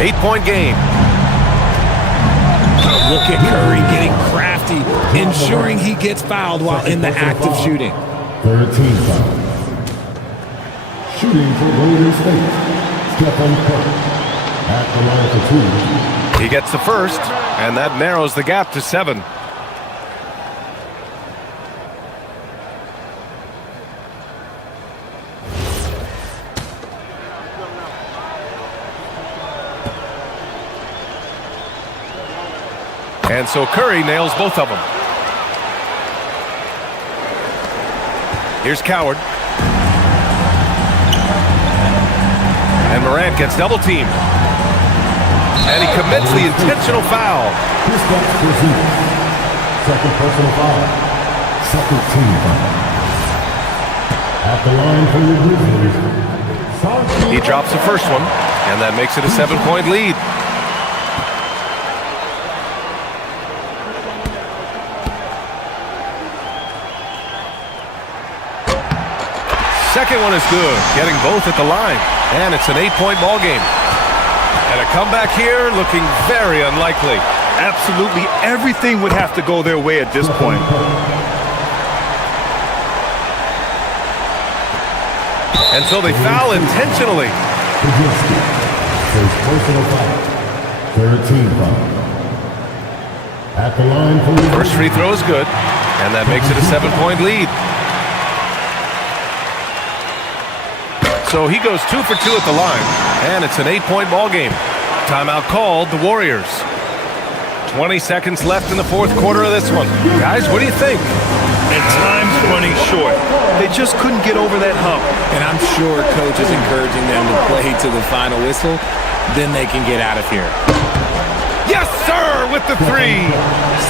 Eight-point game. Look at Curry getting crafty, ensuring he gets fouled while in the act of shooting. 13 foul. Shooting for Golden State. Stephen Curry. At the line for 2. He gets the first, and that narrows the gap to 7. And so Curry nails both of them. Here's Coward. And Morant gets double teamed. And he commits the intentional foul. Second personal foul. Second team foul. At the line for the Grizzlies. He drops the first one, and that makes it a 7-point lead. second one is good, getting both at the line. And it's an 8-point ball game. And a comeback here looking very unlikely. Absolutely everything would have to go their way at this point. And so they foul intentionally. Personal foul. 13 foul. At the line for the first free throw is good, and that makes it a 7-point lead. So he goes 2 for 2 at the line, and it's an 8-point ball game. Timeout called, the Warriors. 20 seconds left in the fourth quarter of this one. Guys, what do you think? And time's running short. They just couldn't get over that hump. And I'm sure coach is encouraging them to play to the final whistle. Then they can get out of here. Yes, sir, with the three.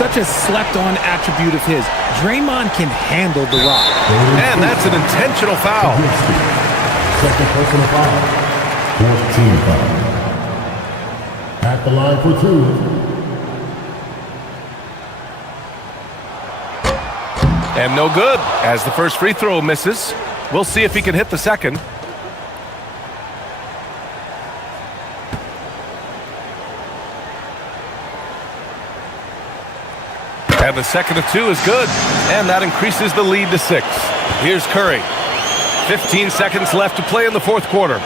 Such a slept-on attribute of his. Draymond can handle the rock. And that's an intentional foul. Second personal foul. 14 foul. At the line for 2. And no good, as the first free throw misses. We'll see if he can hit the second. And the second of 2 is good, and that increases the lead to 6. Here's Curry. 15 seconds left to play in the fourth quarter.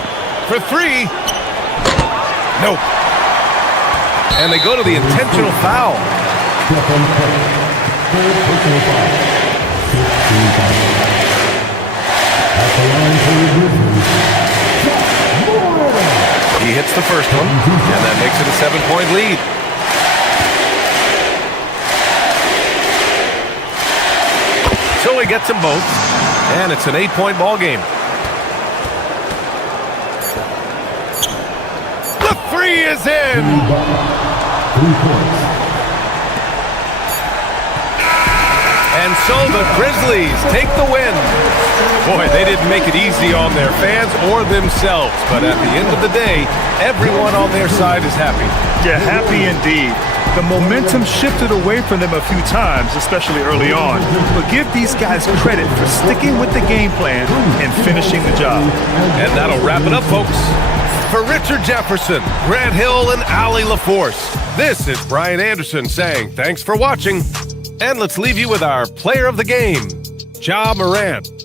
For 3. Nope. And they go to the intentional foul. He hits the first one, and that makes it a 7-point lead. So he gets them both, and it's an 8-point ball game. The 3 is in! 3 points. And so the Grizzlies take the win. Boy, they didn't make it easy on their fans or themselves, but at the end of the day, everyone on their side is happy. Yeah, happy indeed. The momentum shifted away from them a few times, especially early on. But give these guys credit for sticking with the game plan and finishing the job. And that'll wrap it up, folks. For Richard Jefferson, Grant Hill, and Allie LaForce, this is Brian Anderson saying thanks for watching. And let's leave you with our player of the game, Ja Morant.